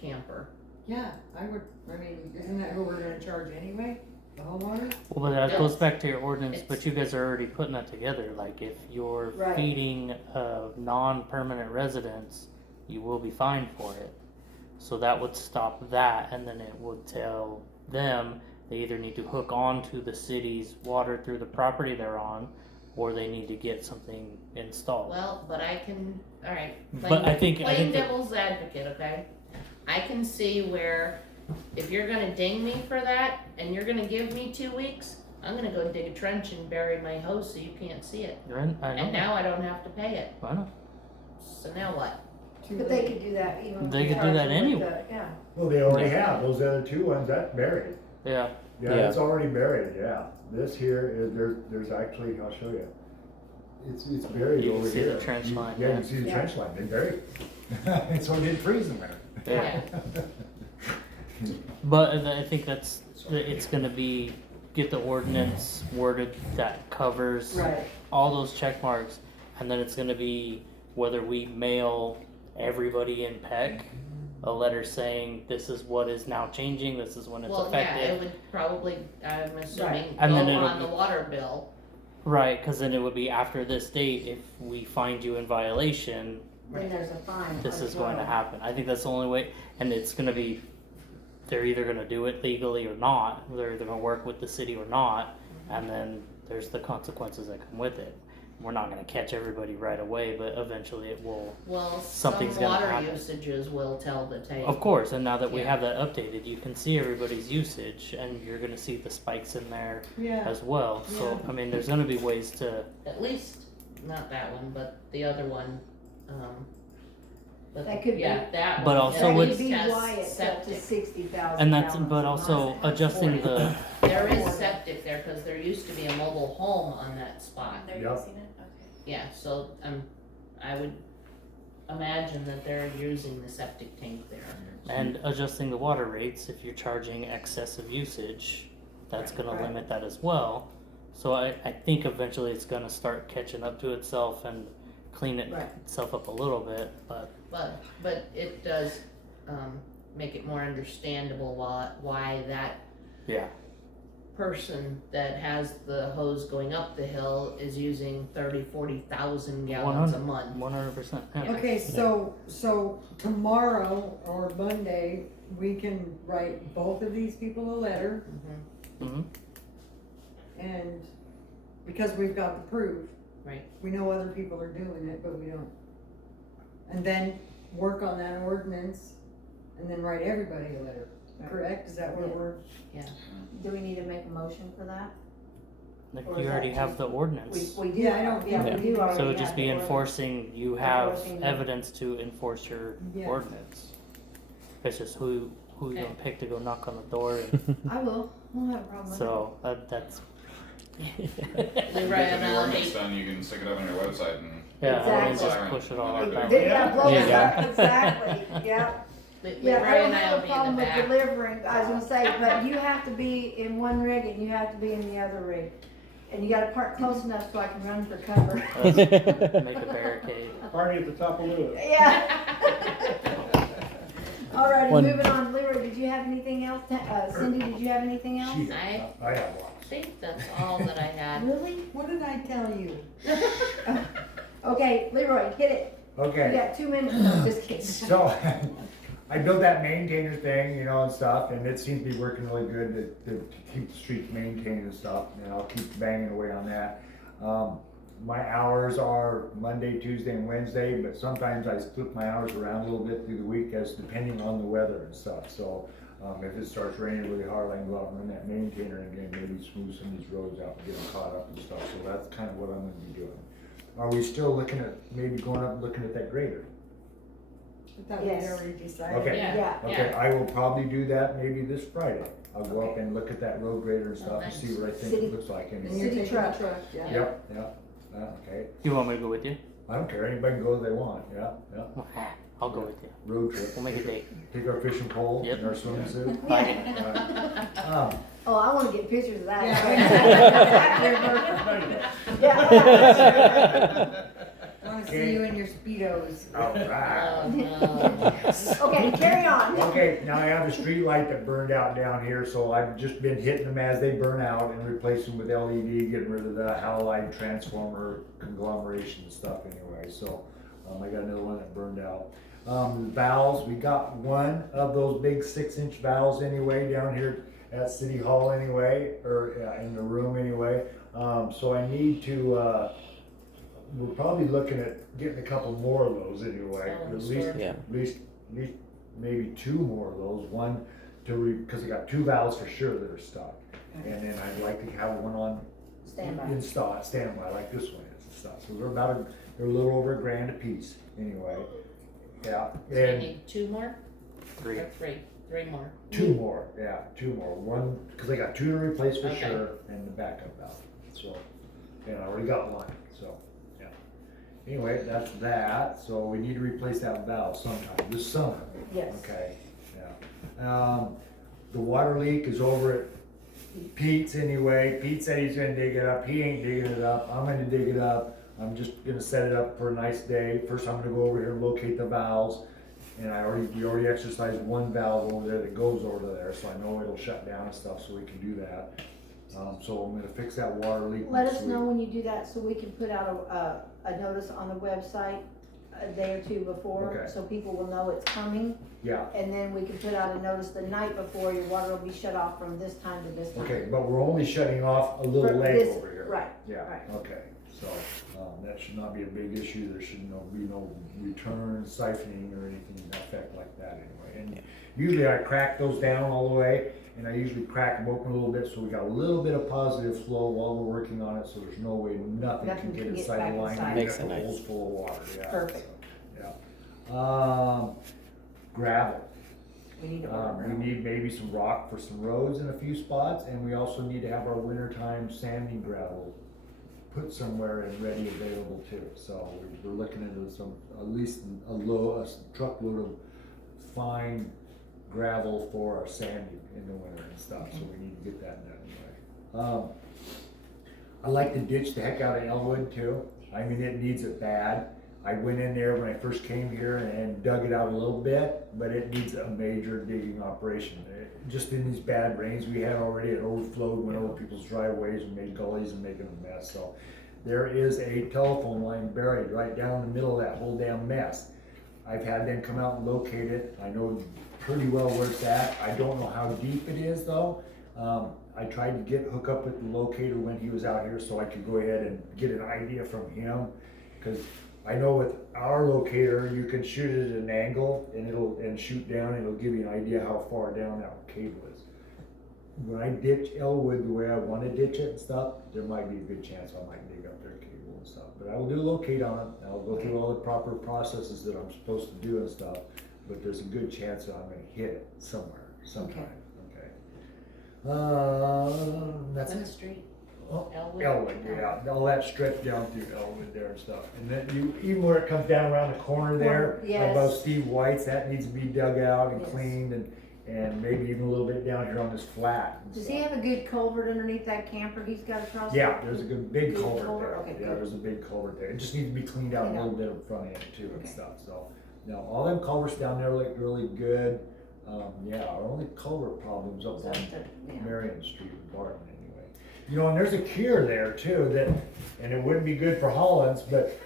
camper? yeah, I mean, isn't that who we're gonna charge anyway? The homeowner? Well, but that No. goes back to your ordinance, It's- but you guys are already putting that together, like if you're Right. feeding non-permanent residents, you will be fined for it. So that would stop that, and then it would tell them they either need to hook onto the city's water through the property they're on, or they need to get something installed. Well, but I can, alright, But I think plain that- devil's advocate, okay? I can see where, if you're gonna ding me for that, and you're gonna give me 2 weeks, I'm gonna go dig a trench and bury my hose so you can't see it. Right? I know. And now I don't have to pay it, I know. so now what? But they could do that even. if They we could do charge that them with anyway. the- Yeah. Well, they already have, those other two ones, that's buried. Yeah. Yeah, Yeah. it's already buried, yeah. This here is, there's actually, I'll show you. It's buried You can over see here. the trench line, Yeah, you yeah. can see the Yeah. trench line, they buried it. So it didn't freeze in there. Yeah. But I think it's gonna be, get the ordinance worded that covers Right. all those check marks, and then it's gonna be whether we mail everybody in Peck a letter saying this is what is now changing, this is when it's Well, yeah, effective. it would probably, I'm assuming, go And then it'll on the be- water bill. Right, because then it would be after this date, if we find you in violation, Then there's a fine. this as is going to well. happen. I think that's the only way, and it's gonna be, they're either gonna do it legally or not, they're either gonna work with the city or not, and then there's the consequences that come with it. We're not gonna catch everybody right away, but eventually it will. Well, Something's some gonna water happen. usages will tell the tale. Of course, and now that we Yeah. have that updated, you can see everybody's usage, and you're gonna see the spikes in there Yeah, as well. So, I mean, there's gonna be ways to, At least, not that one, but the other one, but, That could be- yeah, that But one also at That with- could least be has why it's up to septic. 60,000 and that's, gallons but a also month. adjusting the, There is septic there, cause there used to be a mobile home on that spot. They're Yep. using it, okay. Yeah, so, I would imagine that they're using the septic tank there. and adjusting the water rates, if you're charging excessive usage, that's gonna Right. limit that as well. So I think eventually it's gonna start catching up to itself and clean Right. itself up a little bit, but But it does, make it more understandable why that yeah. person that has the hose going up the hill is using 40,000 gallons a month. 100%. Yeah. okay, so tomorrow or Monday, we can write both of these people a letter, Mhm. hmm and, because we've got the proof. Right. We know other people are doing it, but we don't. And then work on that ordinance, and then write everybody a letter, correct? Is that what we're? Do we need to make a motion for that? Like Or you is already that have just- the ordinance. We do. Yeah, I don't- Yeah, yeah. we do already So it'd have just be the ordinance. enforcing, you have Enforcing the- evidence to enforce your Yeah. ordinance. It's just who you Okay. gonna pick to go knock on the door, and I will, I won't have a problem with it. so that's. Leroy Get and the I'll ordinance hate, done, you can stick it up on your website and. Yeah, I Exactly. just push it all out Yeah. that Yeah, way. blow it Yeah. up, exactly, yeah. Leroy Yeah, I don't and have I'll a be in problem the with back. delivering, I was gonna say, but you have to be in one rig and you have to be in the other rig. And you gotta park close enough so I can run for cover. Make a barricade. Party at the top of Lewis. Yeah. Alrighty, One- moving on, Leroy, did you have anything else? Cindy, did you have anything else? Gee, I- I have lots. think that's all that I had. Really? What did I tell you? Okay, Leroy, hit it. You Okay, got 2 minutes, no, just kidding. so, I built that maintainer thing, you know, and stuff, and it seems to be working really good to keep the streets maintained and stuff, and I'll keep banging away on that. My hours are Monday, Tuesday, and Wednesday, but sometimes I split my hours around a little bit through the week as depending on the weather and stuff, so, if it starts raining really hard, I can go out and run that maintainer again, maybe smooth some of these roads out and get them caught up and stuff, so that's kind of what I'm gonna be doing. Are we still looking at, maybe going up and looking at that grader? I thought we'd Yes. already decided. Okay. Yeah, Okay, I will probably do that maybe this Friday. I'll go up and look at that road grader and stuff and see what I think City- it looks like. And And you're City taking truck. the truck, yeah. Yep, yep, okay. You want me to go with you? I don't care, anybody can go if they want, yeah, yeah. I'll go with you. Road trip. We'll make a date. Take our fishing pole Yep. and our swimsuit. Bye. Oh, I wanna get pictures of that. Yeah. Yeah. I wanna see you in your Speedos. Alright. Oh, no. Okay, carry on. Okay, now I have a street light that burned out down here, so I've just been hitting them as they burn out and replacing them with LED, getting rid of the halide transformer conglomeration and stuff anyway, so. I got another one that burned out. The valves, we got one of those big 6-inch valves anyway down here at City Hall anyway, or in the room anyway. So I need to, we're probably looking at getting a couple more of those anyway. Selling At least, storage. Yeah. at least maybe 2 more of those. One because I got 2 valves for sure that are stuck. And then I'd like to have one on Standby. standby, like this one is and stuff. So they're a little over $1,000 a piece anyway. Yeah, So you and need 2 more? 3. Or 3? 3 more. 2 more, yeah, 2 more. One, because I got 2 to replace for Okay. sure, and the backup valve. So, and I already got one, so, yeah. Anyway, that's that. So we need to replace that valve sometime this summer. Yes. Okay, yeah. The water leak is over at Pete's anyway. Pete said he's gonna dig it up. He ain't digging it up. I'm gonna dig it up. I'm just gonna set it up for a nice day. First, I'm gonna go over here and locate the valves. And you already exercised one valve over there that goes over there, so I know it'll shut down and stuff, so we can do that. So I'm gonna fix that water leak. Let next us week. know when you do that so we can put out a notice on the website a day or 2 before, Okay. so people will know it's coming. Yeah, And then we can put out a notice the night before, your water will be shut off from this time to this time. okay, but we're only shutting off a little For leg this- over here. Right, Yeah, right. okay, so, that should not be a big issue. There should be no return, siphoning or anything effect like that anyway. And usually I crack those down all the way, and I usually crack them open a little bit, so we got a little bit of positive flow while we're working on it, so there's no way nothing Nothing can get can get inside back the line. inside. even Makes if it the nice. hole's full of water, yeah. Perfect. So, yeah. Gravel. We need to We order. need maybe some rock for some roads in a few spots, and we also need to have our wintertime sanding gravel put somewhere and ready available too. So we're looking into some, at least a truckload of fine gravel for our sanding in the winter and stuff, so we need to get that done anyway. I like to ditch the heck out of Elwood too. I mean, it needs it bad. I went in there when I first came here and dug it out a little bit, but it needs a major digging operation. Just in these bad rains we had already, it overflowed, went over people's driveways and made gullies and making a mess. So there is a telephone line buried right down in the middle of that whole damn mess. I've had them come out and locate it. I know pretty well where it's at. I don't know how deep it is though. I tried to hook up with the locator when he was out here so I could go ahead and get an idea from him. Cause I know with our locator, you can shoot it at an angle and shoot down, and it'll give you an idea how far down that cable is. When I ditch Elwood the way I wanna ditch it and stuff, there might be a good chance I might dig up their cable and stuff. But I will do a locate on it, I'll go through all the proper processes that I'm supposed to do and stuff, but there's a good chance that I'm gonna hit it somewhere, sometime, okay? That's Plymouth Street. Oh, Elwood. Elwood, yeah, all that stretch down through Elwood there and stuff. And then even where it comes down around the corner there, Yes. above Steve White's, that needs to be dug out and Yes. cleaned and maybe even a little bit down here on this flat and Does stuff. he have a good culvert underneath that camper he's got across? Yeah, there's a good big Big culvert culvert? there. Okay, Yeah, good. there's a big culvert there. It just needs to be cleaned out a Cleaned little bit of front end too and Okay. stuff, so. No, all them culverts down there look really good. Yeah, our only culvert problem's up on Yeah. Marion Street in Barton anyway. You know, and there's a cure there too that, and it wouldn't be good for Holland's, but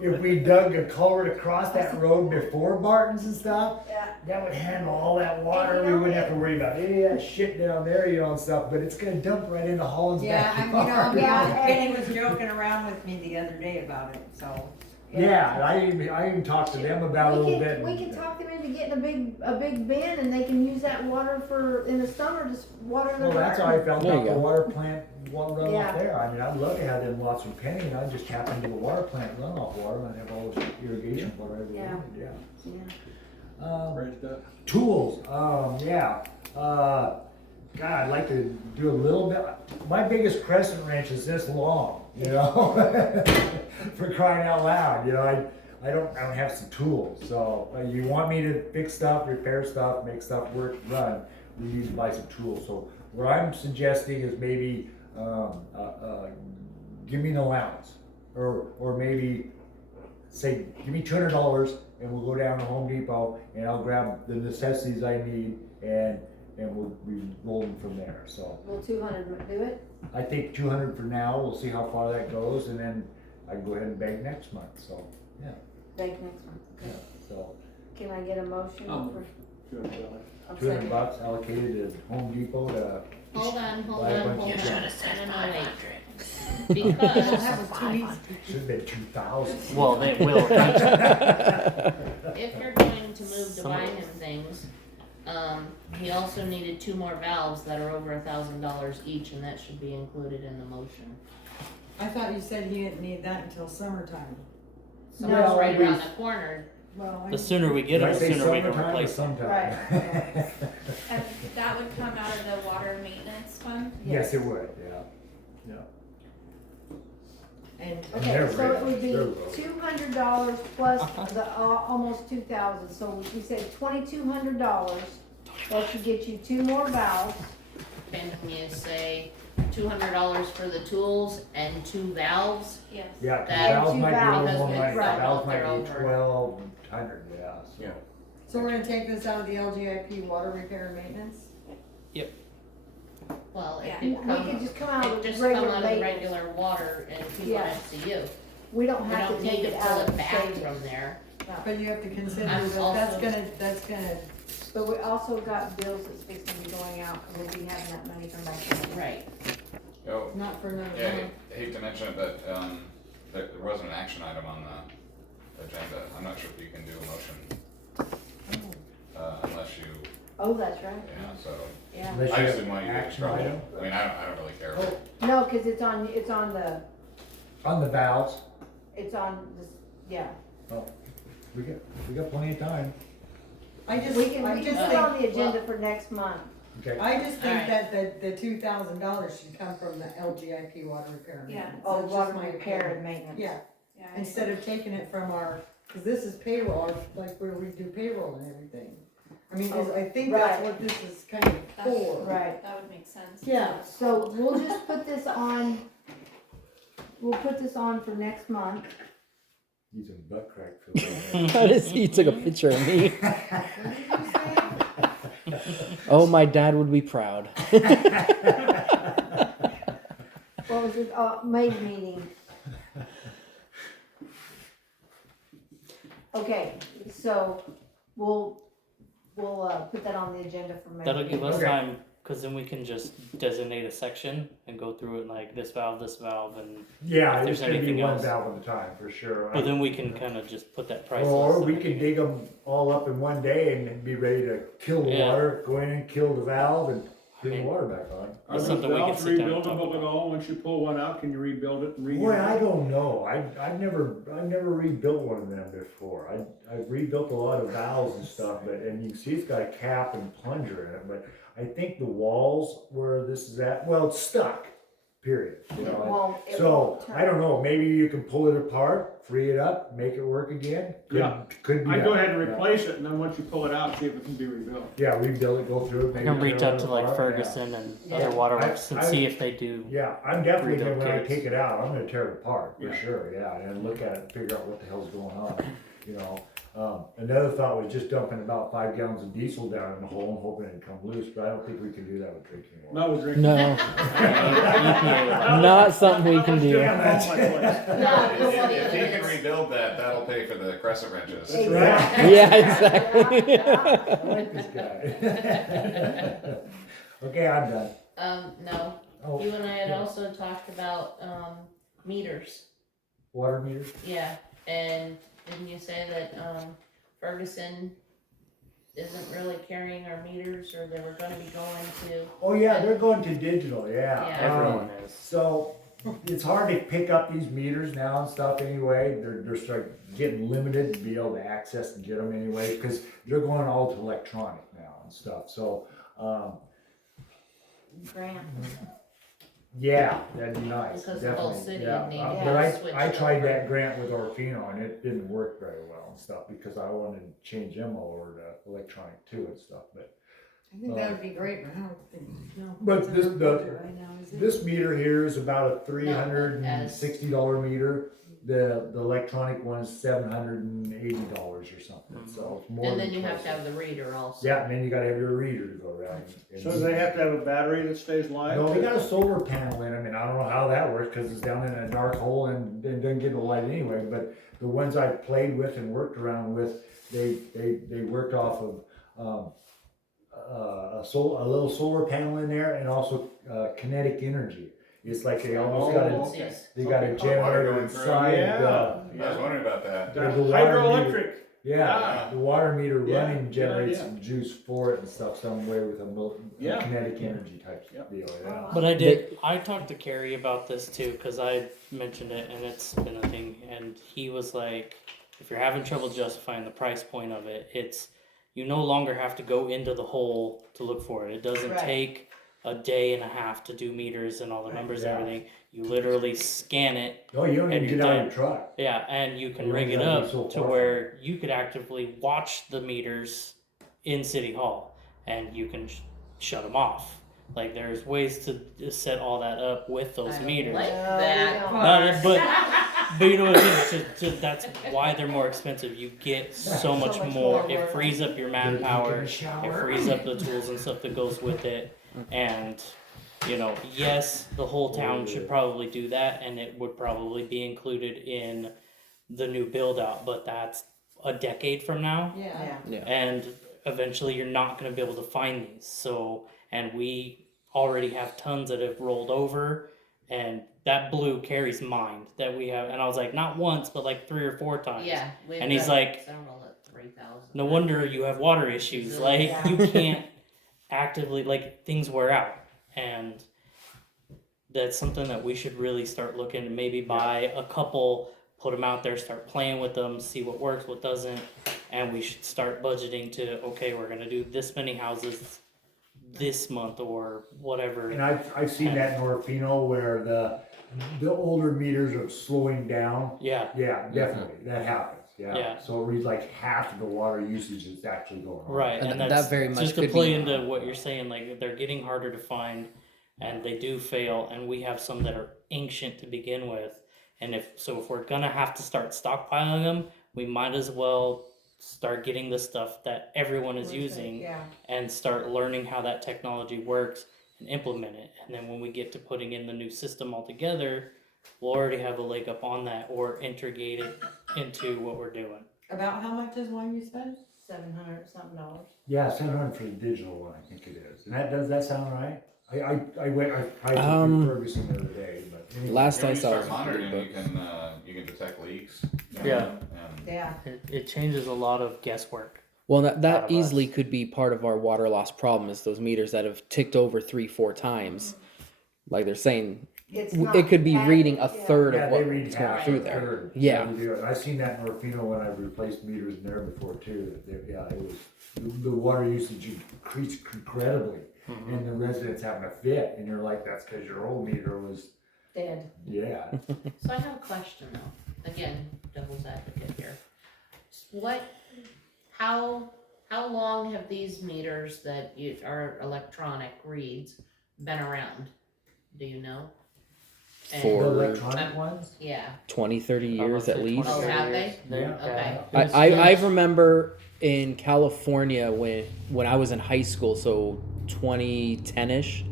if we dug a culvert across that road before Barton's and stuff, Yeah. that would handle all that water. And We you know, wouldn't have to worry about any of that shit down there, you know, and stuff, but it's gonna dump right into Holland's Yeah, backyard. Yeah, Penny was joking around with me the other day about it, so. Yeah, and I even talked to them about it a little bit. We can talk them into getting a big bin, and they can use that water in the summer, just water their Well, garden. that's how I found There out you the go. water plant run Yeah. off there. I mean, I'd love to have them lots from Penny, and I'd just tap into the water plant runoff water and I'd have all this irrigation water I Yeah. wanted, yeah. Yeah. Raised up. Tools, yeah. God, I'd like to do a little bit. My biggest crescent wrench is this long, you know? For crying out loud, you know, I don't have some tools. So you want me to fix stuff, repair stuff, make stuff work, run, we need to buy some tools. So what I'm suggesting is maybe give me an allowance, or maybe say give me $200 and we'll go down to Home Depot and I'll grab the necessities I need and we'll be rolling from there. So Will 200 do it? I think 200 for now. We'll see how far that goes, and then I can go ahead and bank next month. So yeah. Bake next month, okay. So, Can I get a motion for? $200 allocated to Home Depot to, Hold on, hold Buy a on, bunch hold of on. stuff. No, wait. Well, Because that was too easy. should've been 2,000. Well, they will. if you're going to move to buy him things, he also needed 2 more valves that are over $1,000 each, and that should be included in the motion. I thought you said he didn't need that until summertime. Summer's right it around is- the corner. Well, The sooner we get Did I them, the say sooner we can summertime or replace them. sometime? Right. And that would come out of the water maintenance fund? Yes, it would, yeah. and And Okay, they're so it ready. would be They're low. $200 plus the, almost 2,000, so we said $2,200. That should get you 2 more valves. Can you say $200 for the tools and 2 valves? Yes. Yeah, 'cause That- valves two might be a valves, little more money, right. valves might They're be over. 1,200, yeah, so. Yeah. so we're gonna take this out of the LGIP water repair and maintenance? Well, it Yeah. could We come, could just come out it of just come regular out of maintenance. regular water and keep Yeah. it MCU. We don't We have don't to need take to it pull out it of back savings. from there. But you have to consider I'm that that's also- gonna, But we also got bills that's fixing to be going out, and we'll be having that money come back in. Right. Oh, not for another yeah, I month. hate to mention it, but, there wasn't an action item on the agenda. I'm not sure if you can do a motion, unless you, Oh, that's right, yeah, so. yeah. Unless I you just have didn't want you to get in action trouble. item. I mean, I don't really care. Oh, No, cause it's on the, on the valves, it's on this, yeah. we got plenty of time, We can put it on the agenda for next month. okay? I just think Alright. that the $2,000 should come from the LGIP water repair and Yeah. maintenance. Oh, That's just water my repair opinion. and maintenance. Yeah, Yeah. I instead of taking it from our, cause this is payroll, like where we do payroll and everything. I mean, I think that's Right. what this is kind of for. Right. That would make sense. Yeah. So we'll just put this on, we'll put this on for next month. Using butt crack for that. I just see you took a picture of me. What did you say? Oh, my dad would be proud. What was it, May meeting? Okay, so we'll put that on the agenda for May. That'll give us Okay. time, cause then we can just designate a section and go through it like this valve, and, Yeah, If it's there's gonna be anything one else. valve at a time, for sure. but then we can kinda just put that price Or list. we on can it. dig them all up in one day and then be ready to kill the Yeah. water, go in and kill the valve and turn the mean, water back on. Are That's those something we can valves sit down and talk rebuildable at about. all? Once you pull one out, can you rebuild it and reuse it? Boy, I don't know. I've never rebuilt one of them before. I've rebuilt a lot of valves and stuff, and you can see it's got a cap and plunger in it, but I think the walls where this is at, well, it's stuck, period, you know. It So, won't turn. I don't know, maybe you can pull it apart, free it up, make it work again. Could be I'd go done. ahead and replace it, and then once you pull it out, see if it can be rebuilt. Yeah, rebuild it, go through it. I maybe can tear reach it out to like apart, Ferguson and Yeah. other waterworks and I- see if they do. Yeah, I'm definitely gonna, Rebuild when I kits. take it out, I'm gonna tear it apart, for Yeah. sure, yeah, and look at it and figure out what the hell's going on, you know? Another thought was just dumping about 5 gallons of diesel down in the hole and hoping it'd come loose, but I don't think we can do that with drinking water. No, we're drinking. No, not something we can do. Damn it. If he can rebuild that, that'll pay for the crescent wrenches. That's right. Yeah, exactly. I like this guy. Okay, I'm done. No, Oh, you and I had yeah. also talked about, meters. Water meter? Yeah, and didn't you say that, Ferguson isn't really carrying our meters, or they were gonna be going to? Oh, yeah, they're going to digital, yeah. Yeah. Everyone is. So, it's hard to pick up these meters now and stuff anyway, they're start getting limited to be able to access and get them anyway, because they're going all to electronic now and stuff, so, Grant. yeah, that'd be nice, Because the whole definitely, city yeah. would need But to switch I tried over. that grant with Orfino and it didn't work very well and stuff, because I wanted to change them all over to electronic too and stuff, but I think that would be great, but I don't think, no. But it's in this- our the- budget right now, is it? this meter here is about a $360 meter. the electronic one's $780 or something, so it's more And than then you have twice to have that. the reader also. Yeah, and then you gotta have your reader to go around. So do they have to have a battery that stays live? No, they got a solar panel in them, and I don't know how that works, cause it's down in a dark hole and doesn't get the light anyway, but the ones I played with and worked around with, they worked off of, a little solar panel in there and also, kinetic energy. It's like they almost got Oh, a, okay. they got a Okay. Water generator going through. inside, Yeah. I was wondering about that. The the water hydroelectric. yeah, the water meter Yeah, running good generates idea. some juice for it and stuff some way with a Yeah. kinetic energy type Yeah. deal, yeah. But I talked to Carrie about this too, cause I mentioned it and it's been a thing, and he was like, if you're having trouble justifying the price point of it, it's, you no longer have to go into the hole to look for it. It doesn't Right. take a day and a half to do meters and all the numbers and Yeah. everything. You literally scan it. No, you don't And even you're get out done. of your truck. Yeah, and you can You rig only it gotta up be so to far where you could actively watch the meters in City Hall, and you can shut them off. Like there's ways to set all that up with those I don't meters. like No, that we don't. part. But you know what? That's why they're more expensive. You get so much much more. more It work. frees up your You're taking manpower. a It shower. frees up the tools and stuff that goes with it. And you know, yes, the whole town should probably do that, and it would probably be included in the new build out. But that's a decade from now, Yeah. and eventually you're not going to be able to find these. So, and we already have tons that have rolled over, and that blue carries mind that we have. And I was like, not once, but like 3 or 4 times. Yeah. we've And he's done like, several at 3,000. no wonder you have water issues. Like Yeah. you can't actively, like, things wear out, and that's something that we should really start looking to maybe buy a couple, put them out there, start playing with them, see what works, what doesn't, and we should start budgeting to, okay, we're gonna do this many houses this month or whatever. And I've seen that in Orfino where the older meters are slowing down. Yeah, Yeah, definitely, that happens, yeah. Yeah. So it reads like half of the water usage is actually going on. right, And and that that's very much just to could play be- into what you're saying, like they're getting harder to find, and they do fail, and we have some that are ancient to begin with, and if we're gonna have to start stockpiling them, we might as well start getting the stuff that everyone is using Yeah. and start learning how that technology works and implement it. And then when we get to putting in the new system altogether, we'll already have a leg up on that or integrate it into what we're doing. About how much is one you said? $700 something. Yeah, 700 for the digital one, I think it is. And does that sound right? I tried to Um, do Ferguson the other day, but anyway. Last When I you saw start was monitoring, pretty, you can detect leaks. you know, Yeah. And Yeah. It changes a lot of guesswork. well, Out that of easily us. could be part of our water loss problem is those meters that have ticked over 3-4 times. Like they're saying, It's it could be not reading a added, yeah. third Yeah, of they read what's going half, through there. third. Yeah. They do. And I've seen that in Orfino when I've replaced meters in there before too. Yeah, it was, the water usage increased incredibly. Mm-hmm. And the residents having a fit, and you're like, that's because your old meter was, Dead. yeah. So I have a question though. Again, devil's advocate here. How long have these meters that are electronic reads been around? Do you know? And- The For electronic ones? Yeah. 20, 30 I would years say at least. 20 Oh, have years. they? They're- Okay. It's- I remember in California when I was in high school, so 2010ish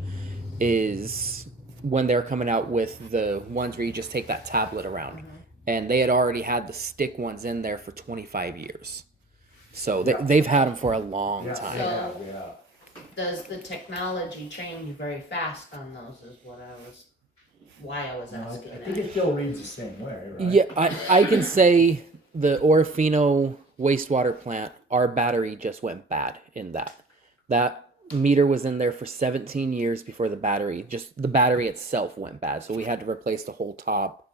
is when they're coming out with the ones where you just take that tablet around, and they had already had the stick ones in there for 25 years, so they've had them for a long Yeah, time. yeah, yeah. Does the technology change very fast on those is why I was No, asking I think that. it still reads the same way, right? Yeah, I can say the Orfino wastewater plant, our battery just went bad in that. That meter was in there for 17 years before the battery itself went bad. So we had to replace the whole top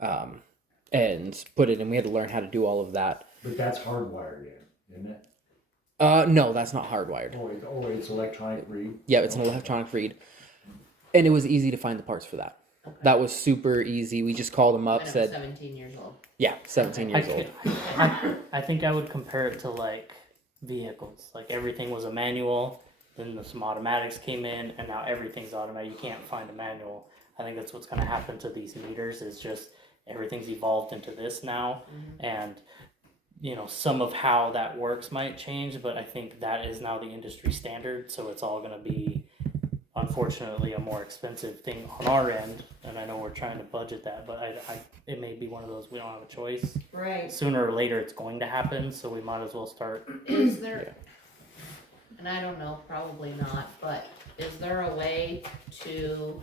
and put it in. We had to learn how to do all of that. But that's hardwired in, isn't it? No, that's not hardwired. It's electronic read. Yeah, it's an electronic read. And it was easy to find the parts for that. Okay. That was super easy. We just called them up, And it was said, 17 years old. yeah, 17 years old. I think I would compare it to like vehicles. Like everything was a manual, then some automatics came in, and now everything's automatic. You can't find a manual. I think that's what's going to happen to these meters. Is just everything's evolved into this now, and you know, some of how that works might change, but I think that is now the industry standard, so it's all gonna be, unfortunately, a more expensive thing on our end, and I know we're trying to budget that, but it may be one of those, we don't have a choice. Right. Sooner or later, it's going to happen, so we might as well start. Is there, and I don't know, probably not, but is there a way to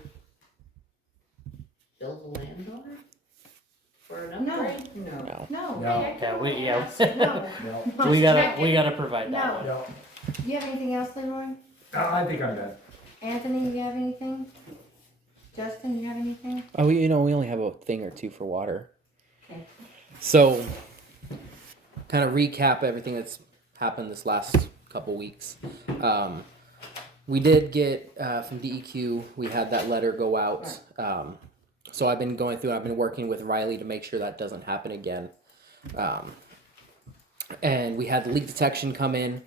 build a landowner for an No. upgrade? No. No. No. No. We gotta provide that one. No, Do you have anything else, Leroy? I think I'm done. Anthony, you have anything? Justin, you have anything? Oh, you know, we only have a thing or two for water. Okay. So, kind of recap everything that's happened this last couple weeks. We did get from DEQ, we had that letter go out. So I've been going through, I've been working with Riley to make sure that doesn't happen again. And we had the leak detection come in.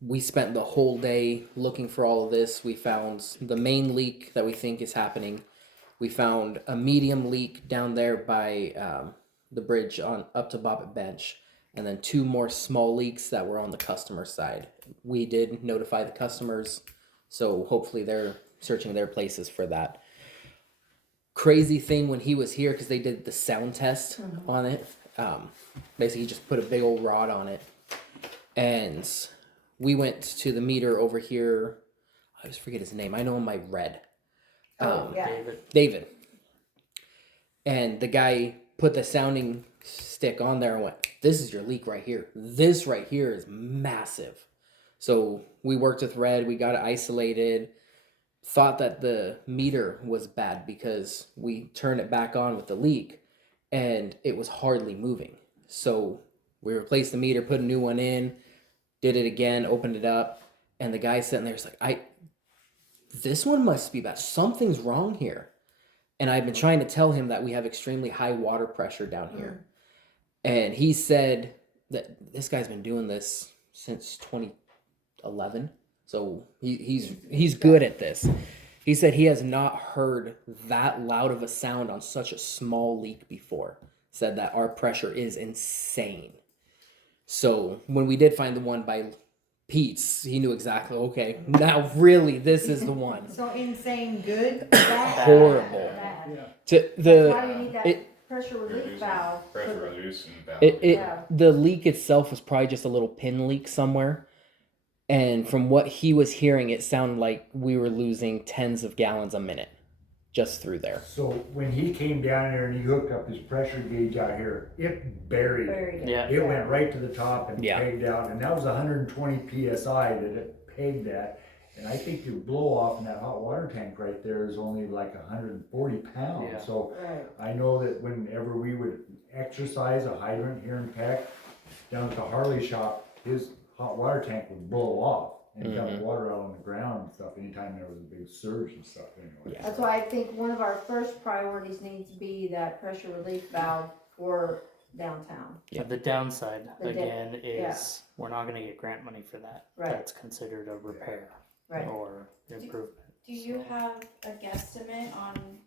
We spent the whole day looking for all of this. We found the main leak that we think is happening. We found a medium leak down there by the bridge on up to Bobbitt Bench, and then 2 more small leaks that were on the customer side. We did notify the customers, so hopefully they're searching their places for that. Crazy thing when he was here, because they did the sound test on it. Basically, he just put a big old rod on it, and we went to the meter over here. I always forget his name. I know him by Red. David. And the guy put the sounding stick on there and went, "This is your leak right here. This right here is massive." So we worked with Red. We got it isolated. Thought that the meter was bad because we turned it back on with the leak and it was hardly moving. So we replaced the meter, put a new one in, did it again, opened it up, and the guy sitting there is like, this one must be bad. Something's wrong here. And I've been trying to tell him that we have extremely high water pressure down here. And he said that this guy's been doing this since 2011. So he's good at this. He said he has not heard that loud of a sound on such a small leak before. Said that our pressure is insane. So when we did find the one by Pete's, he knew exactly, okay, now really this is the one. So insane good, bad, Horrible. bad. To That's why you need that it, pressure relief valve. Pressure reducing valve. Yeah. the leak itself was probably just a little pin leak somewhere. And from what he was hearing, it sounded like we were losing tens of gallons a minute just through there. So when he came down there and he hooked up his pressure gauge out here, it buried it. Yeah. It went right to the top and Yeah. pegged out, and that was 120 psi that it pegged at. And I think your blow off in that hot water tank right there is only like 140 pounds. Yeah. So Right. I know that whenever we would exercise a hydrant here in Peck, down at the Harley shop, his hot water tank would blow off and dump water out on the ground and stuff anytime there was a big surge and stuff anyway. Yeah. That's why I think one of our first priorities needs to be that pressure relief valve for downtown. Yeah. The downside, The again, is yeah. we're not gonna get grant money for that. Right. That's considered a repair Right. or improvement. Do you have a guesstimate on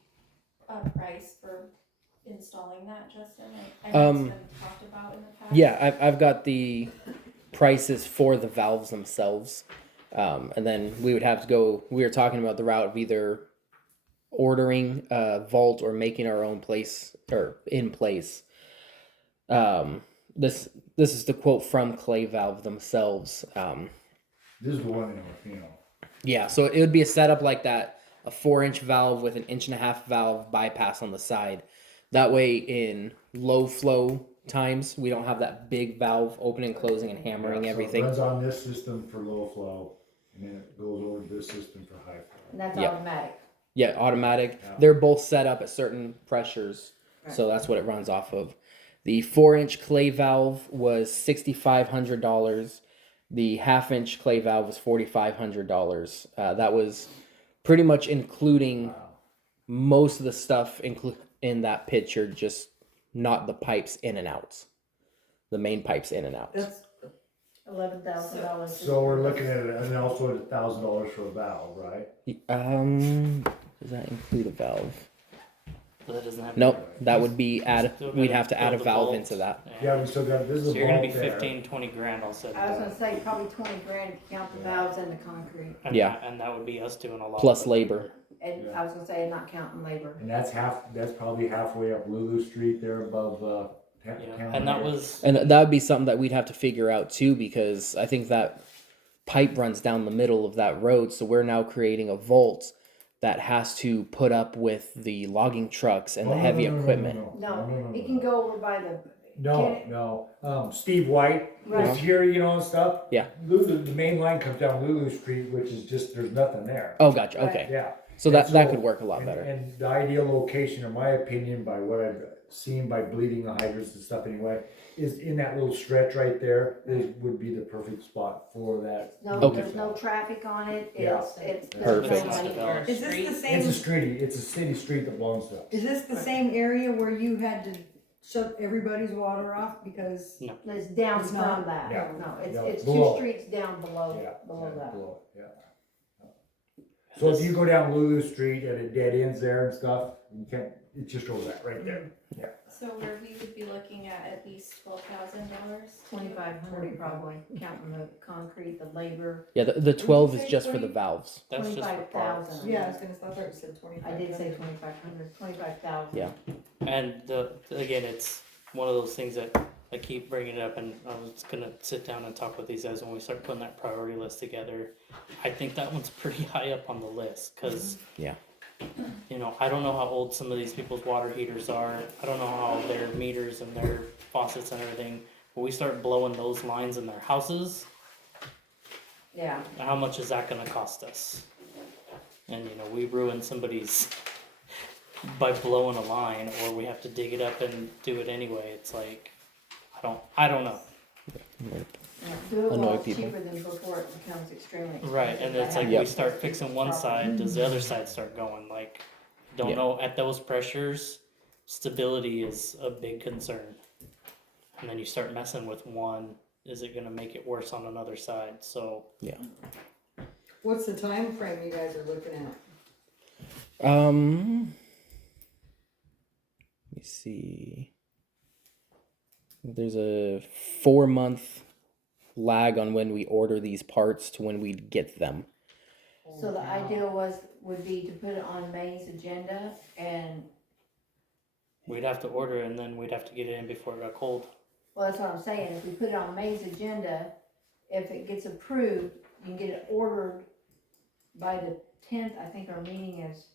a price for installing that, Justin? I know it's been talked about in the past. Yeah, I've got the prices for the valves themselves. And then we would have to go, we were talking about the route of either ordering a vault or making our own place or in place. This is the quote from Clay Valve themselves. This is the one, Yeah, so it would be a setup like that, a 4-inch valve with an 1.5-inch valve bypass on the side. That way in low flow times, we don't have that big valve opening, closing, and hammering everything. So it runs on this system for low flow, and then it goes over to this system for high flow. And that's Yeah. automatic. Yeah, automatic. Yeah. They're both set up at certain pressures, so that's what it runs off of. The 4-inch clay valve was $6,500. The 1/2-inch clay valve was $4,500. That was pretty much including most of the stuff in that picture, just not the pipes in and outs. The main pipes in and out. That's $11,000. So we're looking at it, and also $1,000 for a valve, right? Does that include a valve? So that doesn't have. Nope, that would be Still we'd gotta have to add a build valve vault, into that. and- Yeah, we still got, this is So a you're gonna be vault there. 15, 20 grand all said I was and gonna say probably 20 grand if you count the valves and the concrete. and Yeah. and that would be us doing a lot. Plus of it. labor. And I was gonna say, not counting labor. And that's probably halfway up Lulu Street there above, Yeah, town and that there. was. And that would be something that we'd have to figure out too, because I think that pipe runs down the middle of that road. So we're now creating a vault that has to put up with the logging trucks and Oh, the no, heavy no, no, no, equipment. No, it can go over by the, No, Steve White Right. lives here, you know, and stuff. Yeah. Lulu, the main line comes down Lulu Street, which is just, there's nothing there. Oh, gotcha. Right. Okay. Yeah. So And that could work a lot and- better. And the ideal location, in my opinion, by what I've seen by bleeding the hydrants and stuff anyway, is in that little stretch right there, would be the perfect spot for that. no, Okay. there's no traffic on it, Yeah. it's. Perfect. there's It's no not money. developed. Is this the It's a same, street, it's a city street that belongs to us. is this the same area where you had to shut everybody's water off because? No. It's down It's from not? that, Yeah. no, No, it's below. 2 streets down below Yeah, that. below it, yeah. So if you go down Lulu Street and it dead ends there and stuff, you can't, it's just over that, right there. So where we would be looking at least $12,000. 2,500 probably, counting the concrete, the labor. Yeah, the 12 you is say, just for the 20? valves. That's just for parts. 25,000. Yeah, I was gonna, I thought you said 25. I did say 2,500, 25,000. Yeah. And again, it's one of those things that I keep bringing it up, and I was gonna sit down and talk with these guys when we start putting that priority list together. I think that one's pretty high up on the list, cause Yeah. you know, I don't know how old some of these people's water heaters are. I don't know how their meters and their faucets and everything. When we start blowing those lines in their houses, Yeah, how much is that gonna cost us? And you know, we ruin somebody's by blowing a line, or we have to dig it up and do it anyway. It's like, I don't know. yeah, do it Annoy while it's people. cheaper than before it becomes extremely expensive. Right, and it's like I we have start to fixing fix one the side, does the other side start going? Like, don't Yeah. know, at those pressures, stability is a big concern. And then you start messing with one, is it gonna make it worse on another side? So, What's the time frame you guys are looking at? Let me see. There's a 4-month lag on when we order these parts to when we get them. So the ideal would be to put it on May's agenda and, we'd have to order it and then we'd have to get it in before it got cold. well, that's what I'm saying, if we put it on May's agenda, if it gets approved, you can get it ordered by the 10th, I think our meeting is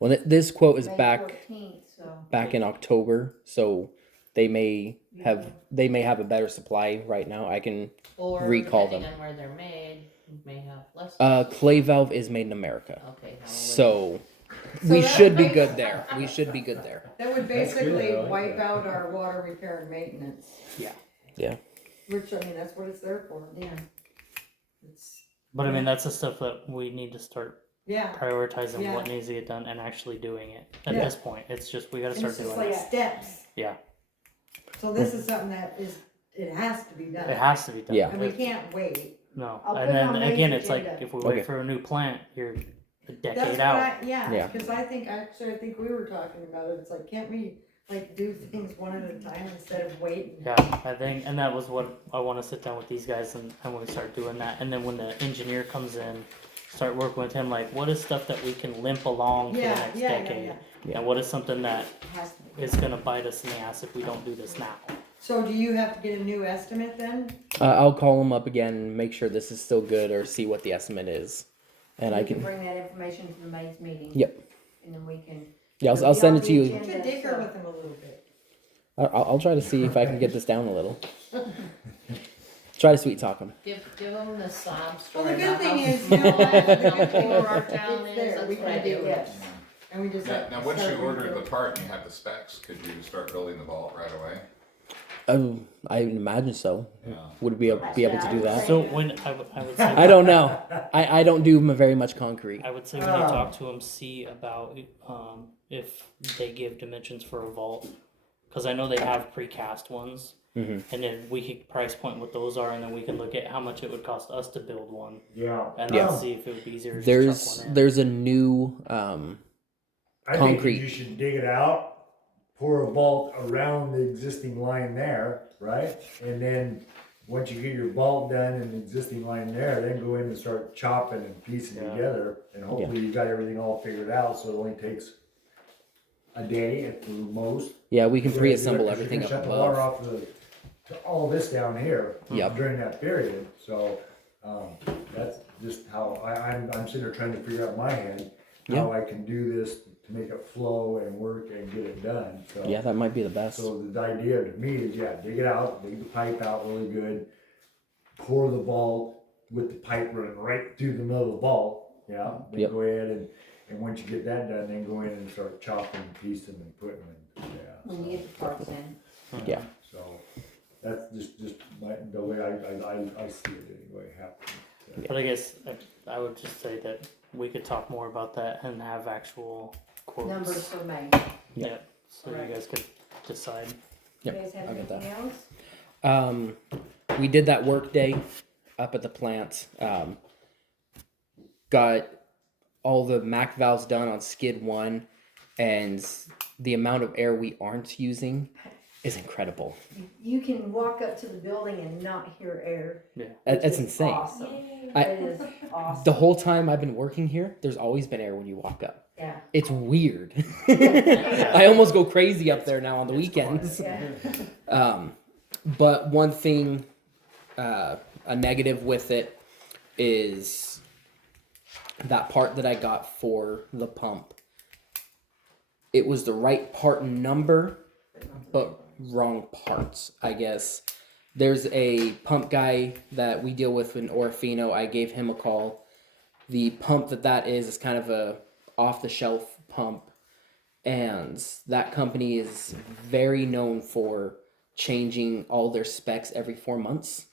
Well, this quote is May back 14th, so. back in October, so they may have a better supply right now. I can Or recall depending them. on where they're made, you may have less. clay valve is made in America. Okay. So So we that should would be make- good there. We should be good there. That would That's good, basically I like wipe that. out our water repair and maintenance. Yeah. Yeah. Which, I mean, that's what it's there for. Yeah, It's, But I mean, that's the stuff that we need to start yeah. prioritizing Yeah. what needs to get done and actually doing it at Yeah. this point. It's just, we gotta And start it's just doing like it. steps. Yeah. So this is something that it has to be done. It has to be done. Yeah. And we can't wait. No, I'll put and it then on May's again, it's like, agenda. if we Okay. wait for a new plant, you're a That's decade what out. yeah, Yeah. because I think we were talking about it. It's like, can't we like do things one at a time instead of waiting? Yeah, I think, and that was what I want to sit down with these guys and when we start doing that, and then when the engineer comes in, start working with him, like, what is stuff that we can limp along for the Yeah, next yeah, decade, yeah. and what is something that has to be. is gonna bite us in the ass if we don't do this now. So do you have to get a new estimate then? I'll call them up again and make sure this is still good or see what the estimate is, and I You can. bring that information to the May's meeting. Yep. And then we can. Yeah, it'll I'll be send on it to the you. agenda, You could dicker so- with them a little bit. I'll try to see if I can get this down a little. Try to sweet talk them. Give them the sob Well, story the good about thing how is, small you know, and the how good thing poor is our town it's is, there. that's We what can I do do. it. And we just Now, once you start order redoing the it. part and you have the specs, could you start building the vault right away? I imagine so. Yeah. Would we be able to do that? So when I would say, I don't know. I don't do very much concrete. I would say when you talk to them, see about if they give dimensions for a vault, because I know they have precast ones, Mhm. and then we could price point what those are, and then we can look at how much it would cost us to build one, Yeah. and Yeah. then see if it would be easier to There's truck one in. there's a new I concrete. think you should dig it out, pour a vault around the existing line there, right? And then, once you get your vault done and the existing line there, then go in and start chopping and piecing Yeah. together. And hopefully you got everything all figured out, so it only takes a day at the most. Yeah, we can Yeah, pre-assemble you're everything gonna up shut the water above. off to all this down here. Yep. During that period, so, that's just how, I'm sitting there trying to figure out in my head how I can do this to make it flow and work and get it done, so. Yeah, that might be the best. So the idea to me is, yeah, dig it out, dig the pipe out really good, pour the vault with the pipe running right through the middle of the vault, yeah. Then Yep. go ahead and once you get that done, then go in and start chopping, piecing and putting, and, yeah. When you get the parts in. Yeah. So, that's just the way I see it anyway, happening. But I guess I would just say that we could talk more about that and have actual quotes. Numbers for May. Yeah, so Right. you guys could decide. Yep, You guys have I'll get anything that. else? We did that work day up at the plant. Got all the MAC valves done on skid 1, and the amount of air we aren't using is incredible. You can walk up to the building and not hear air. Yeah. That's which is insane. Awesome. I- It is awesome. The whole time I've been working here, there's always been air when you walk up. Yeah. It's weird. I almost go crazy up there now on the weekends. Yeah. But one thing, a negative with it is that part that I got for the pump. It was the right part number, but wrong parts, I guess. There's a pump guy that we deal with in Orofino. I gave him a call. The pump that is kind of a off-the-shelf pump, and that company is very known for changing all their specs every 4 months.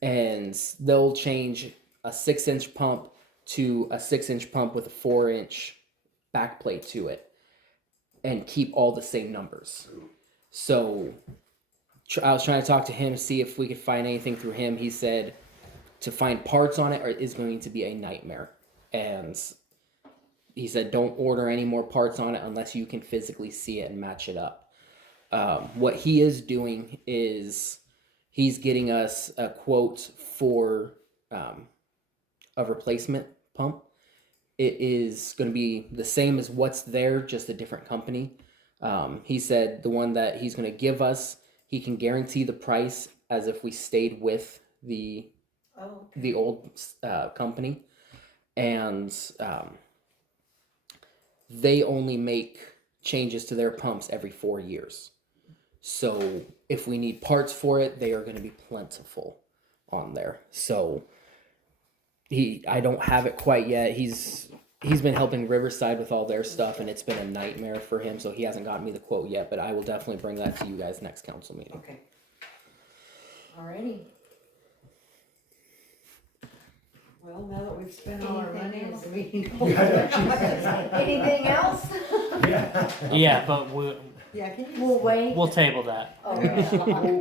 And they'll change a 6-inch pump to a 6-inch pump with a 4-inch backplate to it and keep all the same numbers. So I was trying to talk to him, see if we could find anything through him. He said to find parts on it is going to be a nightmare. And he said don't order any more parts on it unless you can physically see it and match it up. What he is doing is he's getting us a quote for a replacement pump. It is going to be the same as what's there, just a different company. He said the one that he's going to give us, he can guarantee the price as if we stayed with the old company. And they only make changes to their pumps every 4 years. So if we need parts for it, they are going to be plentiful on there. So I don't have it quite yet. He's been helping Riverside with all their stuff, and it's been a nightmare for him, so he hasn't gotten me the quote yet, but I will definitely bring that to you guys next council meeting. Okay. Alrighty. Well, now that we've spent all our money, Anything is else? the meeting Anything else? Yeah, but we'll Yeah, can you? We'll wait. table that. Oh, yeah.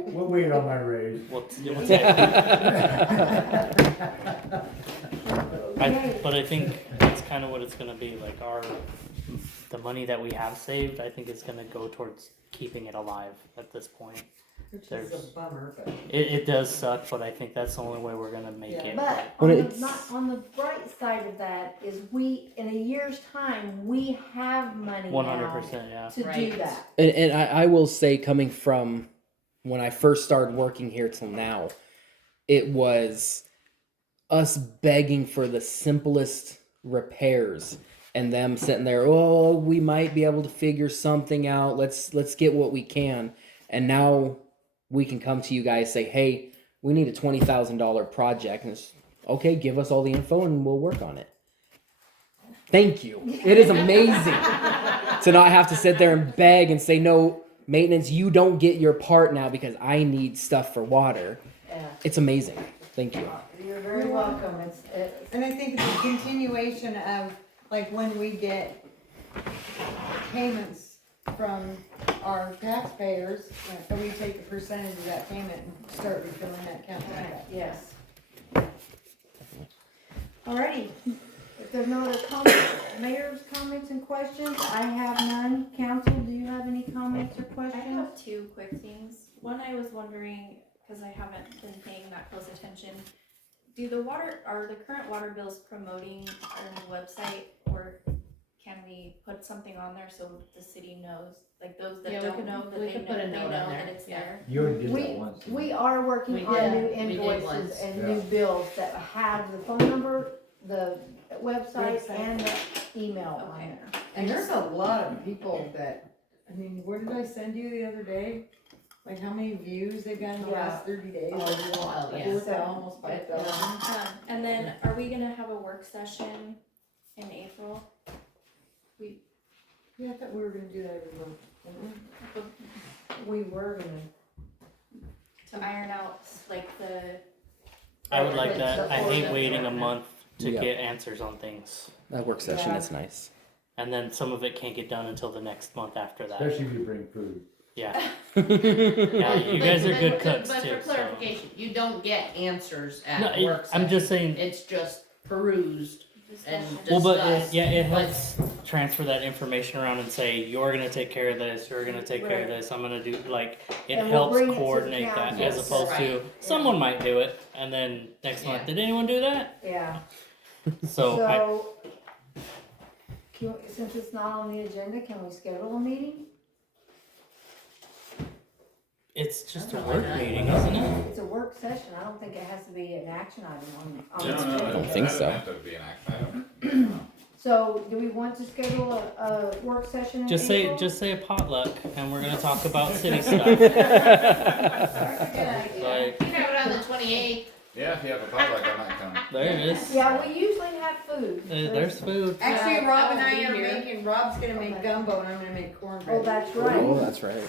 We'll wait on my raise. We'll table it. Okay. But I think that's kind of what it's gonna be, like the money that we have saved, I think is gonna go towards keeping it alive at this point. Which is There's- a bummer, but. It does suck, but I think that's the only way we're gonna make Yeah. it. But When on the, it's- not, on the bright side of that is in a year's time, we have money 100%, now yeah. to do Right. that. And I will say, coming from when I first started working here till now, it was us begging for the simplest repairs and them sitting there, oh, we might be able to figure something out. Let's get what we can. And now we can come to you guys, say, hey, we need a $20,000 project. And it's, okay, give us all the info and we'll work on it. Thank you. It is amazing to not have to sit there and beg and say, no, maintenance, you don't get your part now because I need stuff for water. Yeah. It's amazing. Thank you. You're very welcome. And I think it's a continuation of, like, when we get payments from our taxpayers, and we take a percentage of that payment and start refilling that account like that. Yes. Alrighty, if If there's no other comments, mayor's comments and questions, I have none. Council, do you have any comments or I questions? have two quick things. One, I was wondering, because I haven't been paying that close attention, are the current water bills promoting our website, or can we put something on there so the city knows, like those that Yeah, we don't could- know, that we they could know, put a they note on know there, that it's yeah. there? You already did We, that once. we are working We on did. new We did invoices once. and Yeah. new bills that have the phone number, the website, Website. and the email on Okay. there. And there's a lot of people that, I mean, what did I send you the other day? Like how many views they've got in the last 30 days? Oh, Like yeah. almost 5,000. And then, are we gonna have a work session in April? Yeah, I thought we were gonna do that every month. didn't we? We were gonna, To iron out, like, the, I would like It's that. the I hate order. waiting a month to Yeah. get answers on things. That work session Yeah. is nice. And then some of it can't get done until the next month after that. Especially if you bring food. Yeah. Yeah, you guys are good But cooks for too. So. clarification, you don't get answers No, at work I'm just session. saying. It's just perused and discussion. Well, but discussed. it helps transfer that information around and say you're gonna take care of this, you're gonna take care of this. I'm gonna do like it And we'll helps bring it to the coordinate that council. as opposed to Right. someone might do it and then next month did anyone do that? yeah. So I, Since it's not on the agenda, can we schedule a meeting? it's just a I don't work know. meeting, isn't it? It's a work session, I don't think it has to be an action item on No, the no, I don't that think doesn't so. have to be an action item. So, do we want to schedule a work session in Just April? say a potluck and we're gonna talk about city stuff. That's a good idea. Like- You have it on the 28th. Yeah, if you have a potluck, I might come. There it is. Yeah, we usually have food. There's food. Actually, Yeah, Rob and I'll I be are here. making, Rob's gonna make gumbo and I'm gonna make cornbread. Oh, that's Oh, right. that's right.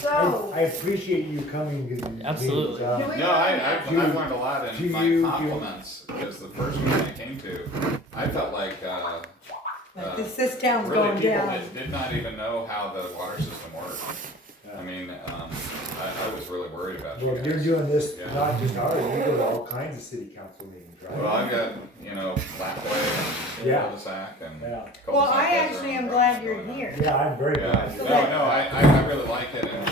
So, I appreciate you coming to these Absolutely. meetings. Do we- No, I've Do you- learned a lot do in my you- compliments, because the first one I came to, I felt like, Like this town's really going people down. that did not even know how the water system worked. I mean, I was really worried about you Well, guys. you're doing this, Yeah. not just ours, you go to all kinds of city council meetings, right? Well, I've got, Lapway and Yeah. cul-de-sac and. Yeah, Well, cul-de-sac I guys actually are am on glad going you're on. here. yeah, I'm very Yeah, glad. no, I really like it, and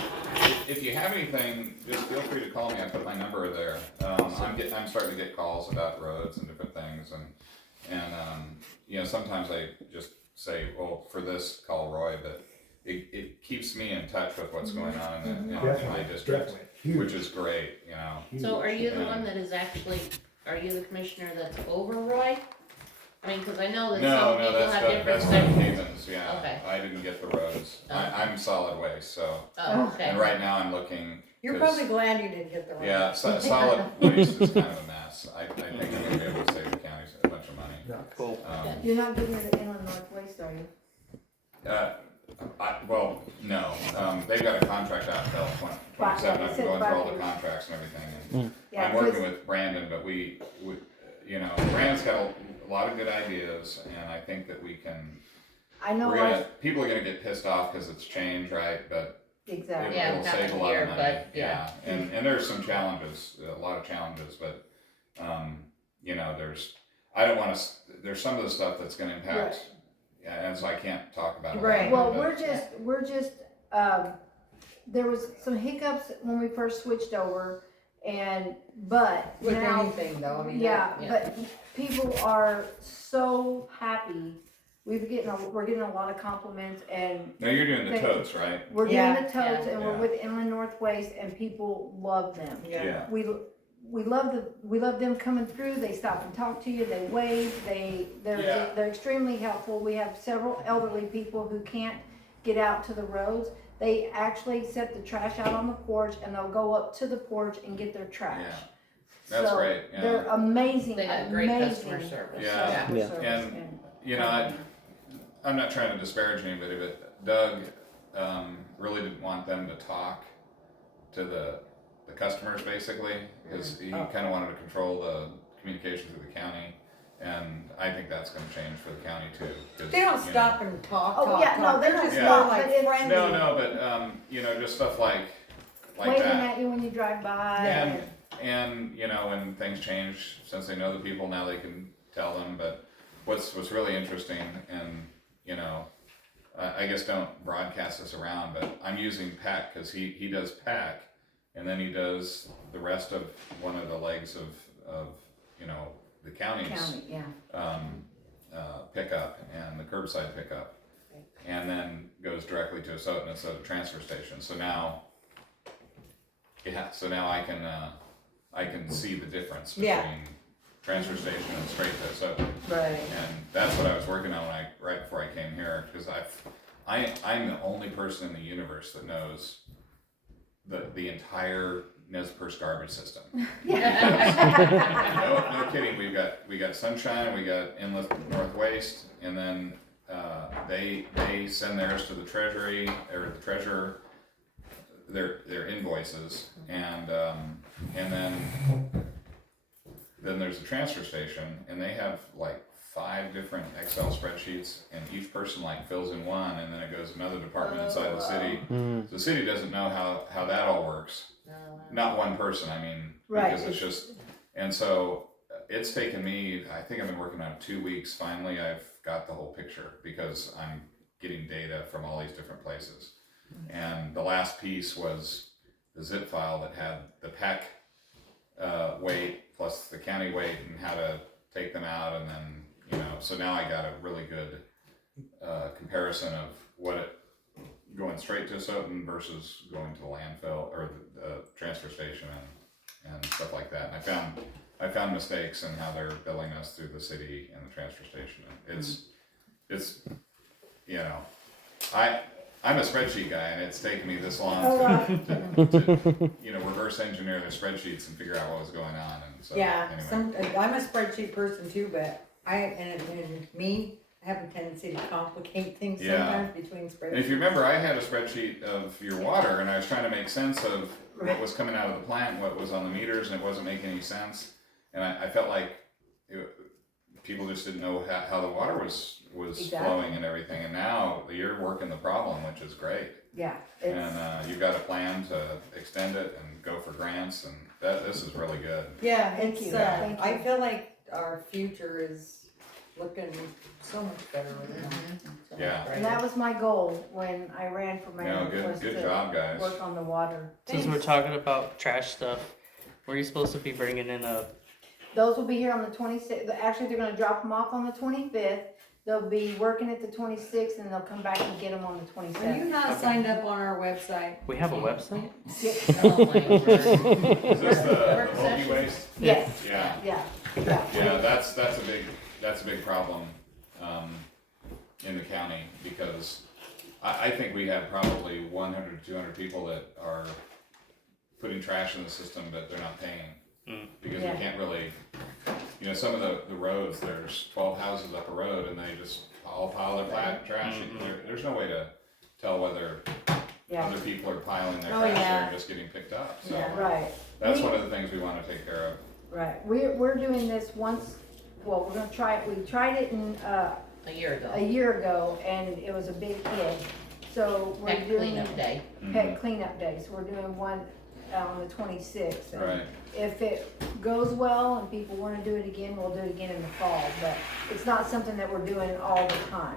if you have anything, just feel free to call me, I put my number there. I'm starting to get calls about roads and different things, and sometimes I just say, well, for this, call Roy, but it keeps me in touch with what's going on in my Definitely, district, definitely. Huge, which is great, huge. So are you the Yeah. one that is actually, are you the commissioner that's over Roy? I mean, cause I know that No, some no, people that's have Doug, different that's stuff. Doug Havens, yeah, Okay. I didn't get the roads, Okay. I'm solid waste, so, Oh, okay. and right now I'm looking. You're 'cause- probably glad you didn't get the right. Yeah, solid waste is kind of a mess. I think I'm gonna be able to save the county a bunch of money. Cool. you're not giving it to Inland Northwest, are you? Well, no, they've got a contract out until 27, I'm Right, going through all the right. contracts and everything, and Yeah, I'm working 'cause- with Brandon, but we, Brandon's got a lot of good ideas, and I think that we can, I know, people are gonna get pissed off because it's change, right, but exactly. Yeah, it'll not save a lot here, of money, but yeah. and there's some challenges, a lot of challenges, but, there's some of the stuff that's gonna impact, and so I can't talk about it. Right. Well, but- we're just, there was some hiccups when we first switched over, but With now, anything though, I mean. yeah, Yeah. but people are so happy. We're getting a lot of compliments, and No, you're doing the Thank you. totes, right? we're doing Yeah. the totes, and we're Yeah. with Inland Northwest, and people love them. Yeah. We love them coming through. They stop and talk to you. They wave. Yeah. They're extremely helpful. We have several elderly people who can't get out to the roads. They actually set the trash out on the porch, and they'll go up to the porch and get their trash. Yeah. That's So, great, yeah. They're amazing. They got great amazing customer service. Yeah. customer Yeah. service, And, I'm not trying to disparage anybody, but Doug, really didn't want them to talk to the customers basically, because he kinda wanted to control the communication through the county, and I think that's gonna change for the county too. 'Cause, They don't you know- stop and talk, Oh, talk, yeah, no, talk. they They're don't just stop, more like but it's- friendly. No, but, just stuff like waving that. at you when you drive by. And when things change, since they know the people, now they can tell them, but, what's really interesting, and you know, I guess don't broadcast this around, but I'm using Peck because he does Peck, and then he does the rest of one of the legs of you know, the county's County, yeah. pickup and the curbside pickup, and then goes directly to a transfer station. So now, I can see the difference between Yeah. transfer station and straight to Soton. Right. And that's what I was working on right before I came here, because I'm the only person in the universe that knows the entire Nez Perce garbage system. No kidding. We got Sunshine, we got Inlet North Waste, and then they send theirs to the treasury or the treasurer, their invoices, and then there's a transfer station, and they have like 5 different Excel spreadsheets, and each person like fills in one, and then it goes to another department inside the city. The city doesn't know how that all works. Not one person, I mean, Right. because it's just, and so it's taken me, I think I've been working on it 2 weeks. Finally, I've got the whole picture because I'm getting data from all these different places. And the last piece was the zip file that had the Peck weight plus the county weight and how to take them out, and then, you know, so now I got a really good comparison of what it going straight to Soton versus going to the landfill or the transfer station and stuff like that. And I found mistakes in how they're billing us through the city and the transfer station. It's you know, I'm a spreadsheet guy, and it's taken me this long to you know, reverse engineer their spreadsheets and figure out what was going on. And so Yeah, anyway. I'm a spreadsheet person too, but I have a tendency to complicate things Yeah. sometimes between spreadsheets. And if you remember, I had a spreadsheet of your water, and I was trying to make sense of what was coming out of the plant, what was on the meters, and it wasn't making any sense. And I felt like people just didn't know how the water was Exactly. flowing and everything. And now you're working the problem, which is great. Yeah. And you've got a plan to extend it and go for grants, and this is really good. Yeah, Thank it's, you. Thank you. I feel like our future is looking so much better right now. Yeah. And that was my goal when I ran for mayor, was Good to job, guys. work on the water. Since we're talking about trash stuff, were you supposed to be bringing in a? Those will be here on the 26th. Actually, they're gonna drop them off on the 25th. They'll be working at the 26th, and they'll come back and get them on the Are you 27th. not signed up on our website? We have a website. Oh my word. Is this the Work bulky session. waste? Yes, Yeah. yeah. Yeah, that's a big problem in the county, because I think we have probably 100 to 200 people that are putting trash in the system, but they're not paying, because Yeah. we can't really, you know, some of the roads, there's 12 houses up a road, and they just all pile their trash. There's no way to tell whether Yeah. other people are piling their Oh, trash there yeah. and just getting picked up. So Yeah, right. that's one of the things we want to take care of. Right. We're doing this once, well, we're gonna try it. We tried it in, A year ago. a year ago, and it was a big hit. So we're Peck doing cleanup day. Peck cleanup day. So we're doing one on the 26th. And Right. if it goes well and people wanna do it again, we'll do it again in the fall, but it's not something that we're doing all the time.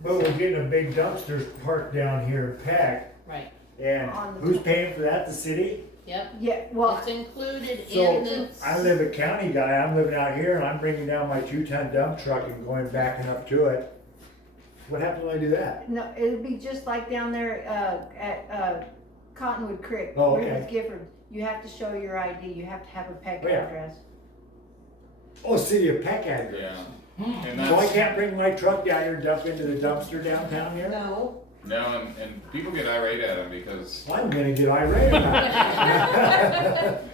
But we're getting a big dumpster parked down here in Peck, Right. and On the who's top. paying for that? The city? Yep. Yeah, well, It's included So, in the. I live a county guy, I'm living out here, and I'm bringing down my 2-ton dump truck and going backing up to it. What happens when I do that? no, it'd be just like down there, at, Cottonwood Creek. Oh, Where okay. it's Gifford. You have to show your ID, you have to have a Peck Oh, yeah. address. Oh, city of Peck address. Yeah. And So I that's, can't bring my truck down here and dump into the dumpster downtown here? No. no, and people get irate at them because, Well, I'm gonna get irate about it.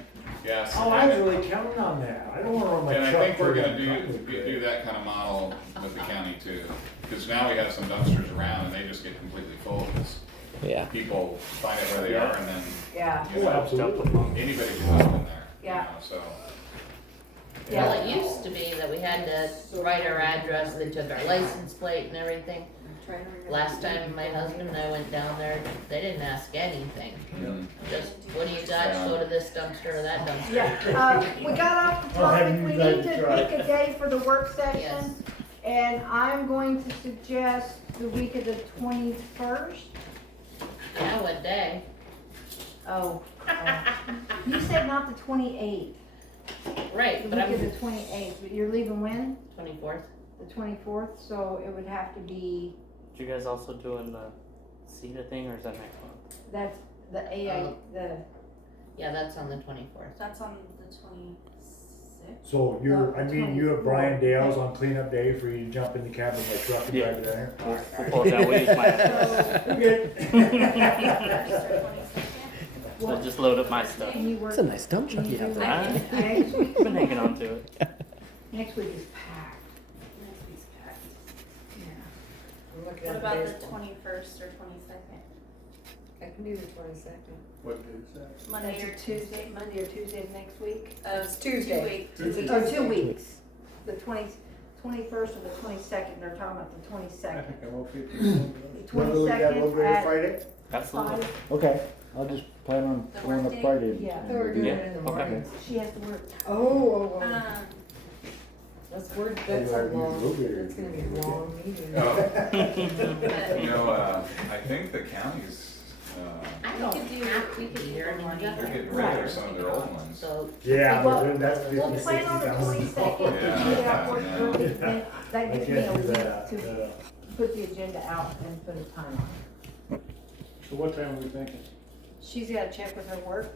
yes. Oh, I was really counting on that. I don't wanna run my And I truck. think we're through gonna that do that kind of model with the county too. Because now we have some dumpsters around and they just get completely full because Yeah. people find out where they are, and then, Yeah, you Oh, know, absolutely. anybody can dump in there. you Yeah. know, So, Well, it used to be that we had to write our address, they took our license plate and everything. trying to remember. Last time my husband and I went down there, they didn't ask anything. Mhm. Just, what do you got? Go to this dumpster or that dumpster. Yeah, we got off the I'll have topic, you we guys need to try. pick a day for the work session. Yes. And I'm going to suggest the week of the 21st. Yeah, what day? Oh, you said not the 28th, Right, the but week of I'm the 28th, but you're leaving when? 24th. The 24th, so it would have to be, You guys also doing the CETA thing, or is that next month? that's the AI, the, Yeah, that's on the 24th. That's on the 26th. So you're, I mean, you have Brian 24th. Dale's on cleanup day for you to jump in the cab with my truck and Yeah. drive it there. We'll pull it down, we'll use my address. so, So just load up my stuff. can you work? It's a nice dump truck can you have do there. it next week? I've been hanging on to it. Next week is packed. Next week's packed. Yeah. I'm looking What at about the baseball. 21st or 22nd? I can do the 22nd. What day is that? Monday or Tuesday? Monday or Tuesday of next week? It's Tuesday. 2 weeks. Tuesday. Or 2 weeks. The 21st or the 22nd, they're talking about the I 22nd. think I'm okay. The Wanna look at a little 22nd bit of at Friday? Absolutely. 5. Okay, I'll just plan on The going work up day? Friday. Yeah. I thought we were doing Yeah, it in the okay. morning. She has to work. Oh. Um, That's word, that's Maybe I a can use a long, little bit of that's gonna be a long meeting. Oh. You know, I think the county's, I We don't could do- have to we could be do here the morning. anymore. they're getting rid of some of their old ones. So, Yeah, Well, but that's We'll 50, plan on the 60,000. 22nd, Yeah, get it out yeah, work yeah. early, then that I gives me a can't do week that. to put the agenda out and put a time on it. So what time are we thinking? She's gotta check with her work,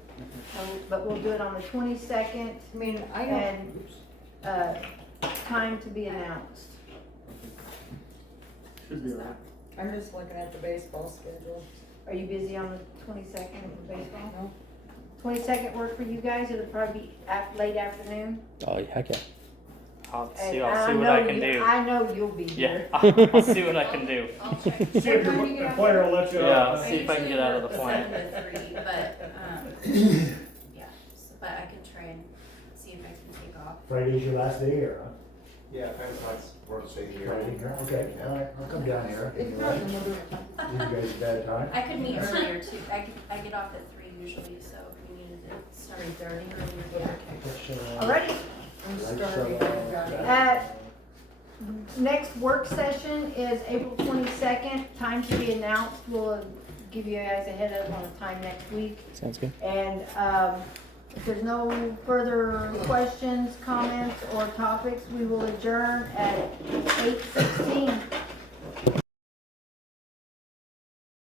but we'll do it on the 22nd I mean, I don't, and, time to be announced. Should be all right. I'm just looking at the baseball schedule. Are you busy on the 22nd with baseball? No. 22nd work for you guys? It'll probably be late afternoon? Oh, heck yeah. I'll And see what I can do. I know you'll be Yeah, here. I'll see what I can do. I'll check. See if your employer will let you Yeah, out. I'll see if I can get out of the plant. I usually work 7 to 3, but, yeah, but I can try and see if I can take off. Friday's your last day here, huh? Yeah, Pentecost works big here. Friday, here? Okay, alright, I'll come down here. It's not another, Give you guys a bad time. I could meet earlier too. I get off at 3 usually, so if we needed to start 3:30. earlier. Alrighty, I'm Like, starting. Uh, next work session is April 22nd, time to be announced. We'll give you guys a head up on the time next week. Sounds good. And, if there's no further questions, comments, or topics, we will adjourn at 8:16.